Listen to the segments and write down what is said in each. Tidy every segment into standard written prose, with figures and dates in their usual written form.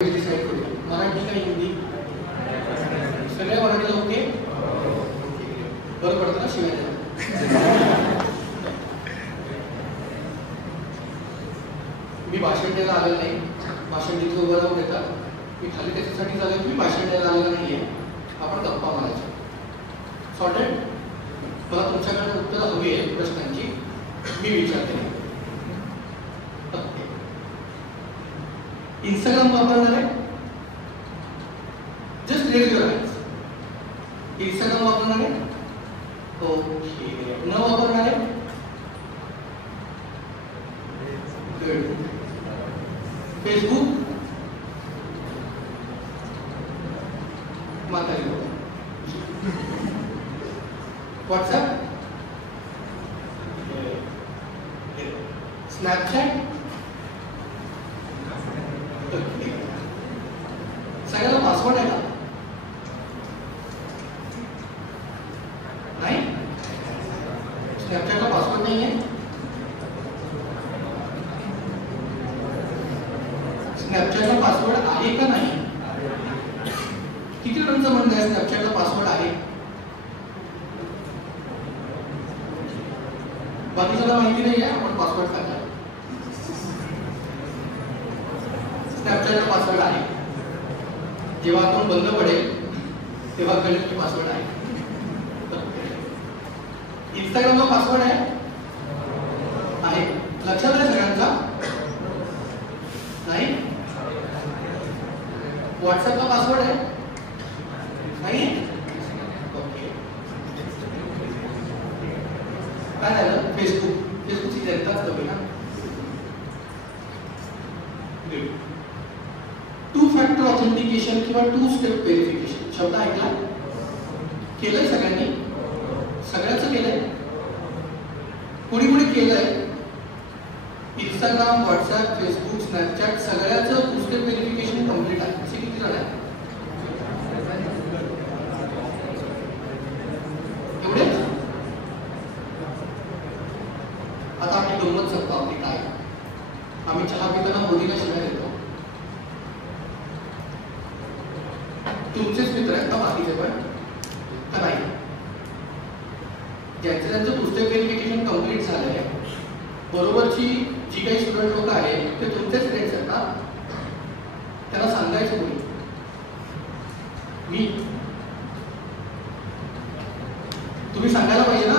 Decide करूया. मराठी का हिंदी? सगळ्या मराठीला ओके? बरं पडतं ना शिवायला. मी भाषण द्यायला आलेलं नाही. भाषण तिथे उभं राहून देतात. मी खाली त्याच्यासाठी झालं की मी भाषण द्यायला आलेलं नाही आहे. आपण गप्पा मारायच्या. सॉर्टेड? मला तुमच्याकडे उत्तर हवी आहे प्रश्नांची. मी विचारते. इंस्टाग्राम वापरणार आहे? Just raise your hands. Instagram वापरणार आहे? ओके. न वापरणार आहे? गुड. फेसबुक? म्हातारी लोक. व्हॉट्सॲप? स्नॅपचॅट? सगळ्याला पासवर्ड आहे का? नाही. स्नॅपचॅटला पासवर्ड नाही आहे. स्नॅपचॅटला पासवर्ड आहे का नाही? किती जणांचं म्हणणं आहे स्नॅपचॅटला पासवर्ड आहे? बाकीच्याला माहिती नाही आहे. आपण पासवर्ड सांगा. स्नॅपचॅटला पासवर्ड आहे. जेव्हा अकाउंट बंद पडेल तेव्हा कळेल की पासवर्ड आहे. इंस्टाग्रामला पासवर्ड आहे? आहे. लक्षात आहे सगळ्यांचा? नाही. व्हॉट्सॲपला पासवर्ड आहे? नाही. ओके. काय झालं? फेसबुकची जनताच कमी ना. टू फॅक्टर ऑथेंटिकेशन किंवा टू स्टेप व्हेरिफिकेशन शब्द ऐकला? केलंय सगळ्यांनी? सगळ्यांचं केलंय? कोणी कोणी केलंय? इंस्टाग्राम, व्हॉट्सॲप, फेसबुक, स्नॅपचॅट सगळ्याचं टू स्टेप व्हेरिफिकेशन कम्प्लीट आहे. असे किती जण आहे? एवढेच? आता आपली गंमत सांगतो. आपली काय, आम्ही चहा पिताना मोदीला शिवाय देतो. तुमचेच मित्र आहेत का बाकीचे पण? का नाही? ज्यांचं टू स्टेप व्हेरिफिकेशन कम्प्लीट झालं आहे, बरोबरची जी काही स्टुडंट लोक आहेत ते तुमचेच फ्रेंड्स आहेत ना? त्यांना सांगायचं कोणी? मी. तुम्ही सांगायला पाहिजे ना.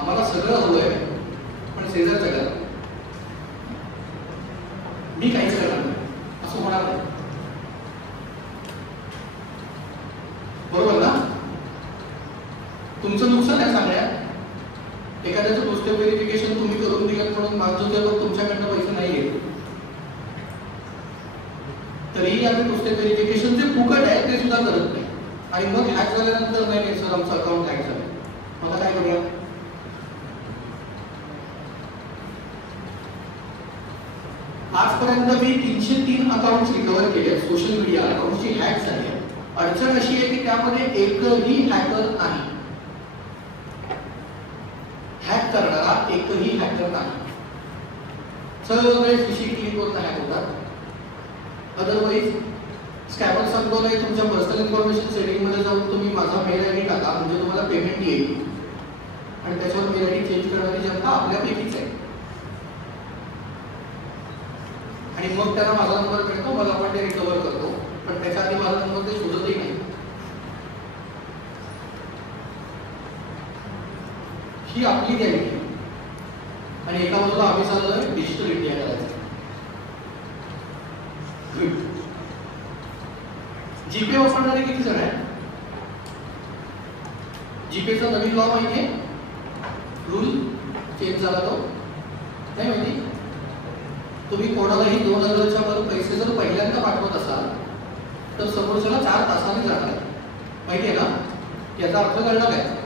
आम्हाला सगळं हवंय पण शेजारचं घर. मी काहीच करणार नाही असं होणार नाही. बरोबर ना? तुमचं नुकसान आहे सांगण्यात. एखाद्याचं टू स्टेप व्हेरिफिकेशन तुम्ही करून दिलं म्हणून माझं लोक तुमच्याकडनं पैसे नाही घेत. तरीही आम्ही टू स्टेप व्हेरिफिकेशन जे फुकट आहे ते सुद्धा करत नाही. आणि मग हॅक झाल्यानंतर नाही सर आमचं अकाउंट हॅक झालं. मला काय करूया? आजपर्यंत मी 303 अकाउंट्स रिकव्हर केले. सोशल मीडिया अकाउंटची हॅक झाली. अडचण अशी आहे की त्यामध्ये एकही हॅकर नाही. हॅक करणारा एकही हॅकर नाही. सगळे फिशिंग क्लिकवरून हॅक होतात. अदरवाईज स्कॅमर सांगतो नाही तुमच्या पर्सनल इन्फॉर्मेशन सेटिंग मध्ये जाऊन तुम्ही माझा मेल आयडी टाका म्हणजे तुम्हाला पेमेंट येईल. आणि त्याच्यावर मेल आयडी चेंज करणारी जनता आपल्यापैकीच आहे. आणि मग त्यांना माझा नंबर मिळतो, मला पण ते रिकव्हर करतो. पण त्याच्या आधी माझा नंबर ते शोधतही नाही. ही आपली गॅरंटी. आणि एका बाजूला आम्ही चाललोय डिजिटल इंडिया करायचं. जीपे वापरणारे किती जण आहेत? जीपेचा नवीन लॉ माहिती आहे? रूल चेंज झाला तो नाही माहिती? तुम्ही कोणालाही 2000च्या वर पैसे जर पहिल्यांदा पाठवत असाल तर समोरच्याला 4 तासांनी जाणार आहे. माहिती आहे ना? याचा अर्थ कळणार आहे.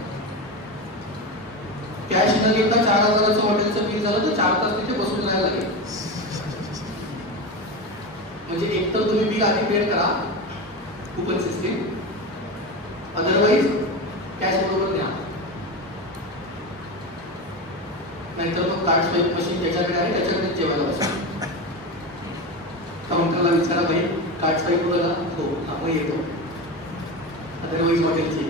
कॅश न घेता 4000चं हॉटेलचं बिल झालं तर 4 तास तिथे बसून राहायला लागेल. म्हणजे एकतर तुम्ही बिल आधी पेड करा कुपन सिस्टीम, अदरवाईज कॅश बरोबर द्या. नाहीतर मग कार्ड स्वाईप मशीन ज्याच्याकडे आहे त्याच्याकडे जेवायला बसा. काउंटरला विचारा भाई कार्ड स्वाईप होतं का? हो, आपण येतो. अदरवाईज हॉटेलची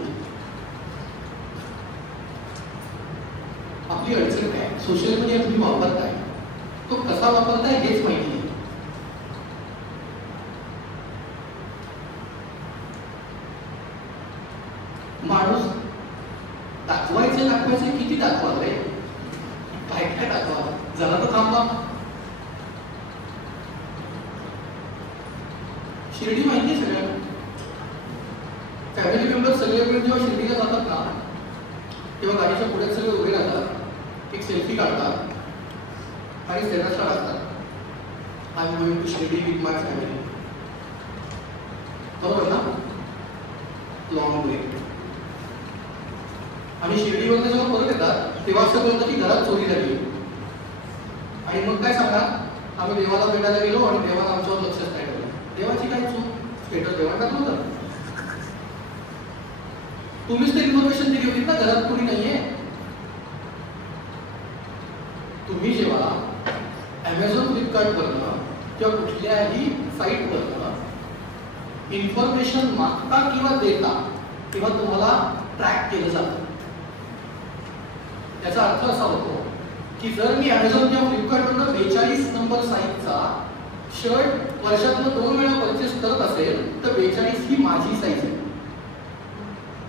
आपली अडचण काय? सोशल मीडिया तुम्ही वापरताय, तो कसा वापरताय हेच माहिती नाही. माणूस दाखवायचे किती दाखवावे, काय काय दाखवा, जरा तर थांबा. शिर्डी माहिती आहे सगळ्यांना. फॅमिली मेंबर सगळे मिळून जेव्हा शिर्डीला जातात ना, तेव्हा गाडीच्या पुढे सगळे उभे राहतात, एक सेल्फी काढतात आणि स्टेटसला टाकतात, I am going to Shirdi with my family. बरोबर ना? Long way. आणि शिर्डीवरून जेव्हा परत येतात तेव्हा असं कळतं की घरात चोरी झाली. आणि मग काय सांगा, आम्ही देवाला भेटायला गेलो आणि देवाला आमच्यावर लक्षच नाही ठेवलं. देवाची काय चूक? स्टेटस देवा टाकलं होतं. तुम्हीच तर इन्फॉर्मेशन दिली होती ना, घरात कोणी नाहीये. तुम्ही जेव्हा अमेझॉन फ्लिपकार्टवरनं किंवा कुठल्याही साईटवरनं इन्फॉर्मेशन मागता किंवा देता तेव्हा तुम्हाला ट्रॅक केलं जातं. याचा अर्थ असा होतो की जर मी अमेझॉन किंवा फ्लिपकार्टवरनं 42 नंबर साईजचा शर्ट वर्षातून 2 वेळा परचेस करत असेल तर 42 ही माझी साईज आहे.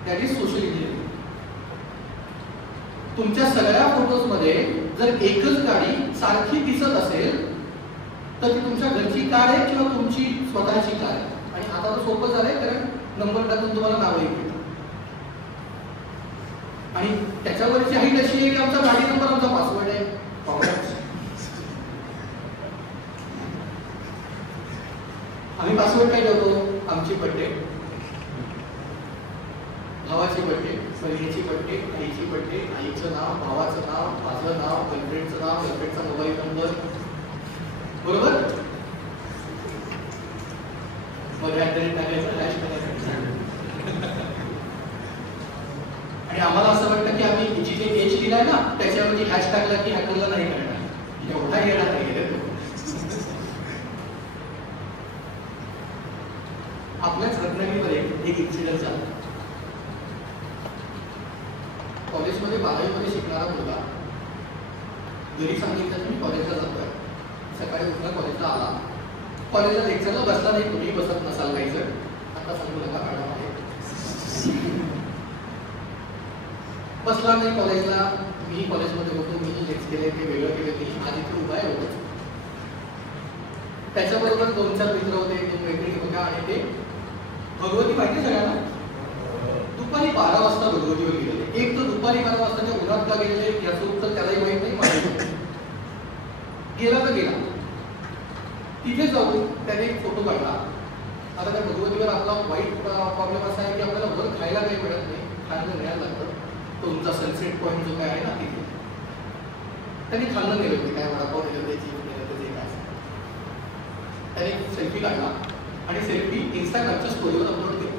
That is social engineering. तुमच्या सगळ्या फोटोजमध्ये जर एकच गाडी सारखी दिसत असेल तर ती तुमच्या घरची कार आहे किंवा तुमची स्वतःची कार आहे. आणि आता तर सोपं झालंय, कारण नंबर टाकून तुम्हाला नाव येईल. आणि त्याच्यावरची हाईट अशी आहे की आमचा गाडी नंबर आमचा पासवर्ड आहे. आम्ही पासवर्ड काय ठेवतो? आमची बर्थडे, भावाची बर्थडे, बहिणीची बर्थडे, आईची बर्थडे, आईचं नाव, भावाचं नाव, माझं नाव, गर्लफ्रेंडचं नाव, गर्लफ्रेंडचा मोबाईल नंबर. बरोबर? मग टाकायचं हॅश टाकायचं. आणि आम्हाला असं वाटतं की आम्ही जिथे एच दिलाय ना त्याच्यावरती हॅश टाकला की हॅकरला नाही करणार. एवढा येणार नाही. आपल्याच रत्नागिरीमध्ये एक इन्सिडेंट झाला. कॉलेजमध्ये 12वीमध्ये शिकणारा मुलगा घरी सांगितलं की मी कॉलेजला जातोय. सकाळी उठला, कॉलेजला आला. कॉलेजला लेक्चरला बसला नाही. तुम्ही बसत नसाल काही जण, आता सांगू नका मॅडम आहे. बसला नाही कॉलेजला. मी कॉलेजमध्ये होतो, मी लेक्च केले, ते वेगळं केलं, मी आधी ते उभा आहे होतो. त्याच्याबरोबर 2-4 मित्र होते, 2 मैत्रिणी होत्या. आणि ते भगवती माहिती सगळ्यांना, दुपारी 12 वाजता भगवतीवर गेलेले. एक तर दुपारी 12 वाजताच्या उन्हात का गेलेले याचं उत्तर त्यालाही माहित नाही, मला गेला तर गेला. तिथे जाऊन त्याने एक फोटो काढला. आता त्या भगवतीवर आपला वाईट प्रॉब्लेम असा आहे की आपल्याला वर खायला काही मिळत नाही, खायला न्यायला लागतं. तुमचा सनसेट पॉईंट जो काय आहे ना तिथे त्यांनी खाल्लं नेलं होते, काय वडापाव नेलं होते, जीव नेलं होते, जे काय. त्याने सेल्फी काढला आणि सेल्फी इंस्टाग्रामच्या स्टोरीवर अपलोड केली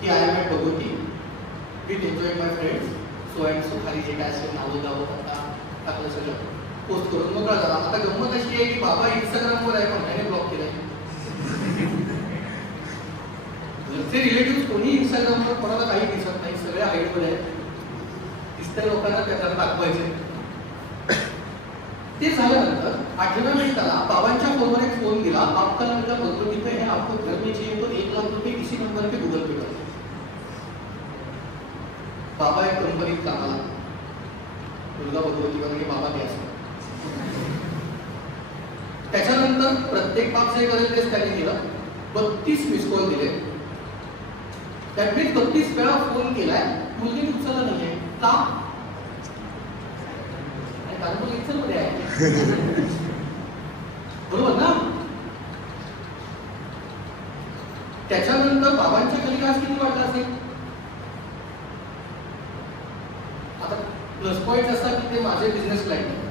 की I am at Bhagwati with enjoying my friends, so and so. खाली जे काय असेल नावं दावं टाकलं सगळं पोस्ट करून मोकळा झाला. आता गंमत अशी आहे की बाबा इंस्टाग्रामवर आहे पण त्याने ब्लॉक केलंय. घरचे रिलेटिव्ह कोणी इंस्टाग्रामवर कोणाला काही दिसत नाही, सगळ्या हाईटवर आहेत. दिसत्या लोकांना त्याच्यात दाखवायचे. ते झाल्यानंतर 8व्या मिनिटाला बाबांच्या फोनवर एक फोन गेला. आपका लड़का भगवती पे है, आपको घर में चाहिए तो 1 लाख रुपये इसी नंबर पे गूगल पे कर. बाबा एक कंपनीत कामाला, मुलगा भगवतीवर बाबा द्यायचा. त्याच्यानंतर प्रत्येक बाब जे करेल तेच त्याने केलं. 32 मिस कॉल दिले. दॅट मीन्स 32 वेळा फोन केलाय, मुलगी उचलला नाहीये. का? कारण तो लेक्चर मध्ये आहे. बरोबर ना? त्याच्यानंतर बाबांच्या खाली आज किती वाटलं असेल? आता प्लस पॉईंट असा की ते माझे बिझनेस क्लायंट आहे.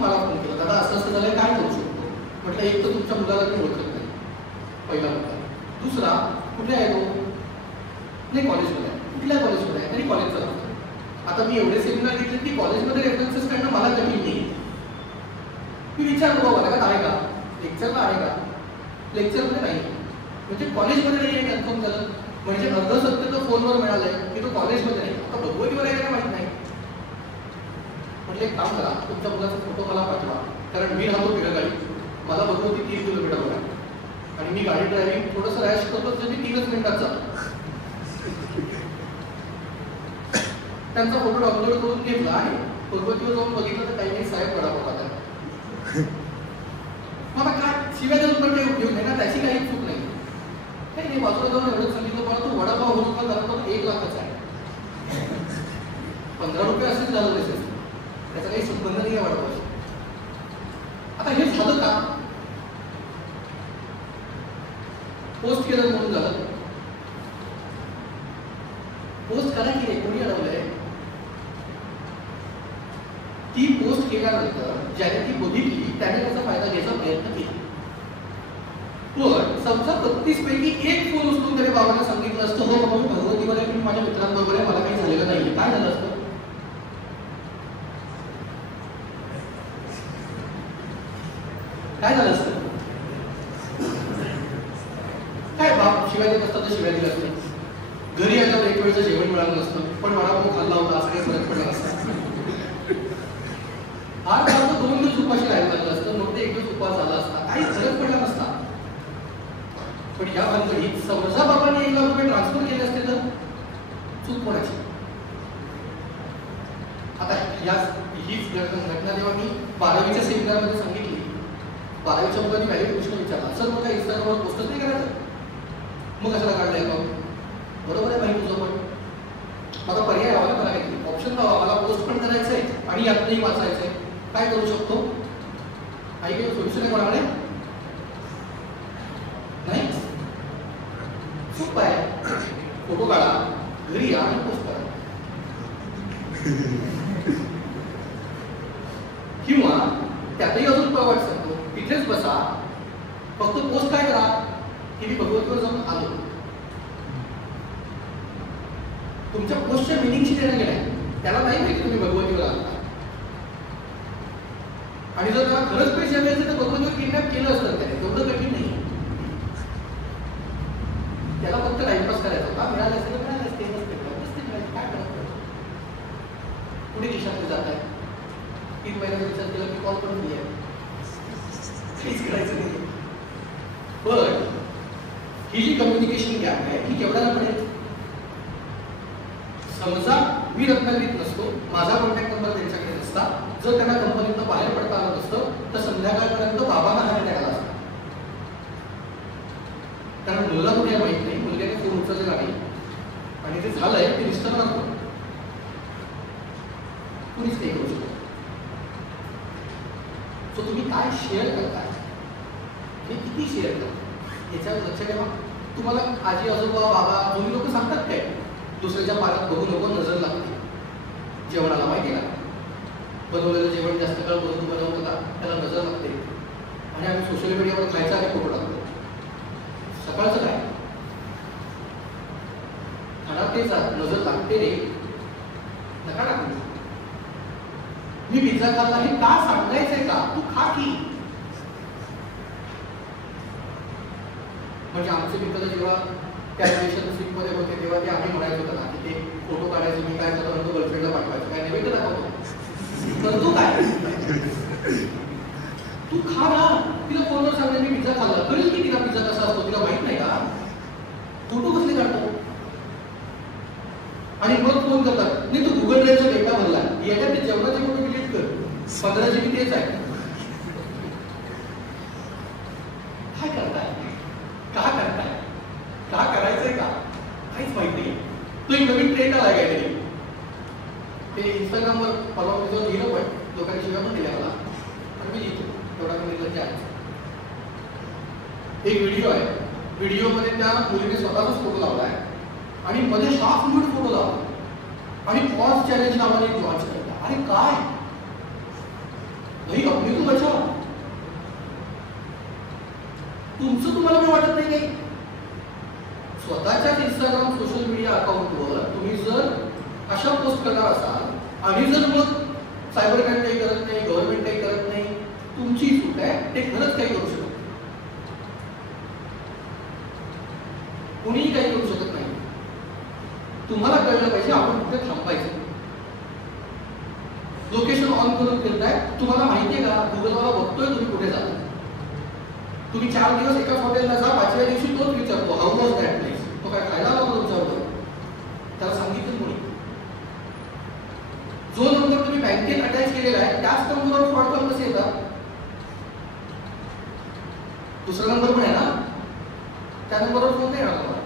मला फोन केला, दादा असं असं झालंय, काय करू शकतो? म्हटलं एक तर तुमच्या मुलाला मी ओळखत नाही, पहिला मुद्दा. दुसरा, कुठे आहे तो? नाही कॉलेजमध्ये आहे. कुठल्या कॉलेजमध्ये आहे? तरी कॉलेजचा लागतो. आता मी एवढे सेमिनार घेतले की कॉलेजमध्ये रेफरन्सेस काढणं मला कठीण नाही. मी विचारतो बाबा का आहे का? लेक्चरला आहे का? लेक्चरमध्ये नाही, म्हणजे कॉलेजमध्ये नाही आहे कन्फर्म झालं, म्हणजे अर्ध सत्य तर फोनवर मिळालंय की तो कॉलेजमध्ये नाही. आता भगवतीवर आहे का माहित नाही. म्हटलं एक काम करा, तुमच्या मुलाचा फोटो मला पाठवा, कारण मी राहतो पिढगाडी, मला भगवती 3 किलोमीटरवर आहे आणि मी गाडी ड्रायव्हिंग थोडंसं रॅश करतो तर मी 3च मिनिटात जातो. त्यांचा फोटो डाउनलोड करून घेतला आणि भगवतीवर जाऊन बघितलं तर काही नाही, साहेब बडा होता. मला काय शिवाय देऊन पण काही उपयोग नाही ना, त्याची काही चूक नाही. काही नाही, बाजूला जाऊन एवढंच सांगितलं, मला तो वडापाव होऊन का झाला तो 1 लाखाचा आहे. 15 रुपये असेच झालं तसेच, त्याचा काही संबंध नाही आहे वडापावशी. आता हे झालं का? पोस्ट केलं म्हणून झालं. पोस्ट करा की नाही, कोणी अडवलंय? ती पोस्ट केल्यानंतर ज्याने ती बघितली त्याने त्याचा फायदा घ्यायचा प्रयत्न केला. पण समजा 32 पैकी 1 फोन उचलून त्याने बाबांना सांगितलं असतं, हो बाबा मी भगवतीवर आहे, मी माझ्या मित्रांबरोबर आहे, मला काही झालेलं नाहीये, काय झालं असतं? काय झालं असतं? काय बाप शिवाय देत असतात तर शिवाय दिलं असतं, घरी आल्यावर एक वेळचं जेवण मिळालं नसतं, पण वडापाव खाल्ला होता असं काही फरक पडला असता. आज मला 2 दिवस उपाशी राहायला लागलं असतं, मग ते 1 दिवस उपवास झाला असता, काही फरक पडला नसता. पण या भानगडीत समजा बाबांनी 1 लाख रुपये ट्रान्सफर केले असते तर चूक कोणाची? आता हीच घटना जेव्हा मी 12वीच्या सेमिनारमध्ये सांगितली, 12वीच्या मुलांनी काही प्रश्न विचारला, सर मग इंस्टाग्रामवर पोस्टच नाही करायचं, मग कशाला काढलंय का? बरोबर आहे माहिती तुझं, पण मला पर्याय हवा ना, मला ऑप्शन लावा, मला पोस्ट पण करायचंय आणि यातनंही वाचायचंय, काय करू शकतो? काही काही सोल्युशन कोणाकडे नाही. सोपं आहे, फोटो काढा, घरी या आणि पोस्ट करा. किंवा त्यातही अजून वाट सांगतो, तिथेच बसा, फक्त पोस्ट काय करा की मी भगवतीवर जाऊन आलो. तुमच्या पोस्टच्या मिनिंगशी देणं घेणं, त्याला नाही माहिती तुम्ही भगवतीवर आला. आणि जर त्याला खरंच पैसे हवे असेल तर भगवतीवर किडनॅप केलं असतं त्याने, तेवढं कठीण नाही. त्याला फक्त टाइमपास करायचा होता, मिळालं असेल तर मिळालं असते, काय करायचं? पुढे खिशातले जात आहे, 3 महिन्याचा विचार केला की कॉल करून दिली आहे, काहीच करायचं नाही. पण ही जी कम्युनिकेशन गॅप आहे ही केवढ्याला पडेल? समजा मी रत्नागिरीत नसतो, माझा कॉन्टॅक्ट नंबर त्यांच्याकडे नसता, जर त्यांना कंपनीतनं बाहेर पडता आलं नसतं तर संध्याकाळपर्यंत बाबांना हात अटॅक आला असता. कारण मुलगा कुठे माहित नाही, मुलग्याने फोन उचललेला नाही आणि ते झालंय ते मिस्टरांना फोन, कुणीच नाही करू शकत. सो तुम्ही काय शेअर करताय, हे किती शेअर करता याच्यावर लक्ष ठेवा. तुम्हाला आजी आजोबा बाबा दोन्ही लोक सांगतात काय, दुसऱ्याच्या पाण्यात बघू नको, नजर लागते जेवणाला, माहिती का? बनवलेलं जेवण जास्त काळ बनवतो का त्याला नजर लागते. आणि आम्ही सोशल मीडियावर खायचा आणि फोटो टाकतो. सकाळचं काय खाना तेच नजर लागते रे, नका टाकू. मी पिझ्झा खाल्ला हे का सांगायचंय का? तू खा की. म्हणजे आमचे मित्र जेव्हा त्या रिलेशनशिपमध्ये होते तेव्हा ते आम्ही म्हणायचं होतं ना की ते फोटो काढायचे, मी काय करतो गर्लफ्रेंडला पाठवायचं, काय नैवेद्य दाखवतो. तर तू काय, तू खा ना. तिला फोनवर सांगणार मी पिझ्झा खाल्ला, कळेल की तिला पिझ्झा कसा असतो, तिला माहित नाही का? फोटो कसले काढतो? आणि मग फोन करतात, नाही तू गुगल ड्राईव्हचा डेटा भरला, याच्यात ते जेवणाचे फोटो डिलीट कर, 15 GB तेच आहे. काय करताय, का करताय, का करायचंय का, काहीच माहित नाही. तो एक नवीन ट्रेंड आलाय काहीतरी, ते इंस्टाग्रामवर परवा लिहिलं, पण लोकांनी शिव्या पण दिल्या मला, पण मी लिहितो तेवढा निर्लज्ज आहे. एक व्हिडिओ आहे, व्हिडिओमध्ये त्या मुलीने स्वतःचाच फोटो लावलाय आणि मध्ये हाफ मिनिट फोटो लावला आणि पॉज चॅलेंज नावाने लॉन्च करता. अरे काय नाही, अपनी तू बचाव, तुमचं तुम्हाला काय वाटत नाही काही? स्वतःच्याच इंस्टाग्राम सोशल मीडिया अकाउंटवर तुम्ही जर अशा पोस्ट करणार असाल आणि जर मग सायबर क्राईम काही करत नाही, गव्हर्नमेंट काही करत नाही, तुमची चूक आहे, ते खरंच काही करू शकत. कुणीही काही करू शकत नाही. तुम्हाला कळलं पाहिजे आपण कुठे थांबायचं. लोकेशन ऑन करून फिरताय, तुम्हाला माहितीये का गुगलवाला बघतोय तुम्ही कुठे जाता. तुम्ही 4 दिवस एकाच हॉटेलला जा, 5व्या दिवशी तोच विचारतो हाऊ वॉज दॅट प्लेस. तो काय खायला लावतो तुमच्याबरोबर? त्याला सांगितलं कोणी? जो नंबर तुम्ही बँकेत अटॅच केलेला आहे त्याच नंबरवर फ्रॉड कॉल कसे येतात? दुसरा नंबर पण आहे ना, त्या नंबरवर फोन नाही येणार.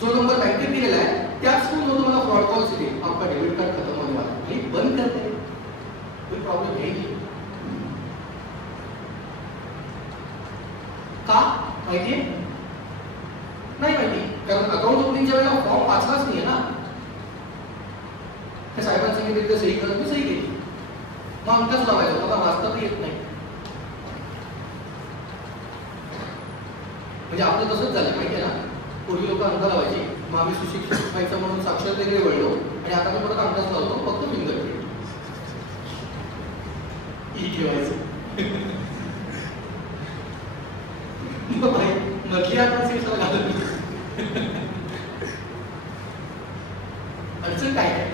जो नंबर बँकेत दिलेला आहे त्याच फोनवर तुम्हाला फ्रॉड कॉल्स येतील. आपका डेबिट कार्ड खत्म होने वाला है, बंद करते कोई प्रॉब्लेम है नहीं. का माहितीये? नाही माहिती, कारण अकाउंट ओपनिंगच्या वेळेला फॉर्म वाचलाच नाहीये ना. त्या साहेबांनी सांगितलं सही करत मी सही केली, मग अंकच लावायचं, मला वाचता तर येत नाही. म्हणजे आपलं तसंच झालं माहितीये ना. पूर्वी लोक अंक लावायचे, मग आम्ही सुशिक्षित व्हायचं म्हणून साक्षर वेगळे वळलो आणि आता मी परत अंकच लावतो, फक्त फिंगरप्रिंट ठेवायचं. मधली अडचण काय आहे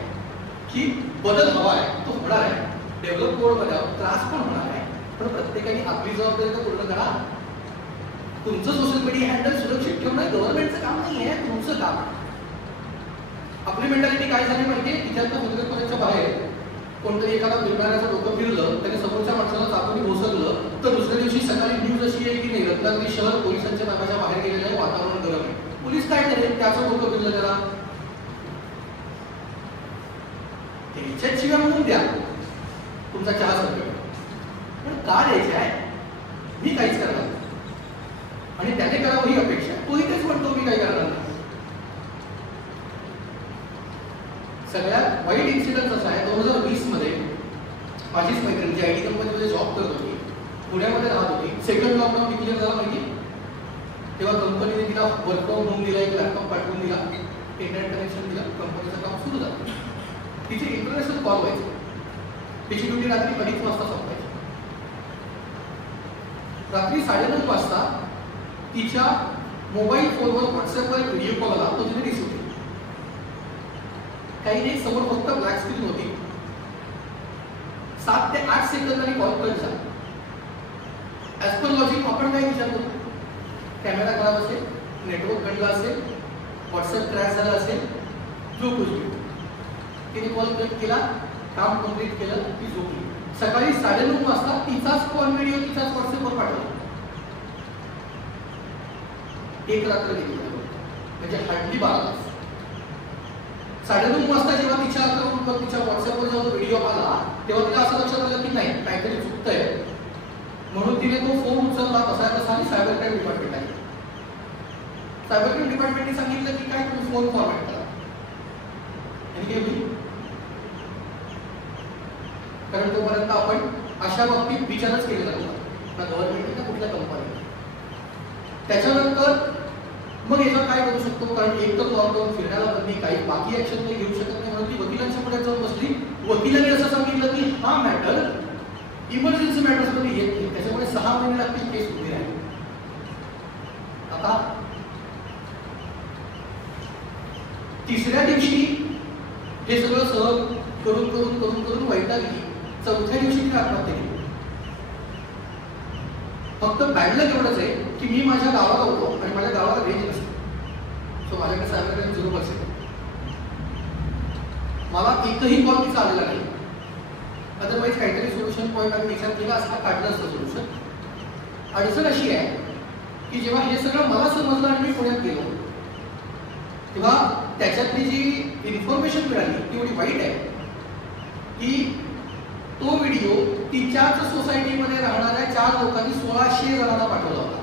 की बदल हवा आहे, तो होणार आहे. डेव्हलप कोडमध्ये त्रास पण होणार आहे, पण प्रत्येकाने आपली जबाबदारी तर पूर्ण करा. तुमचं सोशल मीडिया हँडल सुरक्षित ठेवणं गव्हर्नमेंटचं काम नाही आहे, तुमचं काम. आपली मेंटॅलिटी काय झाली माहितीये, तिच्यातनं मुद्रेपर्यंतच्या बाहेर कोणतरी एखादा फिरणाऱ्याचं डोकं फिरलं, त्याने समोरच्या माणसाला चाकूने घोसरलं, तर दुसऱ्या दिवशी सकाळी न्यूज अशी आहे की नाही, रत्नागिरी शहर पोलिसांच्या ताब्याच्या बाहेर गेलेलं आहे, वातावरण गरम आहे. पोलीस काय करेल? त्याचं डोकं फिरलं त्याला त्याच्यात शिव्या म्हणून द्या, तुमचा चहा संपला. पण का द्यायचं आहे? मी काहीच करणार आणि त्याने करावं ही अपेक्षा. तो इथेच म्हणतो मी काही करणार नाही. सगळ्यात वाईट इन्सिडेंट असा आहे, 2020 मध्ये माझीच मैत्रीण जी IT कंपनीमध्ये जॉब करत होती, पुण्यामध्ये राहत होती. सेकंड लॉकडाऊन डिक्लेअर झाला माहिती, तेव्हा कंपनीने तिला वर्क फ्रॉम होम दिला, एक लॅपटॉप पाठवून दिला, इंटरनेट कनेक्शन दिला, कंपनीचं काम सुरू झालं. तिचे इंटरनॅशनल कॉल व्हायचे, तिची ड्युटी रात्री 2:30 वाजता संपायची. रात्री 9:30 वाजता तिच्या मोबाईल फोनवर व्हॉट्सअपवर व्हिडिओ कॉल आला, तो तिने रिसिव्ह केला. काही नाही, समोर फक्त ब्लॅक स्क्रीन होती. 7 ते 8 सेकंदांनी कॉल कट झाला. ॲज पर लॉजिक आपण काय विचार करतो? कॅमेरा खराब असेल, नेटवर्क गंडला असेल, व्हॉट्सअप क्रॅश झाला असेल, जो कुछ भी. तिने कॉल कट केला, काम कंप्लीट केलं, ती झोपली. सकाळी 9:30 वाजता तिचाच कॉल व्हिडिओ तिचाच व्हॉट्सअपवर पाठवला. एक रात्र गेली, म्हणजे हार्डली 12 तास. 9:30 वाजता जेव्हा तिच्या अकाउंटवर तिच्या व्हॉट्सअपवर जेव्हा व्हिडिओ आला, तेव्हा तिला असं लक्षात आलं की नाही, काहीतरी चुकतंय. म्हणून तिने तो फोन उचलला, कसा तसा, आणि सायबर क्राईम डिपार्टमेंटला गेली. सायबर क्राईम डिपार्टमेंटने सांगितलं की काय तुम्ही फोन फॉर्मॅट करा. आणि काय होईल? कारण तोपर्यंत आपण अशा बाबतीत विचारच केलेला होता ना गव्हर्नमेंटने ना कुठल्या कंपनी. त्याच्यानंतर मग याचा काय करू शकतो? कारण एक तर लॉकडाऊन, फिरण्याला बंदी, काही बाकी ऍक्शन काही घेऊ शकत नाही, म्हणून ती वकिलांच्या पुढे जाऊन बसली. वकिलांनी असं सांगितलं की हा मॅटर इमर्जन्सी मॅटर्स मध्ये येत नाही, त्याच्यामुळे 6 महिने लागतील केस उभी राहील. आता तिसऱ्या दिवशी हे सगळं सहन करून करून करून करून वैतागली. 4थ्या दिवशी ती आत्महत्या केली. फक्त बॅडलक एवढंच आहे की मी माझ्या गावाला होतो आणि माझ्या गावाला रेंज नसते, सो माझ्याकडे सायबर 0%. मला एकही कॉल तिचा आलेला नाही. अदरवाईज काहीतरी सोल्युशन पॉईंट आम्ही विचार केला असता, काढलं असतं सोल्युशन. अडचण अशी आहे की जेव्हा हे सगळं मला समजलं आणि मी पुण्यात गेलो, तेव्हा त्याच्यातली जी इन्फॉर्मेशन मिळाली ती एवढी वाईट आहे की तो व्हिडिओ तिच्याच सोसायटीमध्ये राहणाऱ्या 4 लोकांनी 1600 जणांना पाठवला होता,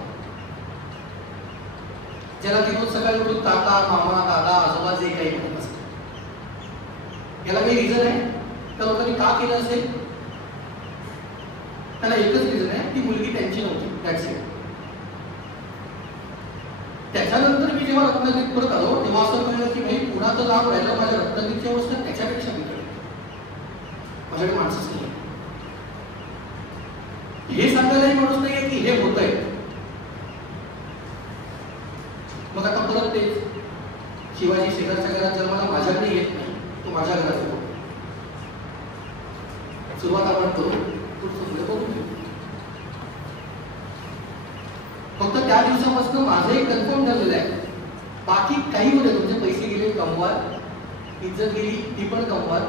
ज्याला ती रोज सकाळी उठून काका, मामा, दादा, आजोबा जे काही म्हणत असतात. याला काही रिझन आहे? त्या लोकांनी का केलं असेल? त्याला एकच रिझन आहे, ती मुलगी त्यांची नव्हती, दॅट्स इट. त्याच्यानंतर मी जेव्हा रत्नागिरीत परत आलो तेव्हा असं कळलं की भाई पुण्याचं नाव राहिलं, माझ्या रत्नागिरीची अवस्था त्याच्यापेक्षा बिघडली. माझ्याकडे माणसंच नाही. हे सांगायलाही माणूस नाहीये की हे होत आहे. मग आता शिवाजी शेजारच्या घरात जन्माला माझ्याकडे येत नाही, तो माझ्या घरात येतो. सुरुवात आपण करू, पुढे बघून घेऊ. फक्त त्या दिवसापासून माझं एक कन्फर्म ठरलेलं आहे, बाकी काही होते, तुमचे पैसे गेले कमवा, इज्जत गेली ती पण कमवा,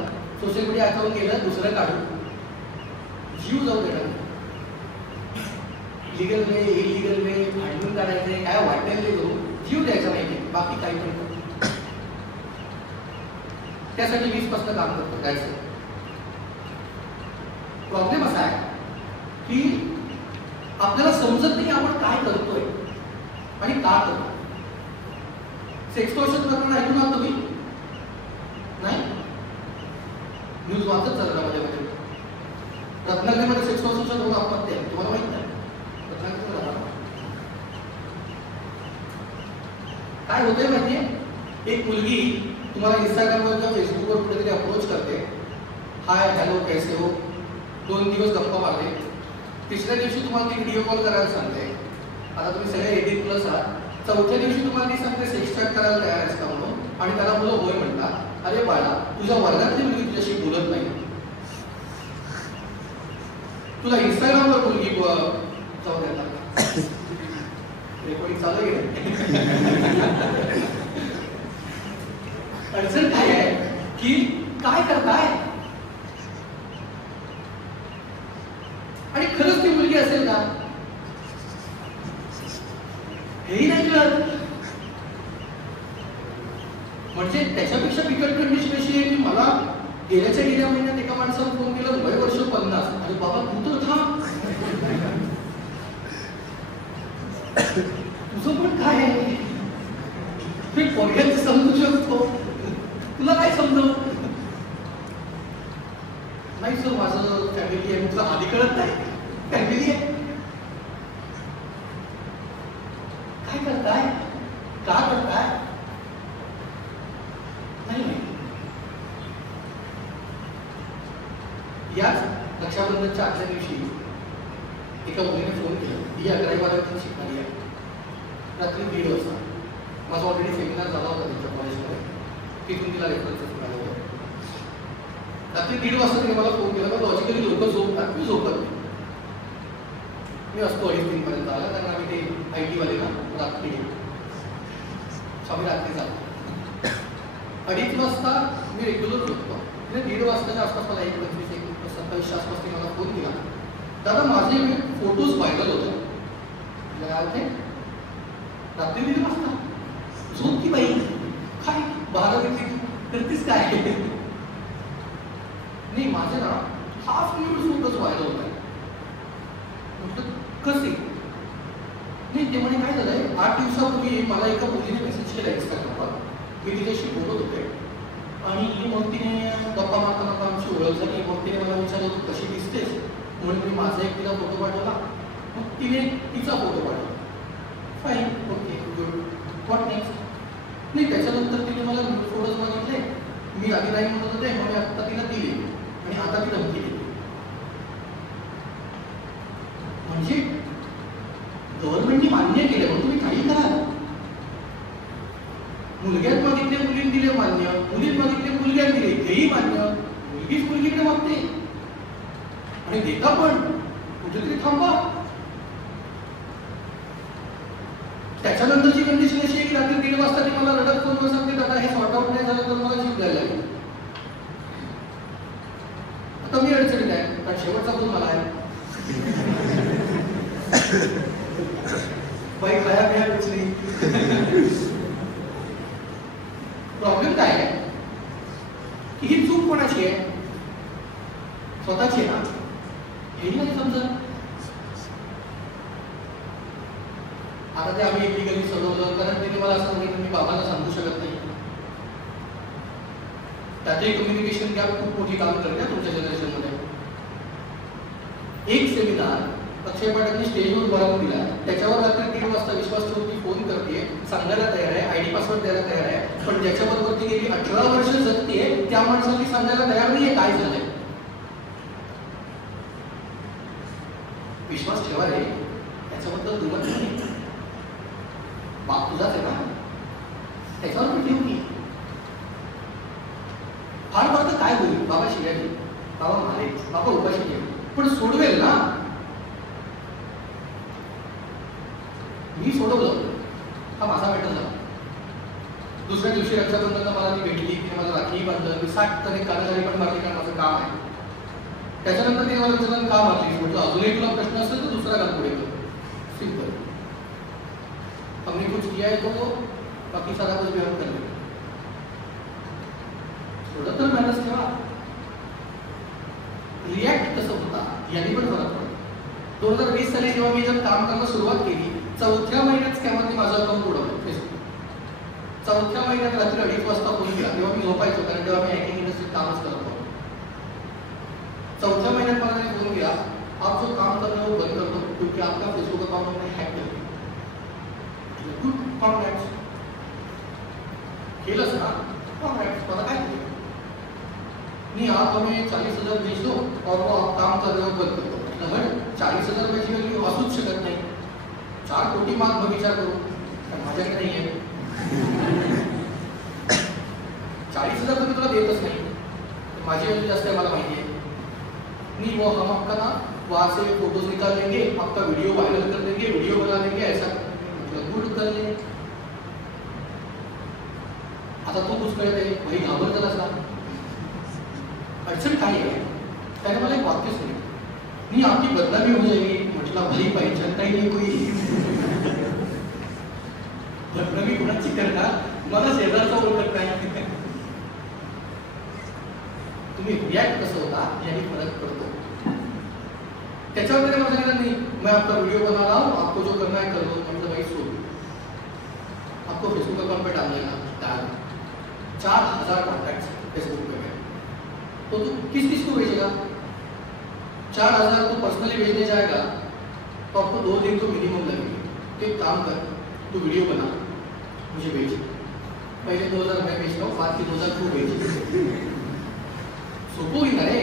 सोशल मीडिया अकाउंट केलं दुसरं काढू, जीव जाऊ देणार. लिगल वे इलिगल वे भांडून काढायचे, काय वाटेल ते करू, जीव द्यायचा नाही, बाकी काही पण करू. त्यासाठी 20% काम करतो. काय प्रॉब्लेम असा आहे की आपल्याला समजत नाही आपण काय करतोय आणि का करतोय. सेक्सटॉर्शन प्रकरण ऐकून आहात तुम्ही? नाही? न्यूज वाचत चालला मध्ये मध्ये. रत्नागिरीमध्ये सेक्सटॉर्शनच्या 2 आत्महत्या आहेत, तुम्हाला माहित नाही? काय होतंय माहितीये, एक मुलगी तुम्हाला इंस्टाग्रामवर किंवा फेसबुकवर कुठेतरी अप्रोच करते, हाय हॅलो कैसे हो, 2 दिवस गप्पा मारते, तिसऱ्या दिवशी तुम्हाला ती व्हिडिओ कॉल करायला सांगते. आता तुम्ही सगळे 18+ आहात. 4थ्या दिवशी तुम्हाला ती सांगते सेक्स चॅट करायला तयार आहेस का म्हणून, आणि त्याला मुलं होय म्हणतात. अरे बाळा, तुझ्या वर्गातली मुलगी तुझ्याशी बोलत नाही, तुला इंस्टाग्रामवर मुलगी जाऊ देतात. रेकॉर्डिंग चालू आहे. अडचण काय आहे की काय करताय, आणि खरंच ती मुलगी असेल का हेही नाही कळत. म्हणजे त्याच्यापेक्षा बिकट कंडिशन अशी आहे की मला गेल्या महिन्यात एका माणसाला फोन केला, वय वर्ष 50, आणि बाबा तू तर थांब, तुझं पण काय आहे, मी पोरग्यांचं समजू शकतो, तुला काय समजव. नाही सर माझं फॅमिली आहे, तुला आधी कळत नाही फॅमिली आहे. काय करताय, का करताय नाही माहिती. याच रक्षाबंधनच्या आदल्या दिवशी एका मुलीने फोन केला, ती 11वी-12वी शिकणारी आहे. रात्री 1:30 वाजता. माझा ऑलरेडी सेमिनार झाला होता त्यांच्या कॉलेजमध्ये, तिथून तिला रेफरन्सेस मिळाले होते. रात्री 1:30 वाजता तिने मला फोन केला. लॉजिकली लोक झोपतात, मी झोपत नाही, मी असतो 2:30-3 पर्यंत आला, कारण आम्ही ते IT वाले ना रात्री आम्ही रात्री जातो. 2:30 वाजता मी रेग्युलर झोपतो. तिने 1:30 वाजताच्या आसपास मला 1:25-1:27 आसपास ती मला फोन केला. दादा माझे फोटोज व्हायरल होते. रात्री 1:30 वाजता झोप की बाई, काय 12 करतीस काय? नाही माझे ना हाफ मिनिट फोटोज व्हायरल होत आहे. म्हटलं कसे? नाही ते म्हणे काय झालंय, 8 दिवसापूर्वी मला एका मुलीने मेसेज केला इंस्टाग्रामवर, मी तिच्याशी बोलत होते, आणि मग तिने गप्पा मारताना आमची ओळख झाली. मग तिने मला विचारलं तू कशी दिसतेस, म्हणून मी माझा एक तिला फोटो पाठवला, मग तिने तिचा फोटो पाठवला. Fine, okay, good, what next? नाही त्याच्यानंतर तिने मला फोटोज मागितले, मी आधी नाही म्हणत होते, मग मी आत्ता तिला दिले, आणि आता ती धमकी दिली. म्हणजे गव्हर्नमेंटने मान्य केले, मग तुम्ही काही करा. मुलग्यात मागितले मुलीने दिले मान्य, मुलीत मागितले मुलग्यात दिले तेही मान्य, मुलगीच मुलगीकडे मागते आणि देता पण. कुठेतरी थांबा. त्याच्यानंतरची कंडिशन अशी आहे की रात्री 1:30 वाजता ती मला रडत फोनवर सांगते, दादा हे सॉर्ट आउट नाही झालं तर मला जीव द्यायला लागेल. आता मी अडचणीत आहे, कारण शेवटचा फोन मला आहे. बाई खाया खाया उचली. प्रॉब्लेम काय आहे की ही चूक कोणाची आहे, स्वतःची आहे ना, हे नाही समजत. आता ते आम्ही इलिगली सोडवलं, कारण तिने मला असं सांगितलं मी बाबांना सांगू शकत नाही. त्याचे कम्युनिकेशन गॅप खूप मोठी काम करते तुमच्या जनरेशनमध्ये. एक सेमिनार अक्षय पाटलांनी स्टेजवर उभारून दिला, त्याच्यावर रात्री 1:30 वाजता विश्वास ठेवून ती फोन करते, सांगायला तयार आहे, ID पासवर्ड द्यायला तयार आहे, पण ज्याच्याबरोबर ती गेली 18 वर्ष जगते त्या माणसाला ती सांगायला तयार नाहीये काय झालंय. विश्वास ठेवा रे, त्याच्याबद्दल दुमत नाही. बाप तुझाच आहे ना, त्याच्यावर मी ठेवू की मी सोडवलं, हा माझा मॅटर झाला. दुसऱ्या दिवशी रक्षाबंधनला मला ती भेटली, तिने मला राखीही बांधलं, मी 60 तरी कानाखाली पण मारली, कारण माझं काम आहे. त्याच्यानंतर तिने मला विचारलं का मारली, म्हटलं अजूनही तुला प्रश्न असेल तर दुसरा घाल पुढे कर, सिंपल. हमने कुछ किया है तो बाकी सारा कुछ भी हम कर लेंगे. थोडं तर मॅनर्स ठेवा. रिॲक्ट कसं होता याने पण फरक पडतो. 2020 साली जेव्हा मी जर काम करायला सुरुवात केली, 4थ्या महिन्यात स्कॅमरने माझं अकाउंट उडवलं फेसबुक. 4थ्या महिन्यात रात्री 2:30 वाजता फोन केला, तेव्हा मी झोपायचो, कारण तेव्हा मी हॅकिंग इंडस्ट्रीत कामच करत होतो. 4थ्या महिन्यात मला फोन केला, आप जो काम कर रहे हो बंद कर दो, क्योंकि आपका फेसबुक अकाउंट हमने हैक कर दिया. गुड, कॉन्ग्रॅट्स. केलंच ना, कॉन्ग्रॅट्स. मला काय केलं नहीं, आप हमें 40,000 भेज दो और वो आप काम कर रहे हो बंद कर दो. मतलब 40,000 रुपयाची व्हॅल्यू असूच शकत नाही. 4 कोटी मार्क विचार करू, माझ्याकडे नाही आहे. 40,000 तर तुला देतच नाही, माझी व्हॅल्यू जास्त आहे मला माहिती आहे. नहीं, वो हम आपका ना वहाँ से फोटोज निकाल लेंगे, आपका वीडियो वायरल कर देंगे, वीडियो बना देंगे, ऐसा मतलब गुड कर लेंगे. आता तू कुछ कळत आहे, भाई घाबर झाला असला. अडचण काय आहे, त्याने मला एक वाक्य सांगितलं, नहीं आपकी बदनामी हो जाएगी. म्हटलं भाई पाहिजे नाही कोई बदनामी कोणाची करता, मला शेजारचा ओळखत नाही. तुम्ही रिॲक्ट कसं होता याने फरक पडतो. त्याच्यावर मला सांगितलं नाही, मैं आपका वीडियो बना रहा हूँ, आपको जो करना है कर लो. मतलब भाई सो आपको फेसबुक अकाउंट पे डालने का डाल 4,000 कॉन्टैक्ट्स फेसबुक पे है, तो तू किस किस को भेजेगा? 4,000 तो पर्सनली भेजने जाएगा तो आपको 2 दिन तो मिनिमम लगेंगे. तो एक काम कर, तू वीडियो बना, मुझे भेज. पहले 2,000 मैं भेजता हूँ, बाद के 2,000 तू भेज. सोपं होईल ना रे,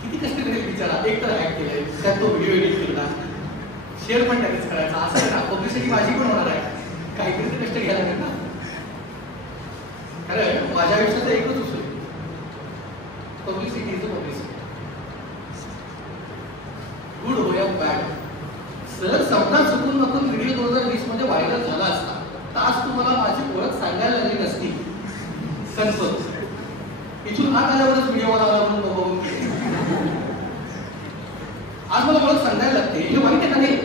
किती कष्ट करेल बिचारा. एक तर हॅक केलंय, त्यात तो व्हिडिओ एडिट केला, शेअर पण त्यानेच करायचा. असं आहे ना, पब्लिसिटी माझी पण होणार आहे, काहीतरी ते कष्ट घ्यायला लागेल ना. कारण माझ्या आयुष्यात एकच असेल, पब्लिसिटी इज पब्लिसिटी. गुड हो या बॅड, सर समजा चुकून नको व्हिडिओ 2020 मध्ये व्हायरल झाला असता तर आज तुम्हाला माझी ओळख सांगायला लागली नसती. कन्फर्म इथून हात आल्यावरच व्हिडिओ बनवला म्हणून बघून आज मला ओळख सांगायला लागते, हे वाईट आहे का नाही?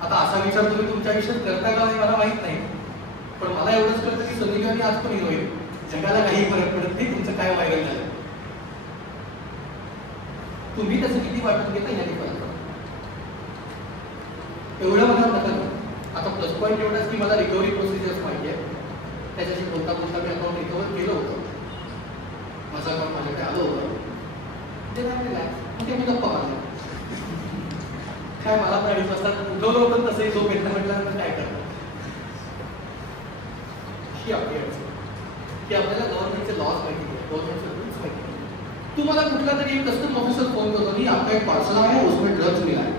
आता असा विचार तुम्ही तुमच्या आयुष्यात करता का नाही मला माहित नाही, पण मला एवढंच कळतं की सनी लिओनी आज पण हिरो आहे. जगाला काही फरक पडत नाही तुमचं काय व्हायरल झालं. तुम्ही त्याचं किती वाटून घेता याने फरक पडतो. एवढं मला नका. आता प्लस पॉईंट एवढाच की मला रिकव्हरी प्रोसिजर्स माहिती आहे. त्याच्याशी बोलता बोलता मी अकाउंट रिकव्हर केलं होतं, माझं अकाउंट माझ्याकडे आलं होतं. ते नाही केलं ते मी गप्पा मारला. काय मला पण 2:30 वाजता उठवलं होतं, तसंही झोप येतं म्हटल्यानंतर काय करतात. ही आपली अडचण की आपल्याला गव्हर्नमेंटचे लॉज माहिती आहे, गव्हर्नमेंटचे रूल्स माहिती आहे. तुम्हाला कुठला तरी एक कस्टम ऑफिसर फोन करतो की आपका एक पार्सल आया है उसमें ड्रग्स मिला है,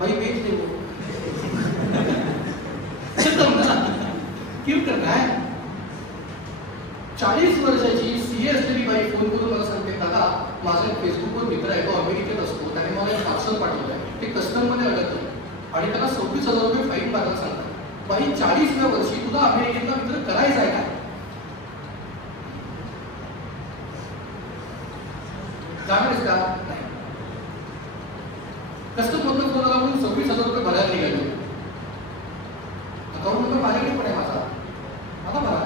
भाई बेच दे वो. क्यों करना है? 40 वर्षाची सीए असलेली बाई फोन करून मला सांगते, दादा माझा फेसबुकवर मित्र आहे, तो अमेरिकेत असतो, त्याने मला एक पार्सल पाठवलं आहे, ते कस्टममध्ये अडकलं आणि त्याला 26,000 रुपये फाईन मारायला सांगतात. बाई 40व्या वर्षी तुला अमेरिकेतला मित्र करायचा आहे काय? जाणारच का? नाही. कस्टम मधून फोन आला म्हणून 26,000 रुपये भरायला निघाले. अकाउंट नंबर माझ्याकडे पण आहे माझा, आता भरा,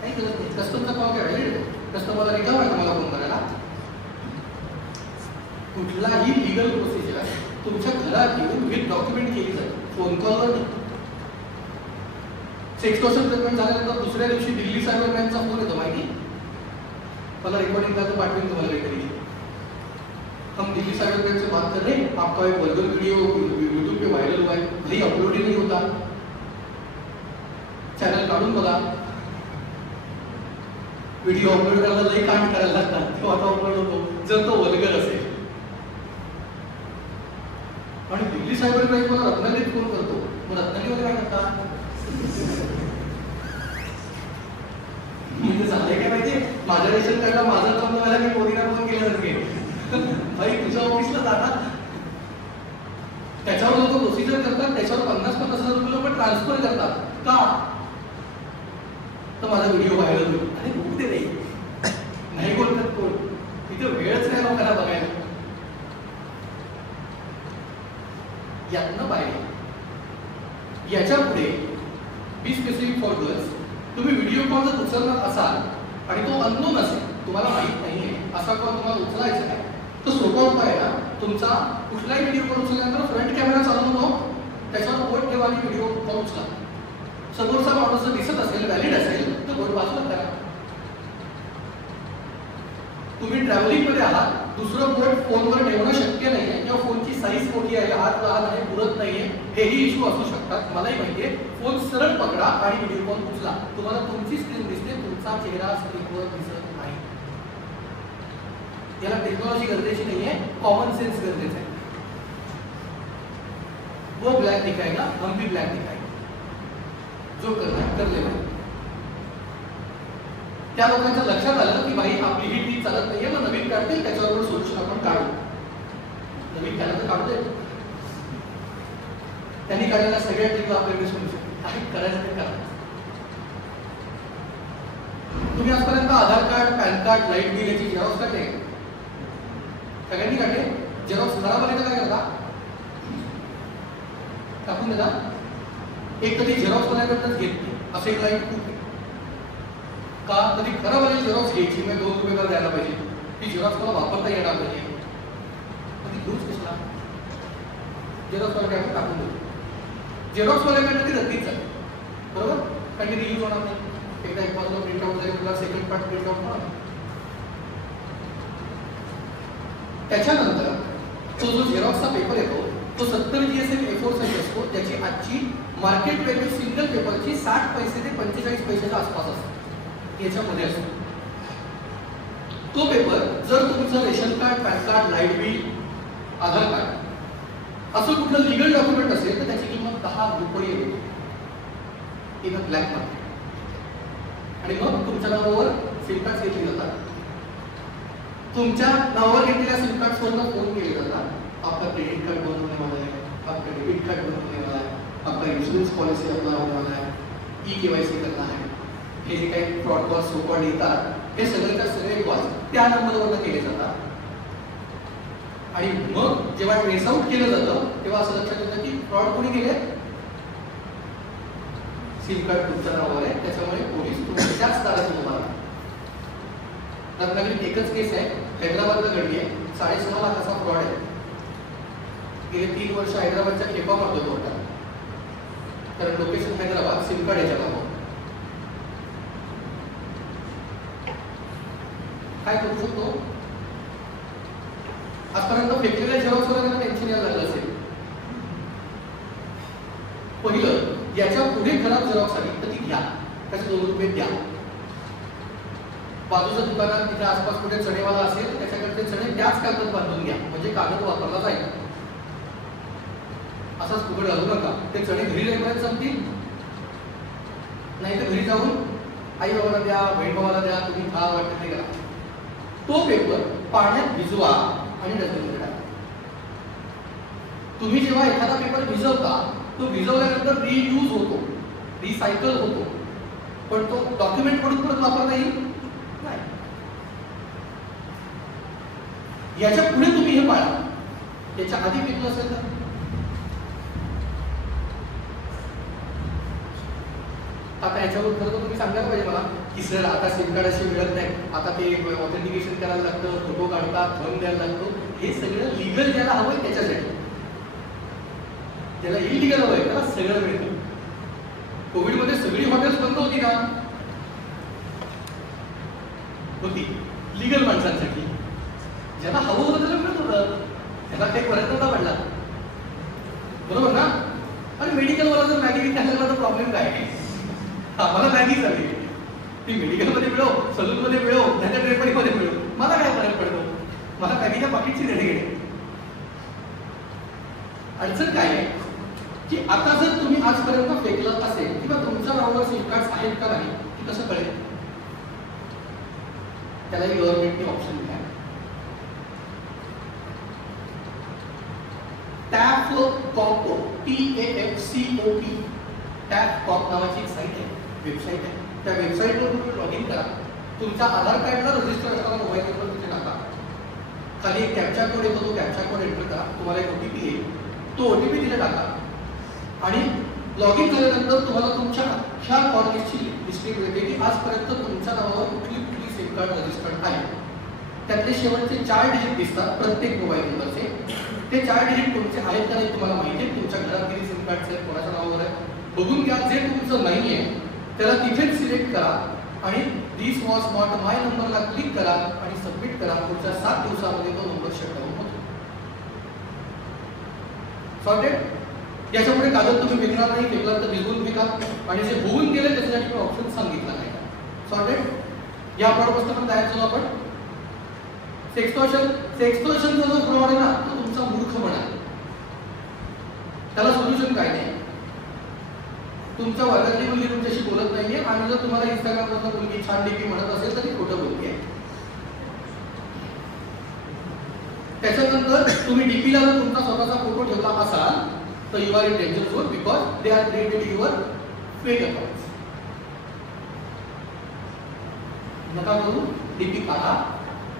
काही गरज नाही. कस्टमचा कॉल काय कस्टमरला रिकाम आहे तुम्हाला फोन करायला. कुठलाही लिगल प्रोसिजर तुमच्या घरात येऊन विथ डॉक्युमेंट केली जाते, फोन कॉलवर नाही. सेक्सटॉर्शन पेमेंट झाल्यानंतर दुसऱ्या दिवशी दिल्ली सायबर बँकचा फोन येतो माहिती, मला रिकॉर्डिंग करतो पाठवून तुम्हाला लेटर. हम दिल्ली साइबर बैंक से बात कर रहे हैं, आपका एक वर्गल वीडियो यूट्यूब पे वायरल हुआ है, भाई अपलोड ही नहीं होता, चॅनल काढून बघा. व्हिडिओ अपलोड करायला लई काम करायला लागतात, तेव्हा तो अपलोड होतो जर तो वर्गर असेल. आणि दिल्ली सायबर बँक मला रत्नागिरीत फोन करतो, मग रत्नागिरीमध्ये काय करतात म्हणजे झालंय काय माहितीये, माझ्या रेशन कार्डला माझं काम करायला मी मोदीला फोन केल्यासारखे. भाई तुझ्या ऑफिसला जाणार, त्याच्यावर लोक प्रोसिजर करतात, त्याच्यावर 50,000 रुपये लोक ट्रान्सफर करतात. का? तर माझा व्हिडिओ व्हायरल होईल. अरे होऊ दे नाही बोलतात कोण, तिथे वेळच नाही लोकांना बघायला. यातनं बाहेर याच्या पुढे बी स्पेसिफिक फॉर गर्ल्स. तुम्ही व्हिडिओ कॉल जर उचलणार असाल आणि तो अननोन असेल, तुम्हाला माहित नाहीये असा कॉल तुम्हाला उचलायचा आहे, तर सोपा उपाय आहे ना, तुमचा कुठलाही व्हिडिओ कॉल उचलल्यानंतर फ्रंट कॅमेरा चालू होतो, त्याच्यावर बोट ठेवा आणि व्हिडिओ कॉल उचला. समोरचा माणूस जर दिसत असेल, व्हॅलिड असेल, तर बोट बाजूला करा. तुम्ही ट्रॅव्हलिंग मध्ये आहात, दुसरं बोट फोनवर ठेवणं शक्य नाहीये किंवा फोनची साईज मोठी आहे, हात लहान आहे, पुरत नाहीये, हेही इश्यू असू शकतात. मलाही माहितीये. फोन सरळ पकडा आणि व्हिडिओ कॉल उचला. तुम्हाला तुमची स्क्रीन दिसते, तुमचा चेहरा स्क्रीनवर दिसत नाही. याला टेक्नॉलॉजी गरजेची नाहीये, कॉमन सेन्स गरजेचं आहे. वो ब्लॅक दिखाएगा, हम भी ब्लॅक दिखाएगा. जो करना कर ले. त्या लोकांच्या लक्षात आलं की भाई आपली ही टीम चालत नाहीये, मग नवीन काढतील, त्याच्यावर सोल्युशन आपण काढू. नवीन काढलं तर काढू दे. त्यांनी काढलेल्या सगळ्या टीमला आपल्याकडे सोल्युशन काही करायचं ते करा. तुम्ही आजपर्यंत Aadhaar card, PAN card, light bill याची झेरॉक्स काढले? सगळ्यांनी काढले? झेरॉक्स खराब आले तर काय करता? टाकून देता. एक कधी झेरॉक्स वाल्याकडनंच घेत नाही, असं एक लाईट खूप का? कधी खराब आलेली झेरॉक्स घ्यायची, मी 2 रुपये द्यायला पाहिजे, ती झेरॉक्स मला वापरता येणार पाहिजे, कधी घेऊच कशाला? झेरॉक्स वाला काय टाकून देतो. झेरॉक्स वाल्याकडनं ती रद्दीच आहे, बरोबर? कारण ती रियूज होणार नाही. एकदा एक बाजूला प्रिंट आउट झाली, तुला सेकंड पार्ट प्रिंट आउट होणार. त्याच्यानंतर तो जो झेरॉक्सचा पेपर येतो तो 70 GSM A4 साइज असतो, ज्याची आजची मार्केट व्हॅल्यू सिंगल पेपरची 60 पैसे ते 45 पैशाच्या आसपास असते. याच्यामध्ये असतो तो पेपर. जर तुमचं ration card, PAN card, light bill, Aadhaar card असं कुठलं लिगल डॉक्युमेंट असेल तर त्याची किंमत 10 रुपये येते इन ब्लॅक मार्केट. आणि मग तुमच्या नावावर सिम कार्ड घेतली जातात. तुमच्या नावावर घेतलेल्या सिम कार्ड्सवरनं फोन केले जातात. आपका क्रेडिट कार्ड बंद होने वाला है, आपका डेबिट कार्ड बंद होने वाला है, आपका इंश्योरेंस पॉलिसी अप्लाई होने वाला है, ई-KYC करना है. हे जे काही फ्रॉड कॉल सोपड येतात, हे सगळेच्या सगळे कॉल त्या नंबरवरनं केले जातात. आणि मग जेव्हा ट्रेस आउट केलं जातं तेव्हा असं लक्षात येतं की फ्रॉड कोणी केले? सिम कार्ड तुमच्या नावावर आहे, त्याच्यामुळे पोलीस तुमच्याच दारात उभा राहतात. रत्नागिरीत एकच केस आहे, हैदराबादला घडली आहे. 6.5 लाखाचा फ्रॉड आहे. गेले 3 वर्ष हैदराबादच्या खेपा मारतो कोर्टात, कारण लोकेशन हैदराबाद, सिम कार्ड याच्या नावावर. काय करू शकतो? आजपर्यंत फेकलेल्या झेरॉक्सवाल्यांना टेन्शन यायला लागलं असेल. पहिलं, याच्या पुढे खराब झेरॉक्स आली तर ती घ्या, त्याचे 2 रुपये द्या. बाजूच्या दुकानात तिच्या आसपास कुठे चणेवाला असेल तर त्याच्याकडे चणे त्याच कागदात बांधून घ्या, म्हणजे कागद वापरला जाईल. असाच फुकट घालू नका. ते चणे घरी जाईपर्यंत संपतील, नाही तर घरी जाऊन आई बाबाला द्या, बहीण भावाला द्या, तुम्ही खा, वाटत नाही करा. तो पेपर पाण्यात भिजवा आणि डस्टबिनमध्ये टाका. तुम्ही जेव्हा एखादा पेपर भिजवता, तो भिजवल्यानंतर रियूज होतो, रिसायकल होतो, पण तो डॉक्युमेंट म्हणून परत वापरता येईल नाही. याच्या पुढे तुम्ही हे पाळा. याच्या आधी फेकलं असेल तर आता याच्यावर खरं तर तुम्ही सांगायला पाहिजे मला की सर आता सिम कार्ड असे मिळत नाही, आता ते ऑथेंटिकेशन करायला लागतं, फोटो काढतात, थंब द्यायला लागतो. हे सगळं लिगल ज्याला हवंय त्याच्यासाठी. ज्याला इलिगल हवंय त्याला सगळं मिळतं. कोविडमध्ये सगळी हॉटेल्स बंद होती का? होती. लिगल माणसांसाठी. ज्याला हवं होतं त्याला मिळत होतं, त्याला काही फरक नव्हता पडला, बरोबर ना? आणि मेडिकल वाला जर मॅगी विकायला लागला तर प्रॉब्लेम काय आहे? मला मॅगी झाली, ती मेडिकलमध्ये मिळव, सलूनमध्ये मिळव, त्याच्या ड्रेपरीमध्ये मिळव, मला काय फरक पडतो? मला मॅगीच्या पाकिटची देणे घेणे. अडचण काय आहे की आता जर तुम्ही आजपर्यंत फेकलं असेल किंवा तुमच्या नावावर सिम कार्ड आहेत का नाही ते कसं कळेल? त्यालाही गव्हर्नमेंटने ऑप्शन दिला. टॅप टॅफकॉप TAFCOP टॅफकॉप नावाची एक साईट आहे, वेबसाईट आहे. त्या वेबसाईटवर तुम्ही लॉग इन करा. तुमच्या आधार कार्डला रजिस्टर असताना मोबाईल नंबर तिथे टाका. खाली एक कॅप्चा कोड येतो, तो कॅप्चा कोड एंटर करा. तुम्हाला एक OTP येईल, तो OTP तिथे टाका आणि लॉग इन झाल्यानंतर तुम्हाला तुमच्या अख्ख्या कॉल लिस्टची हिस्ट्री मिळते की आजपर्यंत तुमच्या नावावर कुठली कुठली सिम कार्ड रजिस्टर्ड आहे. त्यातले शेवटचे 4 डिजिट दिसतात प्रत्येक मोबाईल नंबरचे. ते 4 डिजिट तुमचे आहेत का नाही तुम्हाला माहिती आहे. तुमच्या घरात किती सिम कार्ड्स आहेत, कोणाच्या नावावर आहे बघून घ्या. जे तुमचं नाही आहे त्याला तिथेच सिलेक्ट करा आणि दिस वॉज नॉट माय नंबरला क्लिक करा आणि सबमिट करा. पुढच्या 7 दिवसामध्ये तो नंबर शटडाऊन होतो. सॉर्टेड. याच्यापुढे कागद तुम्ही फेकणार नाही, फेकला तर निघून फेका आणि जे होऊन गेले त्याच्यासाठी मी ऑप्शन सांगितला नाही. सॉर्टेड. या पाठपुस्तकात तयार झालो आपण. सेक्सटॉर्शनचा जो फ्रॉड आहे ना तो तुमचा मूर्खपणा आहे. त्याला सोल्युशन काय नाही. तुमच्या वर्गातली मुलगी तुमच्याशी बोलत नाहीये आणि जर तुम्हाला इंस्टाग्रामवरनं मुलगी छान डीपी म्हणत असेल तर ती खोटं बोलते. त्याच्यानंतर तुम्ही डीपीला जर तुमचा स्वतःचा फोटो ठेवला असाल तर you are in danger zone because they are created your fake accounts. नका करू. डीपी काढा.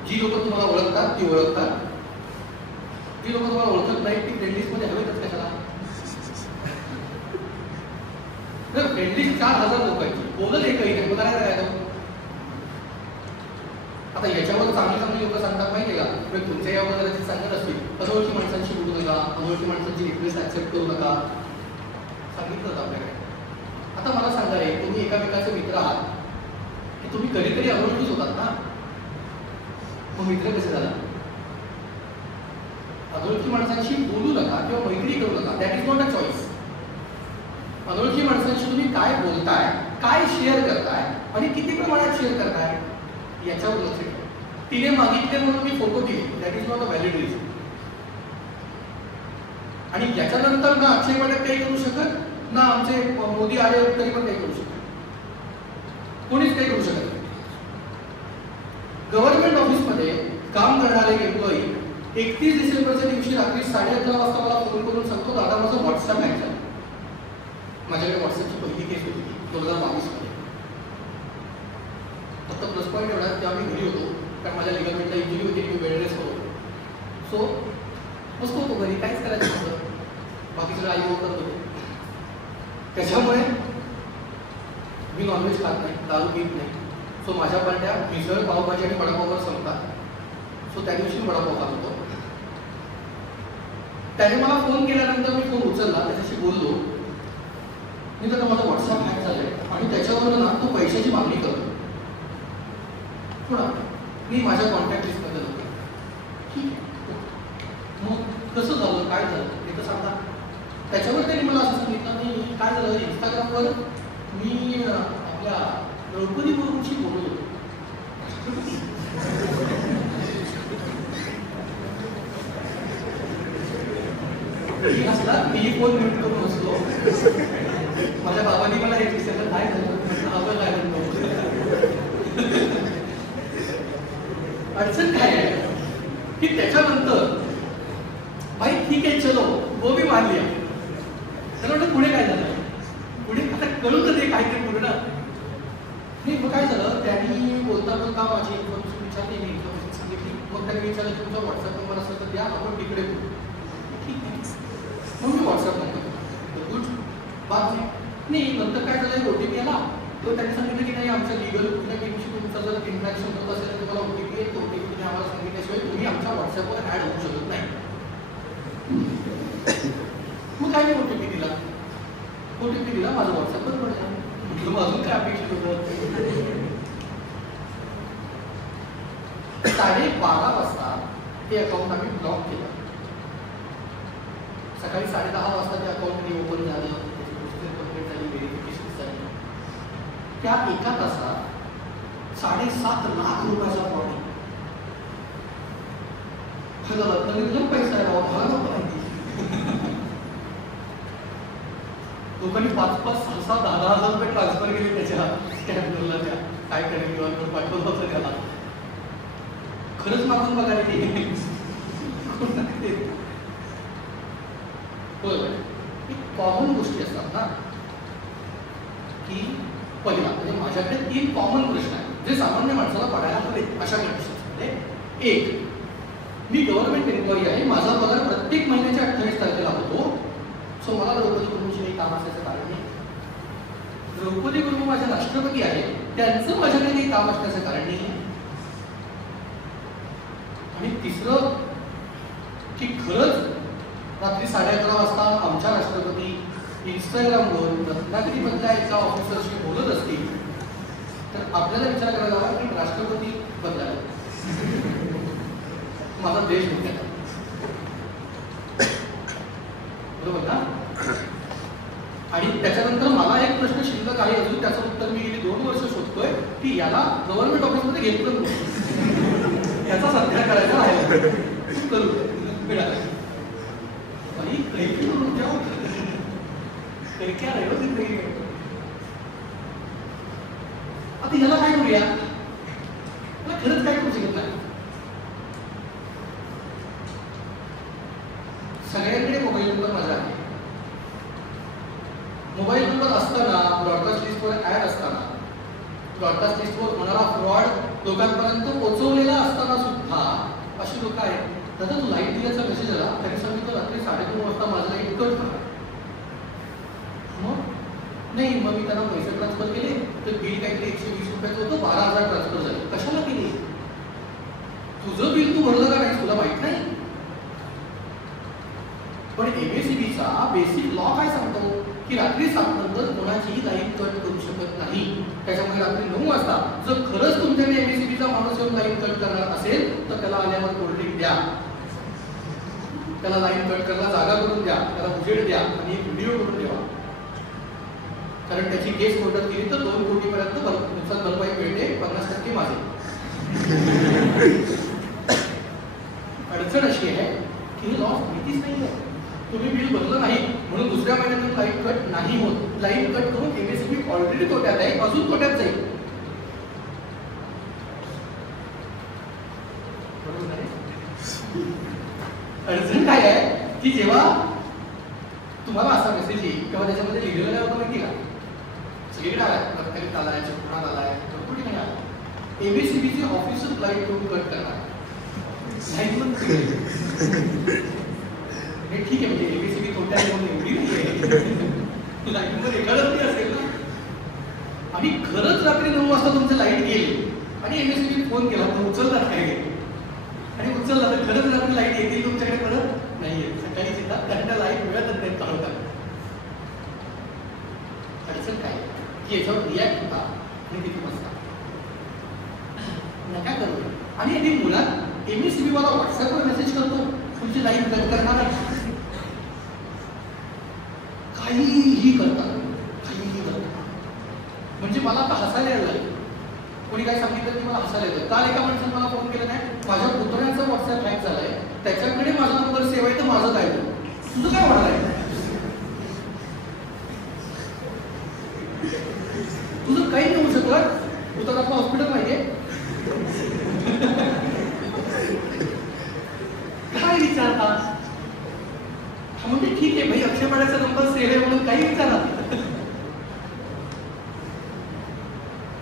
जी लोक तुम्हाला ओळखतात ती ओळखतात. जी लोक तुम्हाला ओळखत नाही ती फ्रेंड लिस्ट मध्ये हवेतच कशाला. फ्रेंड लिस्ट 4000 लोकांची बोलत एकही नाही. मग काय करायचं. आता याच्यावर चांगली लोक सांगतात माहिती आहे का, तुमच्या या वगैरे सांगत असतील अनोळखी माणसांशी बोलू नका, अनोळखी माणसांची रिक्वेस्ट ऍक्सेप्ट करू नका, सांगितलं आपल्याकडे. आता मला सांगा रे, तुम्ही एकामेकाचे मित्र आहात की तुम्ही कधीतरी अनोळखीच होतात ना, मग मित्र कसे झाला. अनोळखी माणसांशी बोलू नका किंवा मैत्री करू नका. That is not a choice. अनोळखी माणसांशी तुम्ही काय बोलताय, काय शेअर करताय आणि किती प्रमाणात शेअर करताय याच्यावर लक्ष ठेवा. तिने मागितले म्हणून मी फोटो दिले, that is not a valid reason. आणि याच्यानंतर ना अक्षय पटेल काही करू शकत, ना आमचे मोदी आले तरी पण काही करू शकत, कोणीच काही करू शकत नाही. गव्हर्नमेंट ऑफिसमध्ये काम करणारे एम्प्लॉई 31 डिसेंबरच्या दिवशी रात्री 11:30 वाजता मला फोन करून सांगतो, दादा माझं व्हॉट्सअप हॅक झालं. माझ्याकडे व्हॉट्सअपची पहिली केस होती 2022 मध्ये. फक्त प्लस पॉईंट एवढा तेव्हा मी घरी होतो, कारण माझ्या लिगामेंटला इंजुरी होती, मी बेड रेस्ट होतो. सो मस्त होतो घरी, काहीच करायचं नव्हतं, बाकी सगळं आई करत होतो. त्याच्यामुळे मी नॉनव्हेज खात नाही, दारू पीत नाही. सो माझ्या पार्ट्या मिसळ, पावभाजी आणि वडापाववर संपतात. सो त्या दिवशी मी वडापाव खात होतो. त्याने मला फोन केल्यानंतर मी फोन उचलला, त्याच्याशी बोललो. मी तर माझा व्हॉट्सअप हॅक झालाय आणि त्याच्यावर ना तो पैशाची मागणी करतो. थोडा मी माझ्या कॉन्टॅक्ट लिस्टमध्ये होतो. ठीक आहे, मग कसं झालं, काय झालं हे तर सांगा. त्याच्यावर त्यांनी मला असं सांगितलं की काय झालं, इंस्टाग्रामवर मी आपल्या द्रौपदी मुर्मूशी बोलत होतो. असला मी फोन म्यूट करून बसलो. माझ्या बाबांनी मला हे विचारलं काय झालं, आपण काय म्हणतो. अडचण काय आहे की त्याच्यानंतर भाई ठीक आहे चलो वो भी मान लिया. त्याला वाटतं पुढे काय झालं, पुढे आता कळू तर ते काहीतरी पूर्ण नाही. मग काय झालं, त्यांनी बोलता बोलता माझी इन्फॉर्मेशन विचारली, मी इन्फॉर्मेशन सांगितली. मग त्यांनी विचारलं तुमचा व्हॉट्सअप नंबर असेल तर द्या, आपण तिकडे बोलू. ठीक आहे, मग मी व्हॉट्सअप नंबर गुड बात नाही. नंतर काय झालं, OTP आला. तो त्यांनी सांगितलं की नाही, आमच्या लिगल कुठल्या टीमशी तुमचं जर इंटरॅक्शन होत असेल तर तुम्हाला OTP येतो. OTP तुम्ही आम्हाला सांगितल्याशिवाय तुम्ही आमच्या व्हॉट्सअपवर ॲड होऊ शकत नाही. मग काय मी OTP दिला, माझं व्हॉट्सअपवर पडला. म्हटलं अजून काय अपेक्षित होतं. 12:30 वाजता ते अकाउंट आम्ही ब्लॉक केलं. सकाळी 10:30 वाजता ते अकाउंट ओपन झालं, कंप्लीट झाली, व्हेरिफिकेशन झाली. त्या एका तासात 7.5 लाख रुपयाचा फ्रॉड आहे. रत्नागिरीला पैसा आहे, मला नको माहिती. लोकांनी 5-5, 6-6, 10,000 रुपये ट्रान्सफर केले त्याच्या स्कॅनरला. त्या काय करेल किंवा पाठवलं होतं त्याला. खरंच मागून बघायला कॉमन गोष्टी असतात ना, की पहिला म्हणजे माझ्याकडे 3 कॉमन प्रश्न आहेत जे सामान्य माणसाला पडायला हवे अशा कंडिशन्समध्ये. एक, मी गव्हर्नमेंट एम्प्लॉई आहे, माझा पगार प्रत्येक महिन्याच्या 28 तारखेला होतो, सो मला द्रौपदी मुर्मूशी काही काम असायचं कारण नाही. द्रौपदी मुर्मू माझ्या राष्ट्रपती आहेत, त्यांचं माझ्याकडे काही काम असण्याचं कारण नाही. आणि तिसरं, की खरंच रात्री 11:30 वाजता आमच्या राष्ट्रपती इंस्टाग्रामवर रत्नागिरीमधल्या एका ऑफिसरशी बोलत असतील तर आपल्याला विचार करायला हवा की राष्ट्रपती बदलावे, माझा देश बदलावा. बरोबर ना? आणि त्याच्यानंतर मला एक प्रश्न शिल्लक आहे अजून, त्याचं उत्तर मी गेली 2 वर्ष शोधतोय की याला गव्हर्नमेंट ऑफिसमध्ये घेतलं नाही, याचा सध्या करायचा आहे, करू मिळाला भाई काही करून जाऊ तरी क्या व्यवस्थित नाही. आता याला काय करूया, मला खरंच काय करू शकत नाही. सगळ्यांकडे मोबाईल नंबर माझा आहे. मोबाईल नंबर असताना, ब्रॉडकास्ट लिस्टवर ऍड असताना, ब्रॉडकास्ट लिस्टवर होणारा फ्रॉड लोकांपर्यंत पोहोचवलेला असताना सुद्धा अशी लोक आहेत. दादा तू लाईट दिल्याचा मेसेज आला, त्यांनी सांगितलं रात्री 2:30 वाजता माझं लाईट कट करा. मग नाही, मग मी त्यांना पैसे ट्रान्सफर केले तर बिल काहीतरी 120 रुपयाचं होतं, 12,000 ट्रान्सफर झाले. कशाला केली? तुझं बिल तू भरलं का नाही तुला माहित नाही. पण एमएसईबीचा बेसिक लॉ काय सांगतो की रात्री 7 नंतर कोणाचीही लाईन कट करू शकत नाही. त्याच्यामुळे रात्री 9 वाजता जर खरंच तुमच्याकडे एमएसईबीचा माणूस येऊन लाईन कट करणार असेल तर त्याला आल्यावर कोल्ड्रिंक द्या, त्याला लाईन कट करायला जागा करून द्या, त्याला उजेड द्या आणि एक व्हिडिओ करून द्या. कारण त्याची केस कोर्टात गेली तर 2 कोटीपर्यंत नुकसान भरपाई मिळते, 50% माझे. अडचण अशी आहे की हे लॉ माहितीच नाही आहे. तुम्ही बिल भरलं नाही म्हणून दुसऱ्या महिन्यातून लाईट कट नाही होत. लाईट कट करून एमएसईबी ऑलरेडी तोट्यात आहे, अजून तोट्यात जाईल. बरोबर आहे. अडचण काय आहे की जेव्हा तुम्हाला असा मेसेज येईल तेव्हा त्याच्यामध्ये लिहिलेलं काय होतं माहिती का, सगळीकडे आलाय, रत्नागिरीत आलाय, चिपळूणात आलाय, भरपूर ठिकाणी आलाय, एमएसईबीची ऑफिसच लाईट करून कट करणार. लाईट पण ठीक आहे, म्हणजे एबीसीबी तोट्यात येऊन एवढी नाही लाईटमध्ये एखादं असेल ना. आणि खरंच रात्री 9 वाजता तुमचं लाईट गेली आणि एमएससीबी फोन केला तर उचलतात काय, आणि उचलला तर खरंच रात्री लाईट येतील तुमच्याकडे परत नाही येत. सकाळी येतात त्यांना लाईट मिळत नाही, काढतात. अडचण काय की याच्यावर रिॲक्ट होता आणि किती वाजता नका करू. आणि एक मुलात एमएससीबी मला व्हॉट्सअपवर मेसेज करतो तुमची लाईन कट करणार आहे, काहीही करतात, काहीही करतात. म्हणजे मला आता हसायला यायला लागलं. कोणी काय सांगितलं की मला हसायला येतं. काल एका माणसाने मला फोन केला नाही, माझ्या पुतण्याचा व्हॉट्सअप हॅक झालाय, त्याच्याकडे माझा नंबर सेव्ह आहे तर माझं काय तुझं काय होणार आहे, तुझं काही नाही होऊ शकत. पुतण्याचं हॉस्पिटल माहितीये काय विचारतात. म्हणजे ठीक आहे भाई, अक्षय पाड्याचा नंबर सेव्ह आहे म्हणून काही विचारा,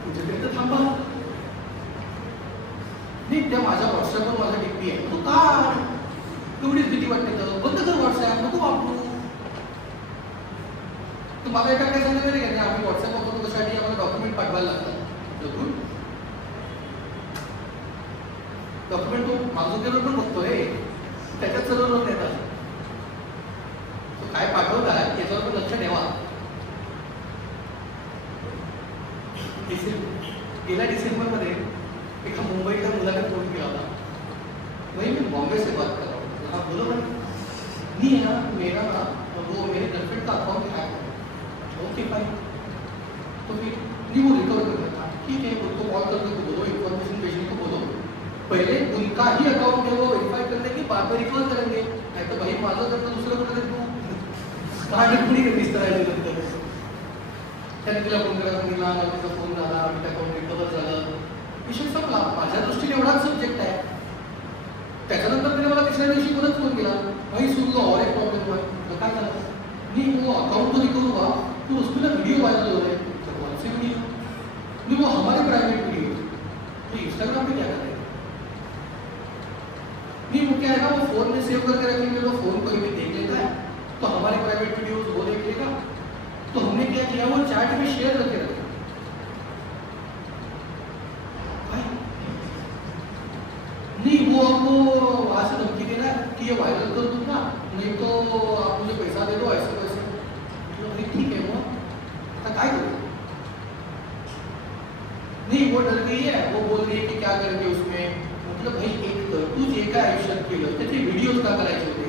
तुझ्याकडे तर थांबा. नाही, त्या माझ्या व्हॉट्सअपवर माझा डिग्री आहे, तू काढ, तेवढीच भीती वाटते तर बंद कर व्हॉट्सअप, नको वापरू. तुम्हाला एका काय सांगितलं नाही का, आम्ही व्हॉट्सअप वापरतो त्यासाठी आम्हाला डॉक्युमेंट पाठवायला लागतात. डॉक्युमेंट तो मागुकेवर पण बघतोय, त्याच्यात सर्व लोक येतात. तो काय पाठवताय याच्यावर पण लक्ष ठेवा. गेल्या डिसेंबरमध्ये एका मुंबईच्या मुलाने फोन केला होता, भाई मैं बॉम्बे से बात कर रहा हूँ. हाँ बोलो भाई. नहीं है ना, मेरा ना वो मेरे गर्लफ्रेंड का अकाउंट हैक है. Okay fine. तो फिर नहीं वो रिकवर कर रहा था, ठीक है, उनको कॉल करके तो बोलो, इन्फॉर्मेशन भेजने को बोलो. पहले उनका ही अकाउंट है वो वेरीफाई करने के बाद में रिकवर करेंगे. नहीं तो भाई माझं करतो दुसरं कुठे तू काढ कुणी विस्तारायचं. त्याने तिला फोन करायला सांगितला, मला तिचा फोन झाला, आम्ही अकाउंट रिकवर झालं, विषय संपला. माझ्या दृष्टीने एवढाच सब्जेक्ट आहे. त्याच्यानंतर तिने मला तिसऱ्या दिवशी परत फोन केला, भाई सुरू और एक प्रॉब्लेम आहे. काय झालं, नहीं वो अकाउंट तो रिकवर हुआ तो उसमें ना वीडियो वायरल हो रहे हैं। तो कौन सी वीडियो? नहीं वो हमारे प्राइवेट वीडियो। तो इंस्टाग्राम पे क्या कर रहे हैं? नहीं वो क्या है ना, वो फोन में सेव करके रखेंगे तो फोन कोई भी देख लेता है, तो हमारे प्राइवेट वीडियोस वो देख लेगा। तो हमने क्या किया, वो चैट में शेयर करके रखे। नहीं वो आपको वहां से धमकी दे रहा है कि ये वायरल कर दूंगा, नहीं तो आप मुझे पैसा दे दो ऐसे वैसे। तो भाई ठीक है, वो क्या करें? नहीं वो डर गई है, वो बोल रही है की क्या करेंगे उसमें। मतलब भाई एक तू जे काय आयुष्यात केलं त्याचे व्हिडिओज का करायचे होते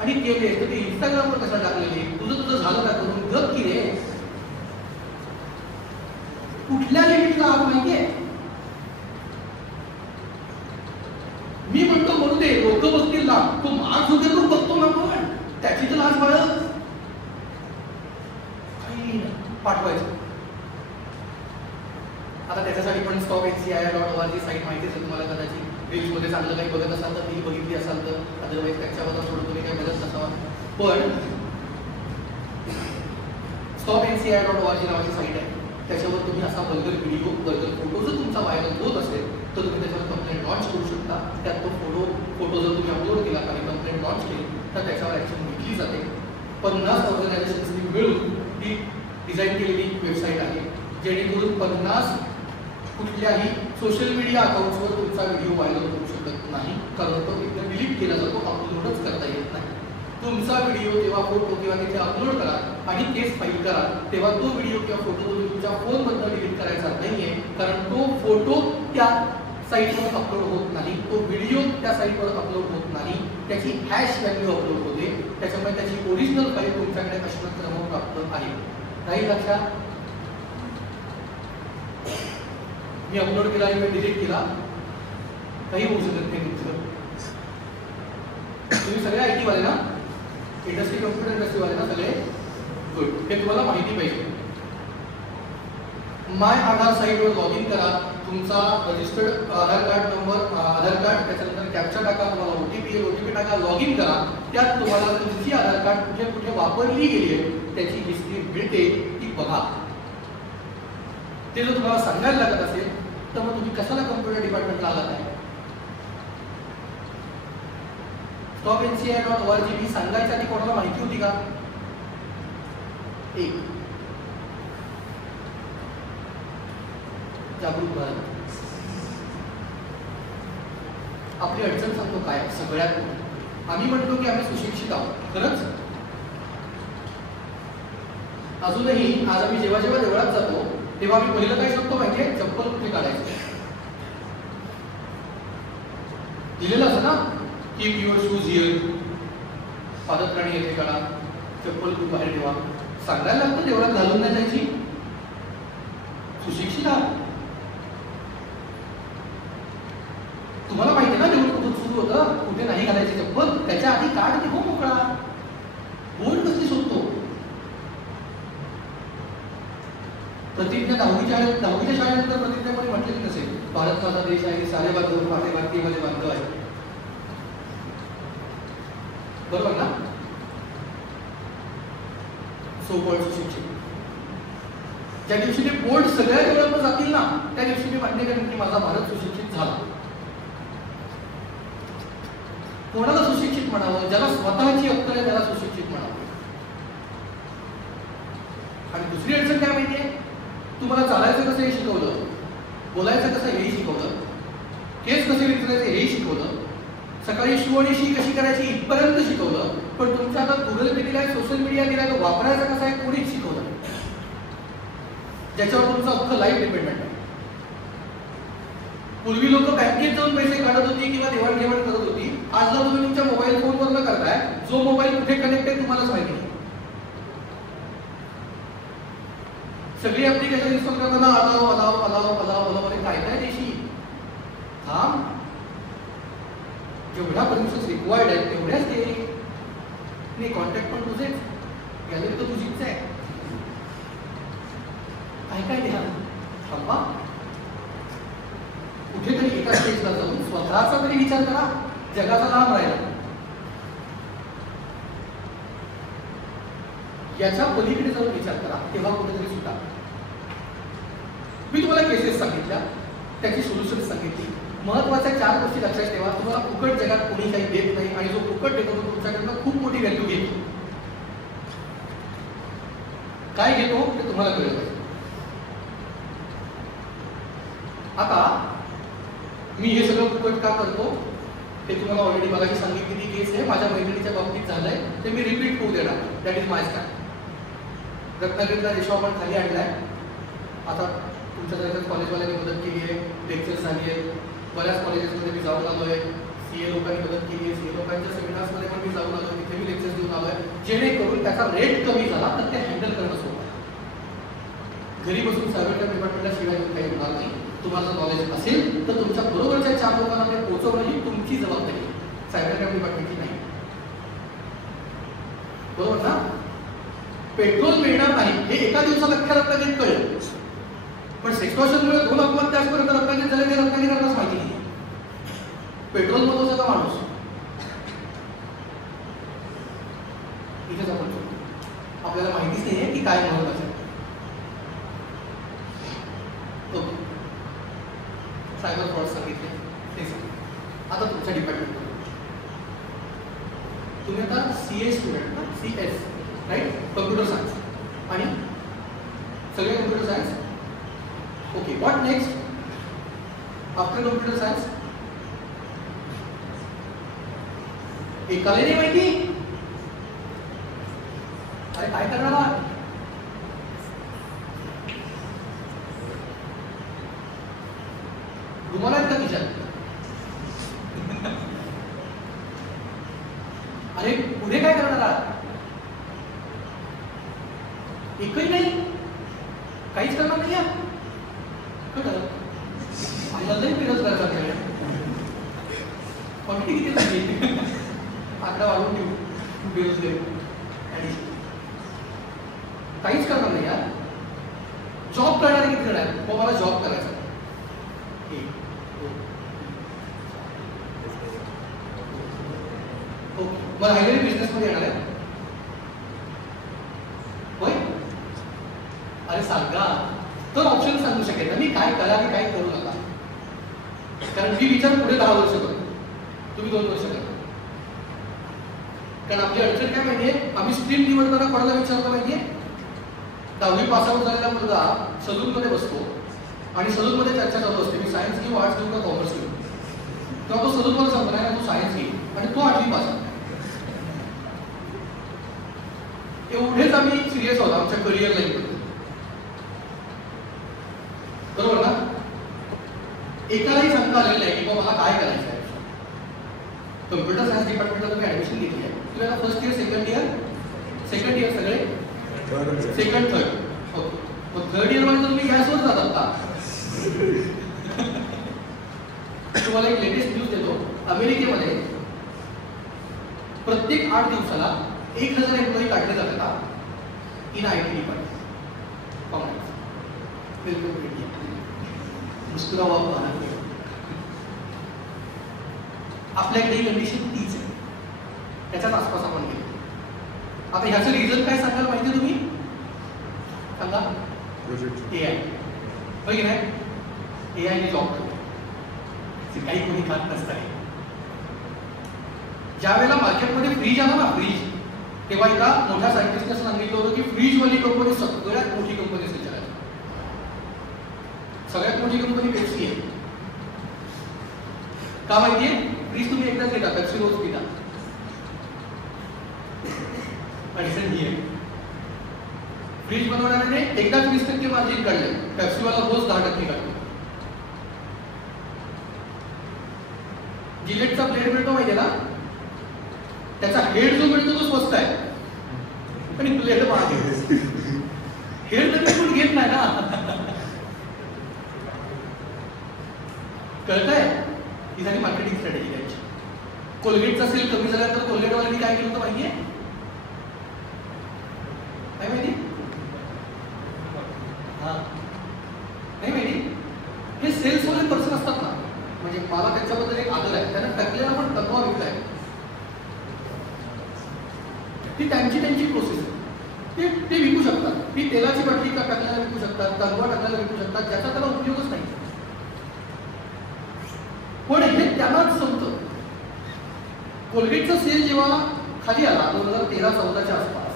आणि केले तर ते इंस्टाग्रामवर कसा टाकलेले, तुझं झालं का करून गप की रे? कुठल्या लिमिटला आग माहितीये? मी म्हणतो म्हणू दे, लोक बघतील ना, तो मार्क्स वगैरे तो बघतो ना, पण त्याची तर लाज बाळग काही पाठवायचं. आता त्याच्यासाठी पण stopnci.org साईट माहितीच आहे तुम्हाला, कदाचित रील्स मध्ये चांगलं काही बघत असाल तर ती बघितली असाल तर, अदरवाईज त्याच्याबद्दल थोडं तुम्ही काही बघत नसावा. पण stopnci.org नावाची साईट आहे, त्याच्यावर तुम्ही असा वल्गर व्हिडिओ वल्गर फोटो जर तुमचा व्हायरल होत असेल तर तुम्ही त्याच्यावर कंप्लेंट लॉन्च करू शकता. त्यात तो फोटो जर तुम्ही अपलोड केला आणि कंप्लेंट लॉन्च केली तर त्याच्यावर ॲक्शन घेतली जाते. 50 ऑर्गनायझेशन्सनी मिळून ती डिझाईन केलेली वेबसाईट आहे, जेणेकरून 50 कुठल्याही सोशल मीडिया अकाउंट्सवर तुमचा व्हिडिओ व्हायरल होऊ शकत नाही, कारण तो एकदा डिलीट केला जातो, अपलोडच करता येत नाही. तुमचा व्हिडिओ जेव्हा फोटो किंवा तिथे अपलोड करा आणि केस फाईल करा, तेव्हा तो व्हिडिओ किंवा फोटो तुम्ही तुमच्या फोनमधून डिलीट करायचा नाहीये, कारण तो फोटो त्या साईटवर अपलोड होत नाही, तो व्हिडिओ त्या साईटवर अपलोड होत नाही, त्याची हॅश व्हॅल्यू अपलोड होते, त्याच्यामुळे त्याची ओरिजिनल फाईल तुमच्याकडे असणं क्रमप्राप्त आहे. काही लक्षात? मी अपलोड केला आणि मी डिलीट केला, काही होऊ शकत नाही तुमचं. तुम्ही सगळे IT वाले ना, इंडस्ट्री कम्प्युटर इंडस्ट्री वाले ना सगळे, गुड. हे तुम्हाला माहिती पाहिजे. माय आधार साईटवर लॉग इन करा, तुमचा रजिस्टर्ड आधार कार्ड नंबर, आधार कार्ड, त्याच्यानंतर कॅप्चा टाका, तुम्हाला OTP टाका, लॉग इन करा. त्यात तुम्हाला तुमची आधार कार्ड कुठे कुठे वापरली गेली आहे त्याची हिस्ट्री मिळते, ती बघा. ते जर तुम्हाला सांगायला लागत असेल तर मग तुम्ही कशाला कम्प्युटर डिपार्टमेंटला आलात आहे? stopnci.org मी सांगायच्या आधी कोणाला माहिती होती का? एक जागरूक भारत. आपली अडचण सांगतो काय सगळ्यात मोठी. आम्ही म्हणतो की आम्ही सुशिक्षित आहोत, खरंच. अजूनही आज आम्ही जेव्हा जेव्हा देवळात जातो तेव्हा आम्ही पहिलं काय सांगतो माहितीये? चप्पल कुठे काढायचं. दिलेलं असं ना, कीप युअर शूज हिअर, पादत्राणी येथे काढा, चप्पल खूप बाहेर ठेवा. सांगायला लागतं देवळात घालून नाही जायची. सुशिक्षित आहात. तुम्हाला माहिती ना देऊळ कुठून सुरू होतं, कुठे नाही घालायची चप्पल, त्याच्या आधी काढ ते हो मोकळा. बोर्ड कसली शोधतो? प्रतिज्ञा 10वीच्या शाळेनंतर प्रतिज्ञामध्ये म्हटलेली नसेल, भारत माझा देश आहे, सारे भारतीय माझे बांधव आहे. बरोबर ना? सोबत सुशिक्षित. ज्या दिवशी ते बोर्ड सगळ्या देवळात जातील ना, त्या दिवशी मी मान्य करेन की माझा भारत सुशिक्षित झाला. कोणाला सुशिक्षित म्हणावं? ज्याला स्वतःची अक्कल आहे त्याला सुशिक्षित म्हणावं. आणि दुसरी अडचण काय माहितीये? तुम्हाला चालायचं कसं हे शिकवलं, बोलायचं कसं हेही शिकवलं, केस कसे विचारायचे हेही शिकवलं, सकाळी शू आणि शी कशी करायची इथपर्यंत शिकवलं, पण तुमच्या आता गुगल पे दिलाय, सोशल मीडिया दिलाय, तो वापरायचा कसा आहे कोणीच शिकवलं. ज्याच्यावर तुमचं अख्खं लाईफ डिपेंडेंट आहे. पूर्वी लोक बँकेत जाऊन पैसे काढत होती किंवा देवाणघेवाण करत होती. आज जर तुम्ही तुमच्या मोबाईल फोनवरनं करताय, जो मोबाईल कुठे कनेक्ट आहे तुम्हालाच माहिती नाही. सगळी ऍप्लिकेशन इन्स्टॉल करताना अलाव काय काय देशी थांब, जेवढ्या परमिशन्स रिक्वायर्ड आहेत तेवढ्याच दे. नाही कॉन्टॅक्ट पण तुझेच, गॅलरी तर तुझीच आहे, काय काय द्या. थांबा, कुठेतरी एका स्टेजला जाऊन स्वतःचा तरी विचार करा, जगाचा लाभ राहिला. याच्या पलीकडे जाऊन विचार करा, तेव्हा कुठेतरी सुद्धा मी तुम्हाला केसेस सांगितल्या, त्याची सोल्युशन सांगितली. महत्वाच्या 4 गोष्टी लक्षात ठेवा. तुम्हाला फुकट जगात कोणी काही देत नाही आणि जो फुकट देतो तो तुमच्याकडनं खूप मोठी व्हॅल्यू घेतो. काय घेतो ते तुम्हाला कळलं पाहिजे. आता मी हे सगळं फुकट का करतो ते तुम्हाला ऑलरेडी मगाशी सांगितलेली केस आहे. माझ्या मैत्रिणीच्या बाबतीत झालंय ते मी रिपीट होऊ देणार. That is my stand. रत्नागिरीला रेशो आपण खाली आणलाय. आता तुमच्या जगात कॉलेजवाल्यांनी मदत केली आहे, लेक्चर्स झाली आहेत. बऱ्याच कॉलेजेसमध्ये मी जाऊन आलोय. CA लोकांनी मदत केली आहे. CA लोकांच्या सेमिनार्समध्ये पण मी जाऊन आलो, तिथे मी लेक्चर्स देऊन आलोय, जेणेकरून त्याचा रेट कमी झाला तर ते हँडल करणं सोपं आहे. घरी बसून सायबर डिपार्टमेंटला शिवाय देऊन काही होणार नाही. तुम्हाला जर नॉलेज असेल तर तुमच्या बरोबरच्या 4 लोकांना ते पोहोचवणं ही तुमची जबाबदारी आहे, सायबर डिपार्टमेंटची नाही. बरोबर ना? पेट्रोल मिळणार नाही हे एका दिवसात अख्ख्या रत्नागिरीत कळलं, पण सेक्सटॉर्शनमुळे 2 अपमान त्याचपर्यंत रत्नागिरीत झाले ते रत्नागिरीकरांनाच माहिती नाही. पेट्रोल महत्वाचा माणूस इथेच आपण आपल्याला माहितीच नाहीये की काय महत्वाचं आहे. ओके, सायबर फ्रॉड सांगितले ते सांगितलं. आता तुमच्या डिपार्टमेंट तुम्ही आता CS स्टुडंट ना, CS राईट, कम्प्युटर सायन्स आणि सगळे computer science. Okay, what next after computer science? एकाला नाही माहिती. अरे काय करणार आहात? रुमाल आहेत का तिच्यात? अरे पुढे काय करणार आहात? एकही नाही, काहीच करणार नाही. मलाही बेरोजगार झाले. क्वांटिटी किती झाली? आकडा वाढवून ठेवू बेरोजगारी. काहीच करणार नाही यार. जॉब करणारे किती जण आहेत? मग मला जॉब करायचा. ओके, मला हायवेरी बिझनेस मध्ये येणार आहे. होय, अरे सांगा तर ऑप्शन सांगू शकेल ना मी, काय करा आणि काय करू नका. कारण मी विचार पुढे 10 वर्ष करतो, तुम्ही 2 वर्ष करा. कारण आपली अडचण काय माहितीये, आम्ही स्ट्रीम निवडताना कोणाला विचारतो माहितीये? 10वी पासआउट झालेला मुलगा सलूनमध्ये बसतो आणि सलूनमध्ये चर्चा चालू असते, मी सायन्स घेऊ, आर्ट्स घेऊ का कॉमर्स घेऊ. तेव्हा तो सलूनमध्ये सांगतो नाही तू सायन्स घे, आणि तो 8वी पास आहे. एवढेच आम्ही सिरियस आहोत आमच्या करिअर लाईफमध्ये. बरोबर ना? एकालाही सांगता आलेलं नाही की मला काय करायचं आहे. कम्प्युटर सायन्स डिपार्टमेंटला तुम्ही ऍडमिशन घेतली आहे, तुम्हाला फर्स्ट इयर सेकंड इयर सगळे सेकंड थर्ड. ओके, मग थर्ड इयर मध्ये तुम्ही गॅसवर जातात का? तुम्हाला एक लेटेस्ट न्यूज देतो. अमेरिकेमध्ये प्रत्येक 8 दिवसाला 1000 एम्प्लॉई काढले जातात इन IT डिपार्टमेंट. मुस्कुरावा भारत. आपल्याकडे ही कंडिशन तीच आहे, त्याच्याच आसपास आपण गेलो. आता ह्याचं रिझन काय सांगाल माहिती तुम्ही? सांगा. AI होय की नाही? AI ने जॉब करतो, काही कोणी खात नसतं. ज्या वेळेला मार्केटमध्ये फ्रीज आला ना, फ्रीज, तेव्हा एका मोठ्या सायंटिस्टने सांगितलं होतं की फ्रीजवाली कंपनी सगळ्यात मोठी कंपनी असेल जगात. सगळ्यात मोठी कंपनी पेप्सी आहे. का माहितीये? फ्रीज तुम्ही एकदाच घेता, पेप्सी रोज पिता. अडचण ही आहे, फ्रीज बनवणाऱ्याने एकदाच 20% मार्जिन काढले, पेप्सीवाला रोज 10% काढतो. जिलेटचा ब्लेड मिळतो माहितीये ना, त्याचा हेड जो मिळतो तो स्वस्त आहे आणि ब्लेड महाग आहे. हेड तर कोण घेत नाही ना. कळतंय? ही झाली मार्केटिंग स्ट्रॅटेजी द्यायची. कोलगेटचा सेल कमी झाला तर कोलगेटवाल्यांनी काय केलं होतं माहितीये? काय माहिती? हा नाही माहिती? हे सेल्सवाले पर्सन असतात ना, म्हणजे मला त्याच्याबद्दल एक आदर आहे, त्यांना टकलेला पण तत्वा विकलाय. ती त्यांची प्रोसेस आहे. ते विकू शकतात. ती तेलाची बाटली टाकल्याला विकू शकतात, कंगवा टाकल्याला विकू शकतात, ज्याचा त्याला उपयोगच नाही. पण हे त्यांनाच संपतं. कोलगेटचा सेल जेव्हा खाली आला 2013-14च्या आसपास,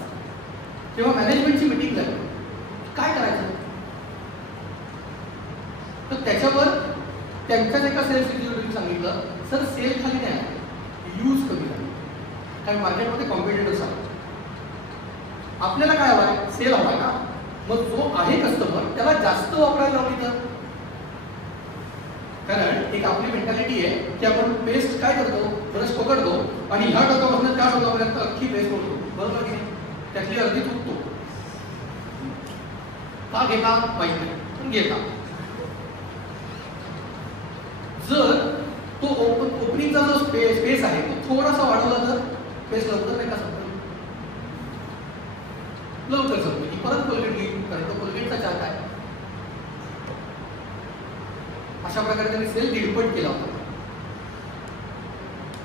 तेव्हा मॅनेजमेंटची मीटिंग झाली. काय करायचं? तर त्याच्यावर त्यांच्याच एका सेल्स एक्झिक्युटिव्हने सांगितलं, सर सेल खाली नाही, यूज कमी झाली. कारण मार्केटमध्ये कॉम्पिटिटर्स आहेत. आपल्याला काय हवं आहे? सेल हवा आहे ना. मग जो आहे कस्टमर त्याला जास्त वापरायला लावली तर. कारण एक आपली मेंटॅलिटी आहे की आपण पेस्ट काय करतो, ब्रश पकडतो आणि ह्या टोकापासून त्या टोकापर्यंत अख्खी पेस्ट करतो, बरोबर की नाही? त्यातली अर्धी चुकतो. का घेता माहिती नाही, पण घेता. जर तो ओपनिंगचा जो स्पेस आहे तो थोडासा वाढवला तर पेस्ट लवकर नाही का संपतो? लवकर संपतो की परत कोलगेट घेईल, कारण तो कोलगेटचा चार्ट आहे. अशा प्रकारे त्यांनी सेल दीडपट केला होता.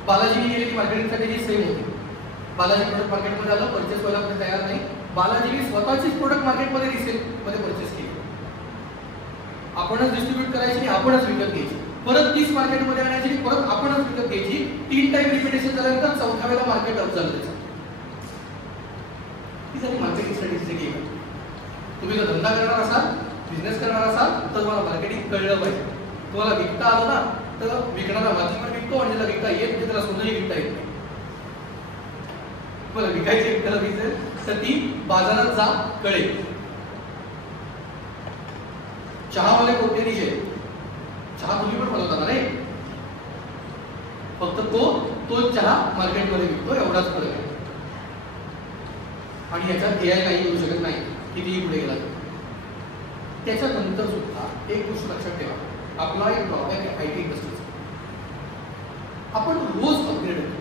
बालाजीने गेलेली मार्केटिंगसाठी ही सेम होती. बालाजी प्रोडक्ट मार्केटमध्ये आलं, परचेस व्हायला पण तयार नाही. बालाजीने स्वतःचीच प्रोडक्ट मार्केटमध्ये रिसेल मध्ये परचेस केली. आपणच डिस्ट्रीब्यूट करायची आणि आपणच विकत घ्यायची. परत 30 मार्केटमध्ये आणायची आणि परत आपणच विकत घ्यायची. 3 टाइम रिपिटेशन झाल्यानंतर 4थ्या वेळेला मार्केट अप झालं त्याचं. ही झाली मार्केटिंग स्ट्रॅटेजीची गेम. तुम्ही जर धंदा करणार असाल, बिझनेस करणार असाल, तर तुम्हाला मार्केटिंग कळलं पाहिजे. तुम्हाला विकता आलं ना तर विकणारा माती पण विकतो आणि ज्याला विकता येत नाही त्याला सोनंही विकता येत नाही. बरं, विकायची त्याला विकेल तर ती बाजारात जा कळेल. चहावाले कोट्याधीश आहे, चहा तुम्ही पण बनवता रे, फक्त तो चहा मार्केटमध्ये विकतो, एवढाच फरक आहे. आणि याच्यात एआय काही येऊ शकत नाही कितीही पुढे गेला. त्याच्यानंतर सुद्धा एक गोष्ट लक्षात ठेवा, आपला एक ड्रॉबॅक आहे आयटी इंडस्ट्रीचा. आपण रोज अपग्रेड होतो.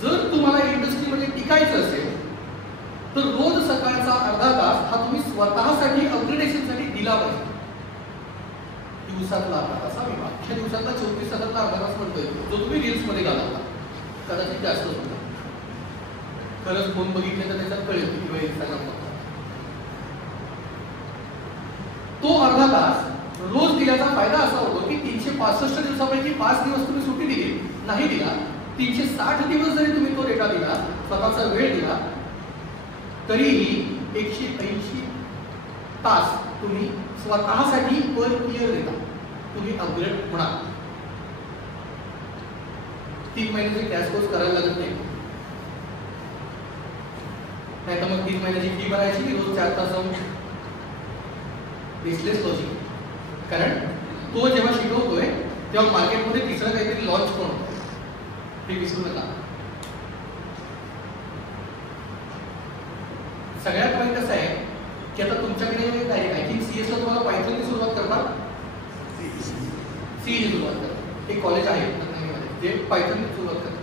जर तुम्हाला इंडस्ट्रीमध्ये टिकायचं असेल तर रोज सकाळचा अर्धा तास हा तुम्ही स्वतःसाठी अपग्रेडेशनसाठी दिला पाहिजे. दिवसातला अर्धा तास, आम्ही अख्ख्या दिवसातला 24 तासातला अर्धा तास म्हणतोय, जो तुम्ही रील्समध्ये घालवता. कदाचित जास्त होतं. खरंच फोन बघितले तर त्याच्यात कळेल किती वेळ इंस्टाग्राम बघता. तो अर्धा तास रोज दिल्याचा फायदा असा होतो की 365 दिवसापैकी 5 दिवस तुम्ही सुट्टी दिली, नाही दिला, 360 दिवस जरी तुम्ही तो डेटा दिला, स्वतःचा वेळ दिला, तरीही 180 तास तुम्ही स्वतःसाठी पर इयर देता. तुम्ही अपग्रेड म्हणा. 3 महिन्याचे कॅश कोर्स करायला लागत नाही. नाही तर मग 3 महिन्याची फी भरायची, रोज 4 तास जाऊन बेसलेस लॉजिक. कारण तो जेव्हा शिकवतोय तेव्हा मार्केटमध्ये तिसरं काहीतरी लॉन्च पण होतं, ते विसरू नका. सगळ्यात पहिले कसं आहे की आता तुमच्याकडे आय थिंक CS ला तुम्हाला पायथनची सुरुवात करतात, सी ची सुरुवात करतात. एक कॉलेज आहे जे पायथनची सुरुवात करतात.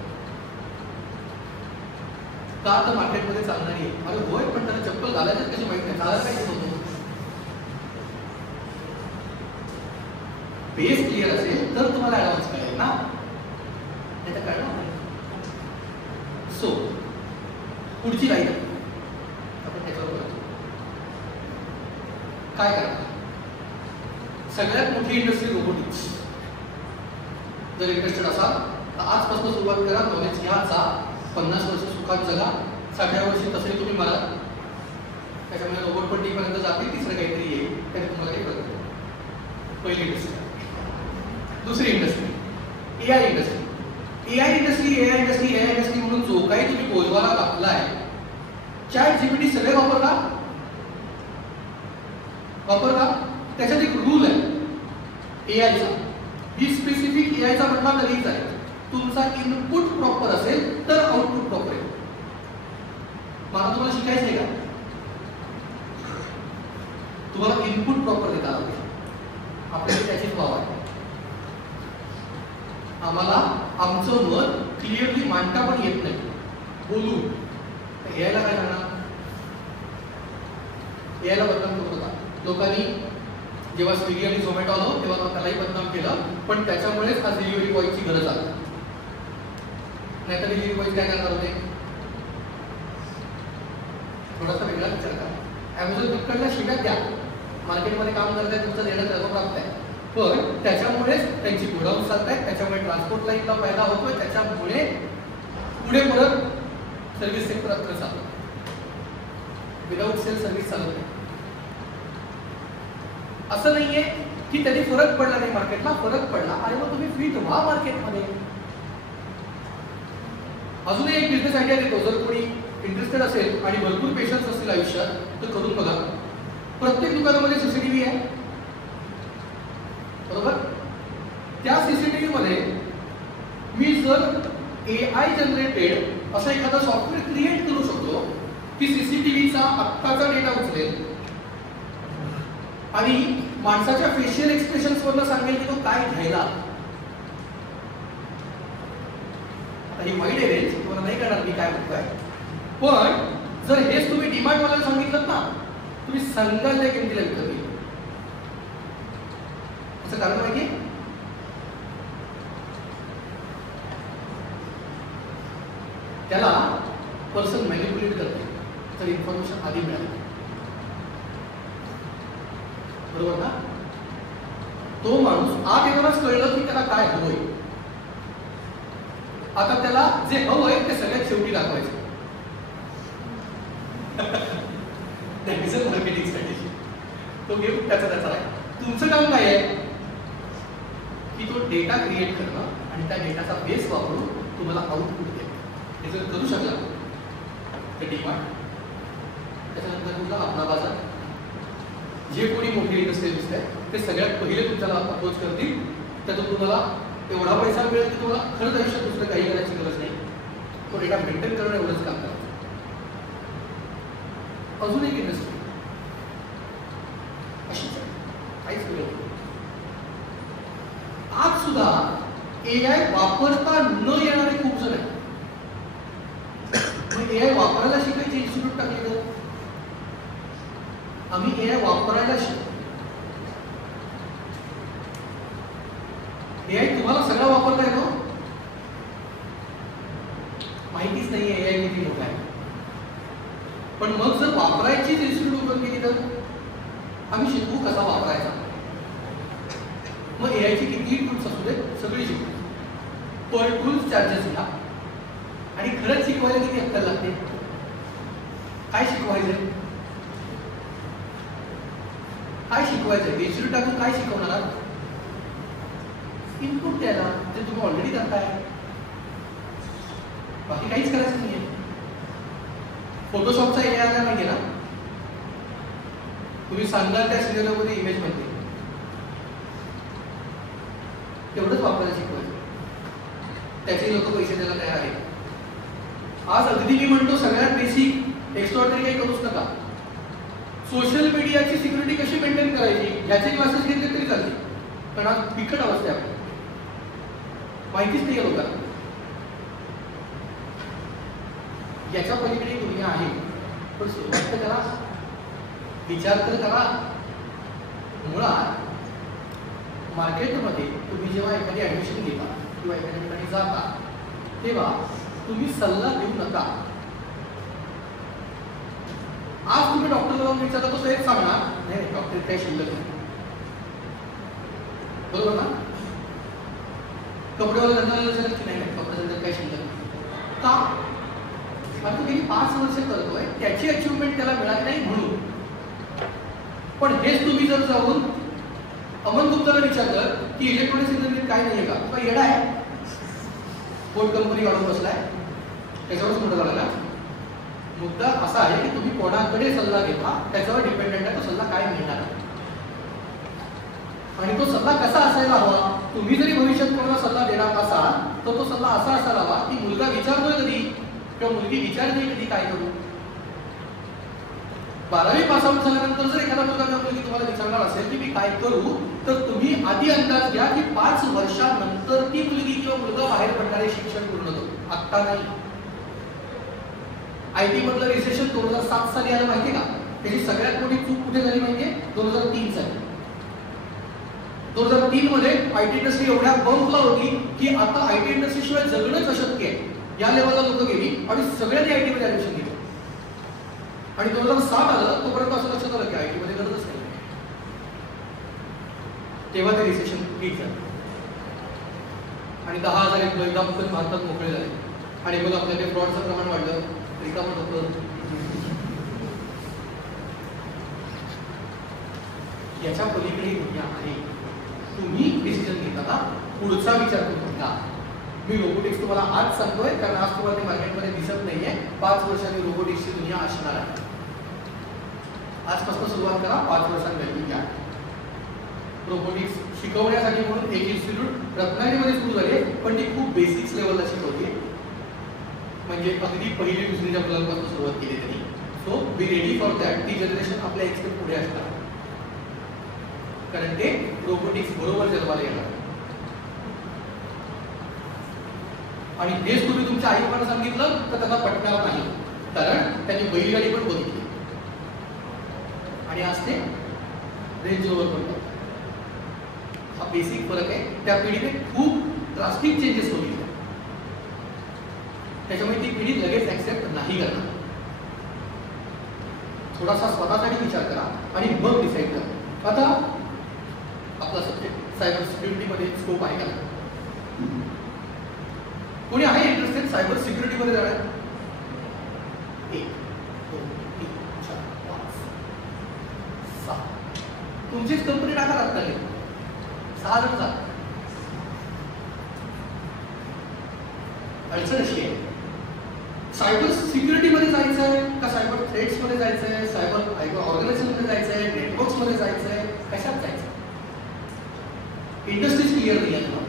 का तर मार्केटमध्ये चालणारी आहे. अरे होय, पण त्याला चप्पल घालायचं कशी माहित नाही, चालायला पाहिजे होतं. बेस क्लिअर असेल तर तुम्हाला ऍडव्हान्स कळेल ना, नाही तर कळणार नाही. सो पुढची लाईन आपण त्याच्यावर बोलतो. काय करणार? सगळ्यात मोठी इंडस्ट्री रोबोटिक्स. जर इंटरेस्टेड असाल तर आजपासून सुरुवात करा. नॉलेज घ्या, जा, 50 वर्ष सुखात जगा. 60व्या वर्षी तसंही तुम्ही मला. त्याच्यामुळे रोबोट पट्टीपर्यंत जाते, तिसरं काहीतरी येईल, त्याने तुम्हाला काही कळत नाही. पहिली इंडस्ट्री. दुसरी industry AI industry. AI industry म्हणून जो काही तुम्ही बोलवाला टाकलाय, चॅट जीपीटी सगळे वापरता. त्याच्यात एक रूल आहे एआयचा. ही स्पेसिफिक एआयचा म्हटला तरीच आहे. तुमचा इनपुट प्रॉपर असेल तर आउटपुट प्रॉपर आहे. मला तुम्हाला शिकायचं आहे का? तुम्हाला इनपुट प्रॉपर देता आलं पाहिजे. आपल्याला त्याचीच वाव आहे. आम्हाला आमचं मत क्लिअरली मांडता पण येत नाही, बोलू. यायला काय करणार? यायला बदनाम करू नका. लोकांनी जेव्हा स्विगी आणि झोमॅटो आलो तेव्हा त्यालाही बदनाम केलं, पण त्याच्यामुळेच आज डिलिव्हरी बॉयची गरज आली. नाही तर डिलिव्हरी बॉय काय करणार होते? थोडासा वेगळा विचार करा. ॲमेझॉन फ्लिपकार्टला शिव्या द्या, मार्केटमध्ये काम करताय, तुमचं देणं प्राप्त आहे, पण त्याच्यामुळेच त्यांची गोडाऊन चालत आहेत, त्याच्यामुळे ट्रान्सपोर्ट लाईनला फायदा होतोय, त्याच्यामुळे पुढे परत सर्व्हिस सेक्टर चालतं. विदाऊट सेल सर्व्हिस चालत नाही. असं नाहीये की त्याने फरक पडला नाही मार्केटला, फरक पडला. अरे मग तुम्ही फिट व्हा मार्केटमध्ये. अजूनही एक बिझनेस आयडिया देतो, जर कोणी इंटरेस्टेड असेल आणि भरपूर पेशन्स असतील आयुष्यात तर करून बघा. प्रत्येक दुकानामध्ये सीसीटीव्ही आहे, बरोबर? त्या सीसीटीव्ही मध्ये मी जर AI जनरेटेड असं एखादा सॉफ्टवेअर क्रिएट करू शकतो की सीसीटीव्हीचा आत्ताचा डेटा उचलेल आणि माणसाच्या फेशियल एक्सप्रेशन्स वरनं सांगेल की तो काय घ्यायला. आता ही वाईड आहे रेंज, तुम्हाला नाही कळणार मी काय म्हणतोय, पण जर हेच तुम्ही डिमांड वाल्याला सांगितलं ना, तुम्ही सांगाल त्या किमतीला विकत घेईल. असं कारण माहिती, त्याला पर्सन मॅनिप्युलेट करते तर इन्फॉर्मेशन आधी मिळाली, बरोबर ना? तो माणूस आत येतानाच कळलं की त्याला काय हवंय. आता त्याला जे हवंय ते सगळ्यात शेवटी दाखवायचं. मार्केटिंग स्ट्रॅटेजी तो गेम त्याचा आहे. तुमचं काम काय आहे की तो डेटा क्रिएट करणं आणि त्या डेटाचा बेस वापरून तुम्हाला आउटपुट द्यायचं. हे जर करू शकला तर डिमांड, त्याच्यानंतर तुमचा आपला बाजार, जे कोणी मोठी इंडस्ट्री दिसते ते सगळ्यात पहिले तुमच्याला अप्रोच करतील. त्यातून तुम्हाला एवढा पैसा मिळेल की तुम्हाला खरंच आयुष्यात दुसरं काही करायची गरज नाही. तो डेटा मेंटेन करणं एवढंच काम करायचं. अजून एक इंडस्ट्री अशीच आहे, काहीच वेगळं. आज सुद्धा AI वापरता न येणारे खूप जण आहेत. AI वापरायला शिकायचे इन्स्टिट्यूट टाकले तर आम्ही AI वापरायला शिकतो. AI तुम्हाला सगळा वापरता येतो, माहितीच नाही AI किती मोठा आहे. पण मग जर वापरायचीच इन्स्टिट्यूट ओपन केली तर आम्ही शिकवू कसा वापरायचा. मग AI ची किती टूल्स असू दे सगळी शिकू, पर टूल्स चार्जेस घ्या. आणि खरंच शिकवायला किती अक्कल लागते, काय शिकवायचं, काय शिकवायचं, इन्स्टिट्यूट टाकून काय शिकवणार, इनपुट द्यायला, ते तुम्ही ऑलरेडी करताय, बाकी काहीच करायचं नाहीये. फोटोशॉपचा AI आला नाही गेला, तुम्ही सांगाल त्या सिनेरिओमध्ये इमेज मध्ये तेवढंच वापरायला शिकवायचं. त्याचे लोक पैसे द्यायला तयार आहेत. आज अगदी मी म्हणतो सगळ्यात बेसिक एक्स्ट्रॉर्डनरी काही करूच नका. सोशल मीडियाची सिक्युरिटी कशी मेंटेन करायची याचे क्लासेस घेतले तरी चालते, पण आज बिकट अवस्था आहे, माहितीच नाही लोकांना. याच्या पलीकडे दुनिया आहे, पण सुरुवात तर करा, विचार तर करा. मुळात मार्केटमध्ये तुम्ही जेव्हा एखादी ऍडमिशन घेता किंवा एखाद्या ठिकाणी जाता तेव्हा तुम्ही सल्ला देऊ नका. आज तुम्ही डॉक्टरला जाऊन विचारता तो तेच सांगणार, नाही डॉक्टर काही शिल्लक नाही, बरोबर ना? कपडेवाला धंदा विचारत की नाही कपडे धंदा काही शिल्लक नाही का? आता गेली 5 वर्ष करतोय, त्याची अचिव्हमेंट त्याला मिळाली नाही म्हणून. पण हेच तुम्ही जर जाऊन अमन गुप्ताला विचारलं की इलेक्ट्रॉनिक्स इंजिनिअरिंग काय नाहीये का, तो येडा आहे, कोण कंपनी काढून बसलाय, त्याच्यावरच मोठा झाला ना. मुद्दा असा आहे की तुम्ही कोणाकडे सल्ला घेता त्याच्यावर डिपेंडेंट आहे तो सल्ला काय मिळणार आणि तो सल्ला कसा असायला हवा. तुम्ही जरी भविष्यात कोणाला सल्ला देणार असाल तर तो सल्ला असा असायला हवा की मुलगा विचारतोय कधी किंवा मुलगी विचारते कधी काय करू. 12वी पास आउट झाल्यानंतर जर एखादा मुलगा किंवा मुलगी तुम्हाला विचारणार असेल की मी काय करू तर तुम्ही आधी अंदाज घ्या की 5 वर्षानंतर ती मुलगी किंवा मुलगा बाहेर पडणारे शिक्षण पूर्ण करू, आत्ता नाही. IT मधलं रिसेशन 2007 साली आलं माहितीये का? त्याची सगळ्यात मोठी चूक कुठे झाली माहितीये? 2003 साली. 2003 मध्ये IT इंडस्ट्री एवढ्या बंपला होती की आता IT इंडस्ट्री शिवाय जगणंच अशक्य आहे, या लेवलला लोक गेली आणि सगळ्यांनी IT मध्ये ऍडमिशन घेतलं. आणि 2007 आलं तोपर्यंत असं लक्षात आलं की IT मध्ये गरजच नाही. तेव्हा ते रिसेशन ठीक झालं आणि 10,000 एम्प्लॉई एकदम भारतात मोकळे झाले आणि मग आपल्याकडे फ्रॉडचं प्रमाण वाढलं, रिकामं होतं. याच्या पलीकडे दुनिया आहे. तुम्ही डिसिजन घेताना पुढचा विचार करून घ्या. मी रोबोटिक्स तुम्हाला आज सांगतोय कारण आज तुम्हाला ते मार्केटमध्ये दिसत नाहीये. 5 वर्षांनी रोबोटिक्सची दुनिया असणार आहे. आजपासून सुरुवात करा, 5 वर्षांनी घ्या. रोबोटिक्स शिकवण्यासाठी म्हणून एक इन्स्टिट्यूट रत्नागिरीमध्ये सुरू झाली, पण ती खूप बेसिक्स लेवलला शिकवते. म्हणजे अगदी पहिली दुसरीच्या मुलांपासून सुरुवात केली त्यांनी. So be ready for that. ती जनरेशन आपल्या एक्सपेक्ट पुढे असणार कारण ते रोबोटिक्स बरोबर जन्माला येणार. आणि हेच तुम्ही तुमच्या आई बाबांना सांगितलं तर त्यांना पटणार नाही, कारण त्यांनी बैलगाडी पण बघितली आणि आज ते रेंज रोव्हर पण बघतात. हा बेसिक फरक आहे. त्या पिढीने खूप ड्रास्टिक चेंजेस बघितले, त्याच्यामुळे ती पिढी लगेच ऍक्सेप्ट नाही करणार. थोडासा स्वतःसाठी विचार करा आणि मग डिसाईड करा. आता आपला सब्जेक्ट सायबर सिक्युरिटीमध्ये स्कोप आहे का? कोणी आहे इंटरेस्टेड सायबर सिक्युरिटीमध्ये जाणार? 1 2 3 4 5 6 तुमचीच कंपनी टाका लागतात 6 जण जा. अडचण अशी आहे, सायबर सिक्युरिटीमध्ये जायचं आहे का सायबर थ्रेट्समध्ये जायचं आहे, सायबर ऑर्गनायझेशनमध्ये जायचं आहे, नेटवर्क्समध्ये जायचं आहे, कशात जायचं? इंडस्ट्रीज क्लिअर नाही आहे.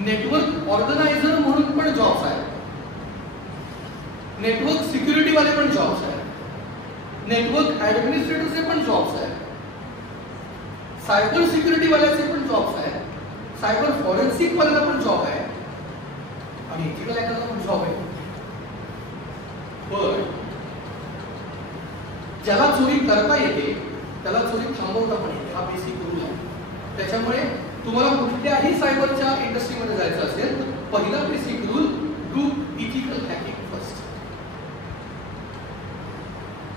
नेटवर्क ऑर्गनायझर म्हणून पण जॉब्स आहेत, नेटवर्क सिक्युरिटी वाले पण जॉब्स आहेत, नेटवर्क ऍडमिनिस्ट्रेटरचे पण जॉब्स आहेत, सायबर सिक्युरिटी वाल्याचे पण जॉब्स आहेत, सायबर फॉरेन्सिक वाल्याला पण जॉब आहे आणि एथिकल हॅकरला पण जॉब आहे. पण ज्याला चोरी करता येते त्याला चोरी थांबवता पण येते. हा बेसिक रूल आहे. त्याच्यामुळे तुम्हाला कुठल्याही सायबरच्या इंडस्ट्रीमध्ये जायचं असेल तर पहिला basic rule, do ethical hacking first,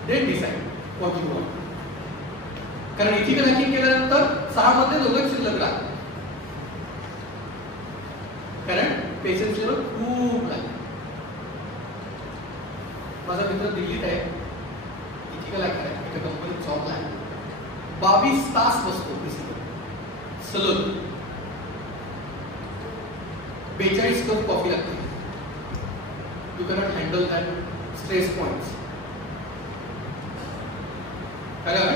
then decide what you want. कारण इथिकल हॅकिंग केल्यानंतर 6 मध्ये दोघं शिल्लक राहतात, कारण पेशन्स लेवल खूप लागते. माझा मित्र दिल्लीत आहे, इथिकल हॅकर आहे, एका कंपनीत जॉबला आहे. 22 तास बसतो सलग, 42 कप कॉफी लागते. You cannot handle that stress points. कारण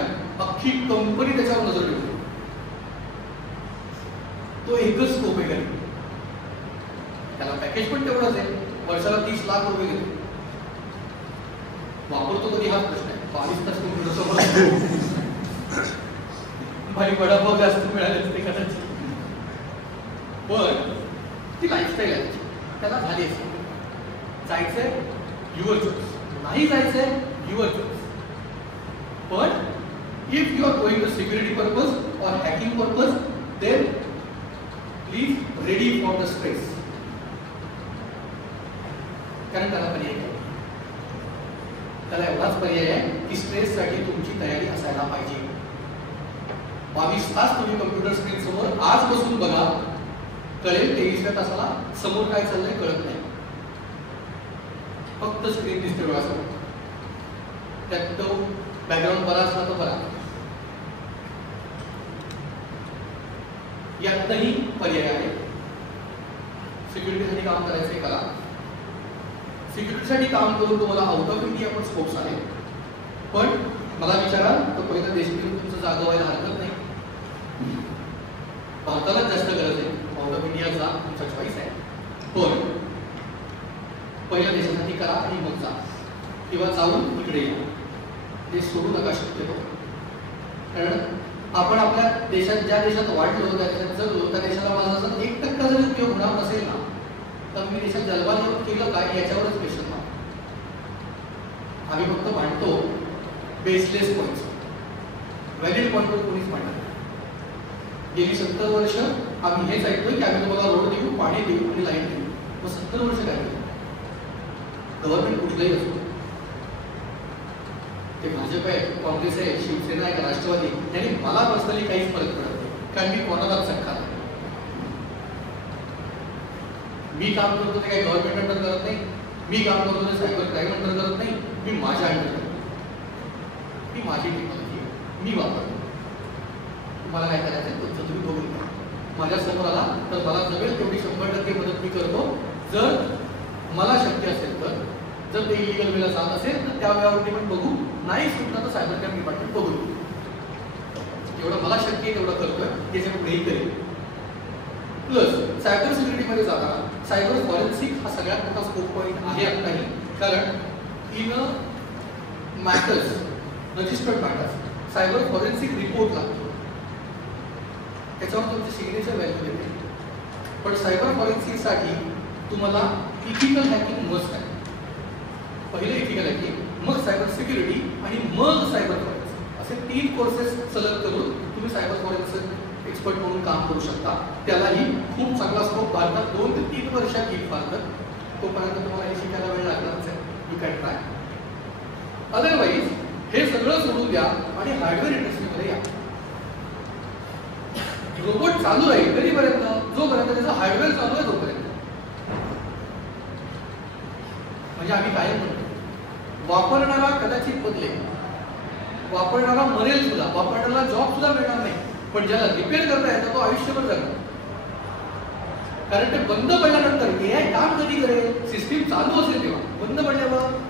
अख्खी कंपनी त्याच्यावर नजर ठेवते. तो एकच स्कोप आहे, त्याला पॅकेज पण तेवढंच आहे, वर्षाला 30 लाख रुपये घेतो. वापरतो कधी हाच प्रश्न आहे. 22 तास कम्प्युटर भाई वडापाव जास्त मिळाले असते कदाचित, पण ती लाईफस्टाईल आहे त्याला झाली असते. जायचंय युअर चॉईस, नाही जायचंय युअर चॉईस. पण if you are going to security purpose or hacking purpose, then please ready for the stress. कारण त्याला पर्याय आहे, त्याला एवढाच पर्याय आहे की स्ट्रेस साठी तुमची तयारी असायला पाहिजे. 22 तास तुम्ही कम्प्युटर स्क्रीन समोर आज बसून बघा, कळेल 23व्या तासाला समोर काय चाललंय कळत नाही, फक्त स्क्रीन दिसते डोळ्यासमोर. त्यात तो बॅकग्राऊंड बरा असला तर बरा. यातही पर्याय आहे. सिक्युरिटीसाठी काम करायचंय करा. सिक्युरिटीसाठी काम करून तुम्हाला आउट ऑफ इंडिया पण स्कोप्स आहे. पण मला विचारा तर पहिला देश घेऊन तुमचं जागा व्हायला हरकत नाही. भारतालाच जास्त गरज आहे, आउट ऑफ इंडियाचा तुमचा चॉईस आहे. पण पहिल्या देशासाठी करा आणि मग जा, किंवा जाऊन इकडे या. ते सोडू नका शक्यतो. कारण आपण आपल्या देशात ज्या देशात वाढलो, त्या देशात जगलो, त्या देशाला माझा जर 1% जरी उपयोग होणार नसेल ना, तर मी देशात जन्माला केलं काय याच्यावरच क्वेश्चन मार्क. आम्ही फक्त मांडतो बेसलेस पॉईंट्स, व्हॅलिड पॉईंटवर कोणीच मांडत. गेली 70 वर्ष आम्ही हेच ऐकतोय की आम्ही तुम्हाला रोड देऊ, पाणी देऊ आणि लाईट देऊ. मग 70 वर्ष काय केलं? गव्हर्नमेंट कुठलंही असो, ते भाजप आहे, काँग्रेस आहे, शिवसेना आहे का राष्ट्रवादी, यांनी मला पर्सनली काहीच फरक पडत नाही, कारण मी कोणालाच सख्खा नाही. मी काम करतो ते काही गव्हर्नमेंट अंडर करत नाही, मी काम करतो ते सायबर क्राईम अंडर करत नाही, मी माझ्या अंडर करतो, मी माझी टेक्नॉलॉजी मी वापरतो. तुम्हाला काय करायचं तुमचं तुम्ही बघून घ्या. माझ्या समोर आला तर मला जमेल तेवढी 100% मदत मी करतो, जर मला शक्य असेल तर. जर ते इलिगल वेला जात असेल तर त्या वेळावरती पण बघू, नाही सुटलं तर सायबर क्राईम डिपार्टमेंट बघू. जेवढं मला शक्य आहे तेवढं करतोय, त्याच्या पुढेही करेल. प्लस सायबर सिक्युरिटीमध्ये जाताना सायबर फॉरेन्सिक हा सगळ्यात मोठा स्कोप पॉईंट आहे आत्ताही, कारण in matters registered matters cyber forensic report लागतो, त्याच्यावर तुमची सिग्नेचर व्हॅल्यू देते. पण सायबर फॉरेन्सिकसाठी तुम्हाला इथिकल हॅकिंग मस्ट आहे. पहिले इथिकल हॅकिंग, मग सायबर सिक्युरिटी आणि मग सायबर फॉरेन्सिक, असे 3 कोर्सेस सलग करून तुम्ही सायबर फॉरेन्सिक एक्सपर्ट म्हणून काम करू शकता. त्यालाही खूप चांगला स्कोप भारतात 2 ते 3 वर्षात येईल भारतात. तोपर्यंत तुम्हाला हे शिकायला वेळ लागणारच आहे. You can try. अदरवाईज हे सगळं सोडून द्या आणि हार्डवेअर इंडस्ट्रीमध्ये या. रोबोट चालू राहील कधीपर्यंत? जोपर्यंत त्याचं हार्डवेअर चालू आहे तोपर्यंत. म्हणजे आम्ही काय म्हणतो, वापरणारा कदाचित बदलेल, वापरणारा मरेल सुद्धा, वापरणारा जॉब सुद्धा मिळणार नाही, पण ज्याला रिपेअर करता येतं तो आयुष्यभर जगणार. कारण ते बंद पडल्यानंतर एआय काम कधी करेल? सिस्टीम चालू असेल तेव्हा. बंद पडल्यावर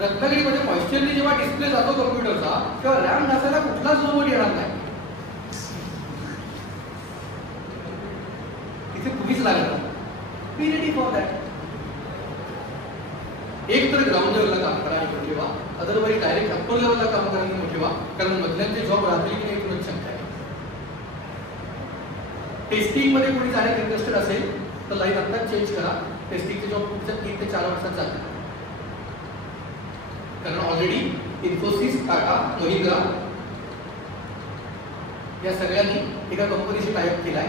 रत्नागिरीमध्ये मॉइश्चरने जेव्हा डिस्प्ले जातो कॉम्प्युटरचा, तेव्हा रॅम घासायला कुठलाच रोबोट येणार नाही. इथे तुम्हीच लागणार. Be ready for that. एक तर ग्राउंड लेवलला काम करा आणि ठेवा, अदरवाईज डायरेक्ट अप्पर लेवलला काम करायला ठेवा, कारण मधल्यांचे जॉब राहतील की नाही तुला शंका आहे. टेस्टिंग मध्ये कोणी जाण्यात इंटरेस्टेड असेल तर लाईन आत्ताच चेंज करा. टेस्टिंगचे जॉब पुढच्या 3 ते 4 वर्षात जातील, कारण ऑलरेडी इन्फोसिस, टाटा, महिंद्रा या सगळ्यांनी एका कंपनीशी टायअप केलाय,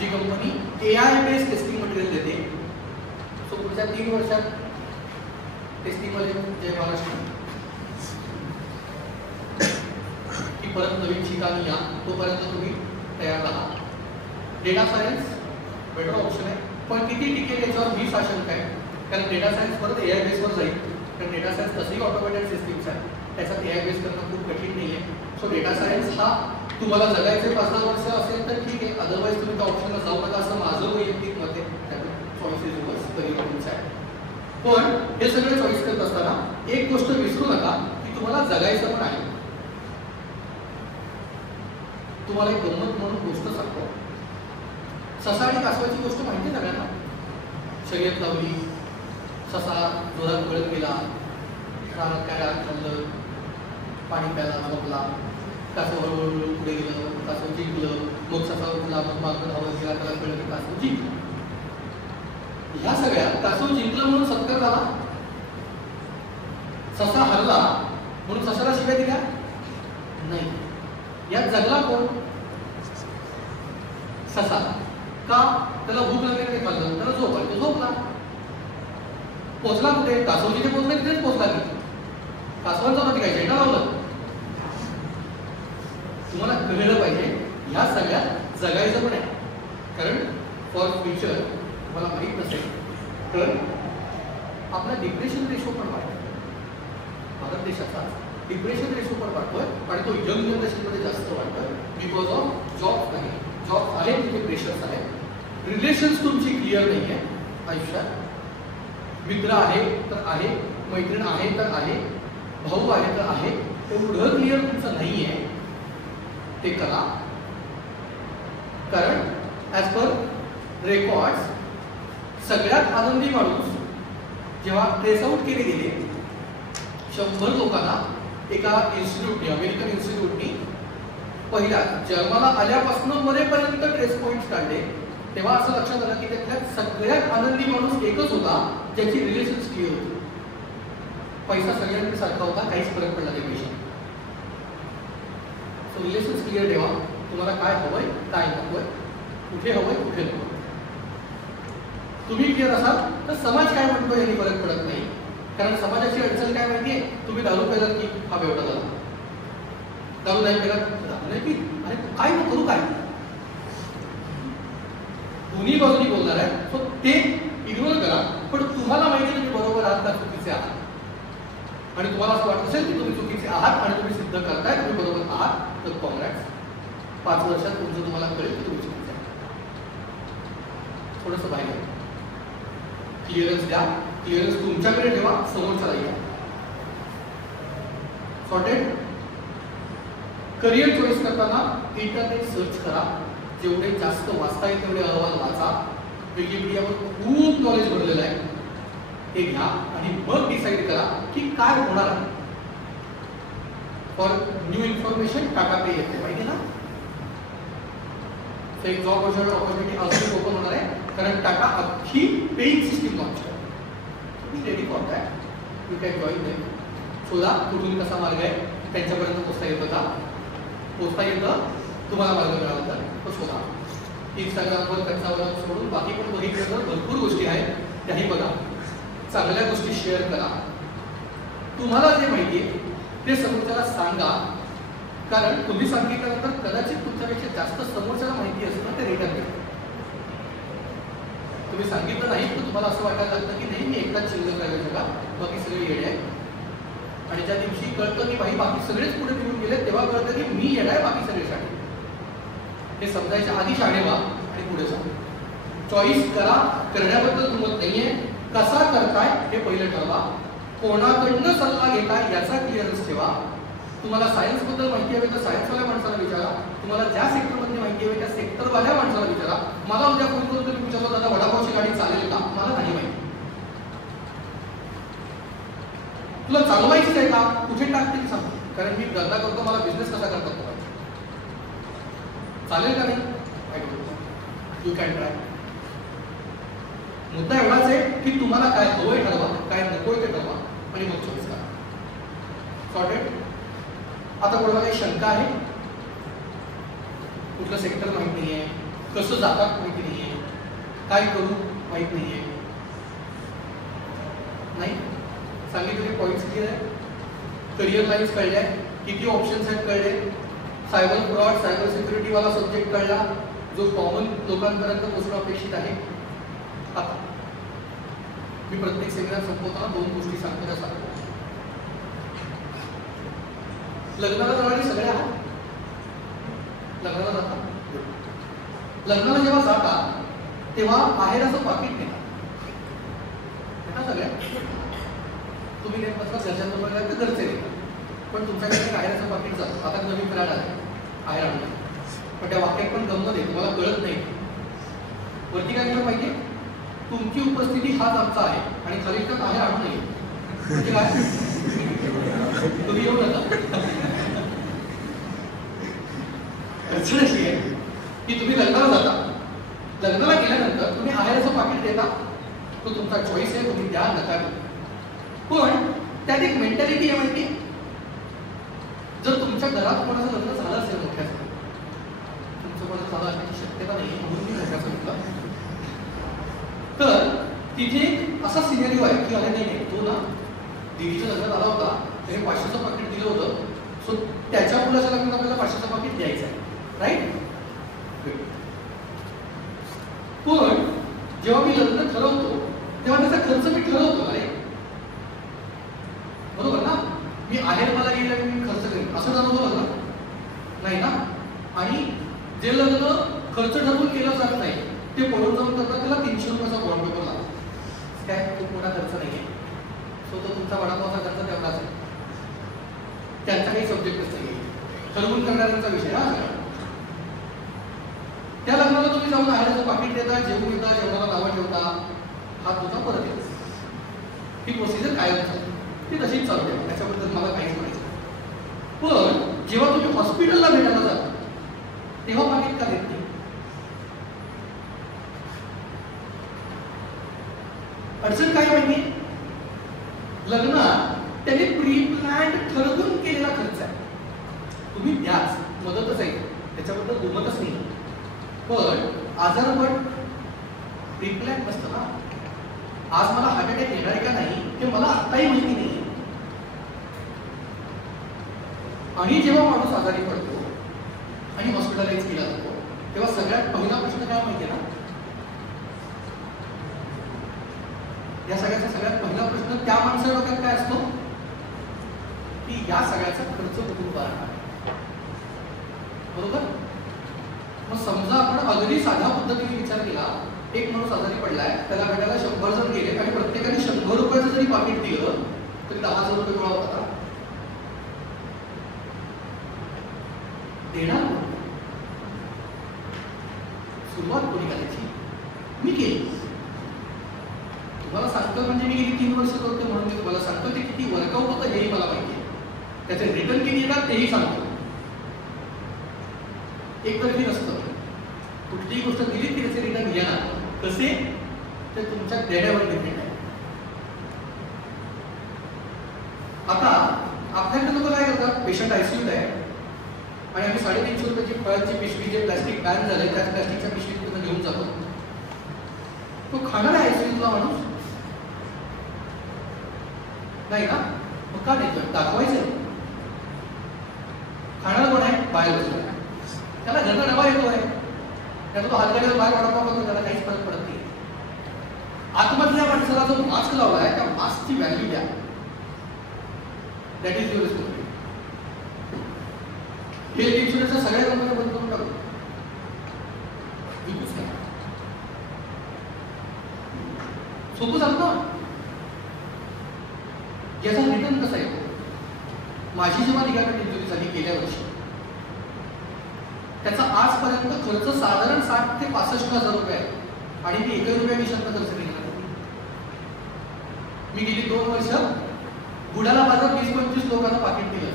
जी company AI based testing material देते. सो पुढच्या 3 वर्षात टेस्टिंग मध्ये जय महाराष्ट्र की परत नवीन ठिकाणी या, तोपर्यंत तुम्ही तयार राहा. डेटा सायन्स बेटर ऑप्शन आहे, पण किती टिकेल याच्यावर मी साशंक आहे, कारण डेटा सायन्स परत एआय बेसवर जाईल. कारण डेटा सायन्स तसंही ऑटोमेटेड सिस्टीम्स आहे, त्याच्यात एआय बेस करणं खूप कठीण नाही आहे. सो डेटा सायन्स हा तुम्हाला जगायचे 5-10 वर्ष असेल तर ठीक आहे, अदरवाईज तुम्ही त्या ऑप्शनला जाऊ नका असं माझं वैयक्तिक मत आहे. चॉईसेस युअर्स, करिअर आहे. पण हे सगळे चॉईस करत असताना एक गोष्ट विसरू नका की तुम्हाला जगायचं पण आहे. तुम्हाला एक गंमत म्हणून गोष्ट सांगतो. ससा आणि कासवाची गोष्ट माहिती सगळ्यांना. शर्यत लावली, ससा जोरात गळत गेला, रानात काय रात खाल्लं, पाणी प्यायला झोपला, कासव हळूहळू पुढे गेलं, कासव जिंकलं, मग ससा उठला, मग मागं धावत गेला, त्याला कळलं की कासव जिंकलं. ह्या सगळ्या कासव जिंकलं म्हणून सत्कार झाला, ससा हरला म्हणून ससाला शिव्या दिल्या नाही. यात जगला कोण? ससा. का? त्याला भूक लागली नाही खाल्लं, त्याला झोप आली, तो झोपला. पोचला कुठे? कासव जिथे पोचला तिथेच पोचला की. कासवांचा मध्ये काय झेंडा लावलं? तुम्हाला कळलं पाहिजे ह्या सगळ्यात जगायचं पण आहे, कारण फॉर फ्युचर मला माहीत नसेल तर आपला डिप्रेशन रेशो पण वाढतो. भारत देशाचा डिप्रेशन रेशो पण वाढतोय आणि तो यंग जनरेशनमध्ये जास्त वाढतोय बिकॉज ऑफ जॉब नाही. जॉब आहे तिथे प्रेशर्स आहे, रिलेशन्स तुमची क्लिअर नाही आहे आयुष्यात. मित्र आहे तर आहे, मैत्रीण आहे तर आहे, भाऊ आहे तर आहे, एवढं क्लिअर तुमचं नाही आहे. ते करा, कारण ॲज पर रेकॉर्ड्स सगळ्यात आनंदी माणूस जेव्हा ट्रेस आउट केले गेले 100 लोकांना एका इन्स्टिट्यूटने, अमेरिकन इन्स्टिट्यूटनी पहिल्या जन्माला आल्यापासून मरेपर्यंत ट्रेस पॉईंट्स काढले, तेव्हा असं लक्षात आलं की त्यातल्या सगळ्यात आनंदी माणूस एकच होता ज्याची रिलेशन्स क्लिअर होती. पैसा सगळ्यांकडे सारखा होता, काहीच फरक पडला नाही पैसा. सो रिलेशन्स क्लिअर ठेवा. तुम्हाला काय हवंय, काय नकोय, कुठे हवंय, कुठे नको. तुम्ही क्लिअर असाल तर समाज काय म्हणतो याने फरक पडत नाही, कारण समाजाची अडचण काय माहितीये, तुम्ही दारू प्यायलात की हा बेवडा झाला, दारू नाही प्यायलात नाही की अरे काय करू काय, दोन्ही बाजूनी बोलणार आहे. सो ते इग्नोर करा. पण तुम्हाला माहिती तुम्ही बरोबर आहात का चुकीचे आहात, आणि तुम्हाला असं वाटत असेल की तुम्ही चुकीचे आहात आणि तुम्ही सिद्ध करताय तुम्ही बरोबर आहात, तर कॉंग्रॅट्स. 5 वर्षात तुमचं तुम्हाला कळेल की तुम्ही चुकीचे आहात. थोडंसं बाहेर क्लिअरन्स द्या. क्लिअरन्स तुमच्याकडे ठेवा, समोरच्याला द्या. सॉर्टेड. करिअर चॉईस करताना इंटरनेट सर्च करा. जेवढे जास्त वाचता येईल तेवढे अहवाल वाचा. विकिपीडियावर खूप नॉलेज भरलेलं आहे, ते घ्या आणि मग डिसाईड करा की काय होणार आहे. फॉर न्यू इन्फॉर्मेशन टाटा पे येते माहिती ना. एक जॉब ऑपॉर्च्युनिटी अजून ओपन होणार आहे, कारण टाटा अख्खी पेइंग सिस्टीम लॉन्च करते. मी ready for that. You can join them. शोधा कुठून कसा मार्ग आहे, त्यांच्यापर्यंत पोचता येतं का, पोचता येतं तुम्हाला मार्ग मिळाला तर तो शोधा. इंस्टाग्रामवर कच्चावर सोडून बाकी पण बघितलं तर भरपूर गोष्टी आहेत, त्याही बघा. चांगल्या गोष्टी शेअर करा. तुम्हाला जे माहिती आहे ते समोरच्याला सांगा, कारण तुम्ही सांगितल्यानंतर कदाचित तुमच्यापेक्षा जास्त समोरच्याला माहिती असतं ते रिटर्न करतं. तुम्ही सांगितलं नाही तर तुम्हाला असं वाटायला लागतं की नाही मी एकटाच चिल्लर करायचं का, बाकी सगळे येडे आहे. आणि ज्या दिवशी कळतं की भाई बाकी सगळेच पुढे निघून गेले, तेव्हा कळतं की मी येडा आहे, बाकी सगळे शाळे. हे समजायच्या आधी शाळे व्हा आणि पुढे जा. चॉईस करा. करण्याबद्दल तुमत नाहीये, कसा करताय हे पहिलं ठरवा. कोणाकडनं सल्ला घेताय याचा क्लिअरन्स ठेवा. तुम्हाला सायन्स बद्दल माहिती हवी तर सायन्सवाल्या माणसाला विचारा. तुम्हाला ज्या सेक्टरमध्ये माहिती हवी त्या सेक्टरवाल्या माणसाला विचारा. मला उद्या फोन करून तुम्ही विचारलं दादा वडापावची गाडी चालेल का, मला नाही माहिती. तुला चालवायचीच आहे का, कुठे टाकते सांग, कारण मी धंदा करतो, मला बिझनेस कसा करतात चालेल का नाही, यू कॅन ट्राय. मुद्दा एवढाच आहे की तुम्हाला काय हवंय ठरवा, काय नकोय ते ठरवा आणि मग चॉईस करा. सॉर्टेड. आता कोणाला काही शंका आहे, कुठलं सेक्टर माहित नाहीये, कसं जातात माहिती नाहीये, काय करू माहित नाहीये, नाही सांगितलेले पॉईंट्स क्लिअर आहे. करिअर लाईन्स कळल्या, किती ऑप्शन्स आहेत कळले. सायबर फ्रॉड, सायबर सिक्युरिटी वाला सब्जेक्ट कळला, जो कॉमन लोकांपर्यंत पोहोचणं अपेक्षित आहे. आता मी प्रत्येक सेमिनार संपवताना 2 गोष्टी सांगतो. त्या सांगतो. लग्नाला जाणारे सगळे आहात, लग्नाला जाता, लग्नाला जेव्हा जाता तेव्हा आहेराचं पाकिट नेता सगळ्या. तुम्ही नेत नसता घरच्यांना बघायला तर घरचे नेतात, पण तुमच्याकडे आहेराचं पाकिट जातं. आता नवीन फराड आहे आहेर आणलं, पण त्या वाक्यात पण गंमत आहे, तुम्हाला कळत नाही. वरती काय केलं पाहिजे, तुमची उपस्थिती हाच आमचा आहे आणि खाली तर आहेर आणू नये. म्हणजे काय, तुम्ही येऊ नका. अडचण अशी आहे की तुम्ही लग्नाला जाता, लग्नाला गेल्यानंतर तुम्ही आहेराचं पाकिट देता, तो तुमचा चॉईस आहे, तुम्ही द्या नका देऊ. पण त्यात एक मेंटॅलिटी आहे माहिती. जर तुमच्या घरात कोणाचं लग्न झालं असेल मोठ्याचं, तुमचं कोणाचं झालं असण्याची शक्यता नाही म्हणून मी मोठ्याचं म्हटलं, तर तिथे असा सिनेरिओ आहे की अरे नाही तो ना दीदीच्या लग्नात आला होता, त्याने 500चं पाकिट दिलं होतं, सो त्याच्या मुलाच्या लग्नात आपल्याला 500चं पाकिट द्यायचं आहे, राईट. पण जेव्हा मी लग्न ठरवतो तेव्हा त्याचा खर्च मी ठरवतो, अरे बरोबर ना. मी आहेर मला गेला मी खर्च करेन असं ठरवतो लग्न नाही ना. आणि जे लग्न खर्च ठरवून केलं जात नाही ते पळून जाऊन करतात, त्याला 300 रुपयाचा बॉन्ड पेपर लागतो. काय खूप मोठा खर्च नाही आहे, सो तो तुमचा वडापावचा खर्च तेवढाच आहे. त्यांचा काही सब्जेक्टच नाही आहे, ठरवून करणाऱ्यांचा विषय हा सगळा. त्या लग्नाला तुम्ही जाऊन आहेराचं पाकिट देता, जेवून येता, जेवणाला नावं ठेवता, हा तुझा परत येतो. ही प्रोसिजर कायम चालते, ती तशीच चालते, त्याच्याबद्दल मला काहीच म्हणायचं. पण जेव्हा तुम्ही हॉस्पिटलला भेटायला जाता तेव्हा पाकिट का देत नाही. अडचण काय माहिती, लग्नात त्याने प्री प्लॅन ठरवून केलेला खर्च आहे. तुम्ही द्याच, मदतच आहे, त्याच्याबद्दल दुमतच नाही. पण आजारपण प्री प्लॅन नसतं ना. आज मला हार्ट अटॅक येणार आहे का नाही हे मला आत्ताही माहिती नाही. आणि जेव्हा माणूस आजारी पडतो आणि हॉस्पिटलाइज केला जातो तेव्हा सगळ्यात पहिला प्रश्न काय माहितीये ना, या सगळ्याचा सगळ्यात पहिला प्रश्न त्या माणसाच्या डोक्यात काय असतो की या सगळ्याचा खर्च कुठून करणार. बरोबर. मग समजा आपण अगदी साध्या पद्धतीने विचार केला, एक माणूस आजारी पडलाय, त्याला भेटायला 100 जण गेले आणि प्रत्येकाने 100 रुपयाचं जरी पाकिट दिलं तरी 10,000 रुपये गोळा होता. देणार सुरुवात कोणी करायची? मी केली. तुम्हाला सांगतो म्हणजे मी गेली 3 वर्ष करतो म्हणून मी तुम्हाला सांगतो ते किती वर्कआउट होतं हेही मला माहिती आहे. त्याचे रिटर्न किती येतात तेही सांगतो. एकतर्फी नसतं. कुठलीही गोष्ट दिली की त्याचे रिटर्न येणार. कसे ते तुमच्या देण्यावर डिपेंड आहे. आता आपल्याकडे लोक काय करतात, पेशंट आयसीयूत आहे आणि आम्ही 350 रुपयाची फळाची पिशवी जे प्लॅस्टिक बॅन झाले त्याच प्लॅस्टिकच्या पिशवीत घेऊन जातो. तो खाणार आहे आयसीयूतला माणूस नाही ना, मग का देतोय? दाखवायचं. खाणार कोण आहे? बाहेर बसला. त्याला घरचा डबा येतो आहे, त्याचा तो हातगाडीवर बाहेर वडापाव करतो, त्याला काहीच फरक पडत नाही. आतमधल्या माणसाला जो मास्क लावला आहे त्या मास्कची व्हॅल्यू द्या. That is your responsibility. Health इन्शुरन्सच्या सगळ्या कंपन्या बंद करून टाकू. सोपं झालं ना. याचा रिटर्न कसा येतो? माझी जेव्हा लिगामेंट इंजुरी झाली गेल्या वर्षी, त्याचा आजपर्यंत खर्च साधारण 60 ते 65,000 रुपये आहे आणि मी 1 रुपया खर्च केला. मी गेली 2 वर्ष बुडाला बाजार 20-25 लोकांना पाकिट दिलं.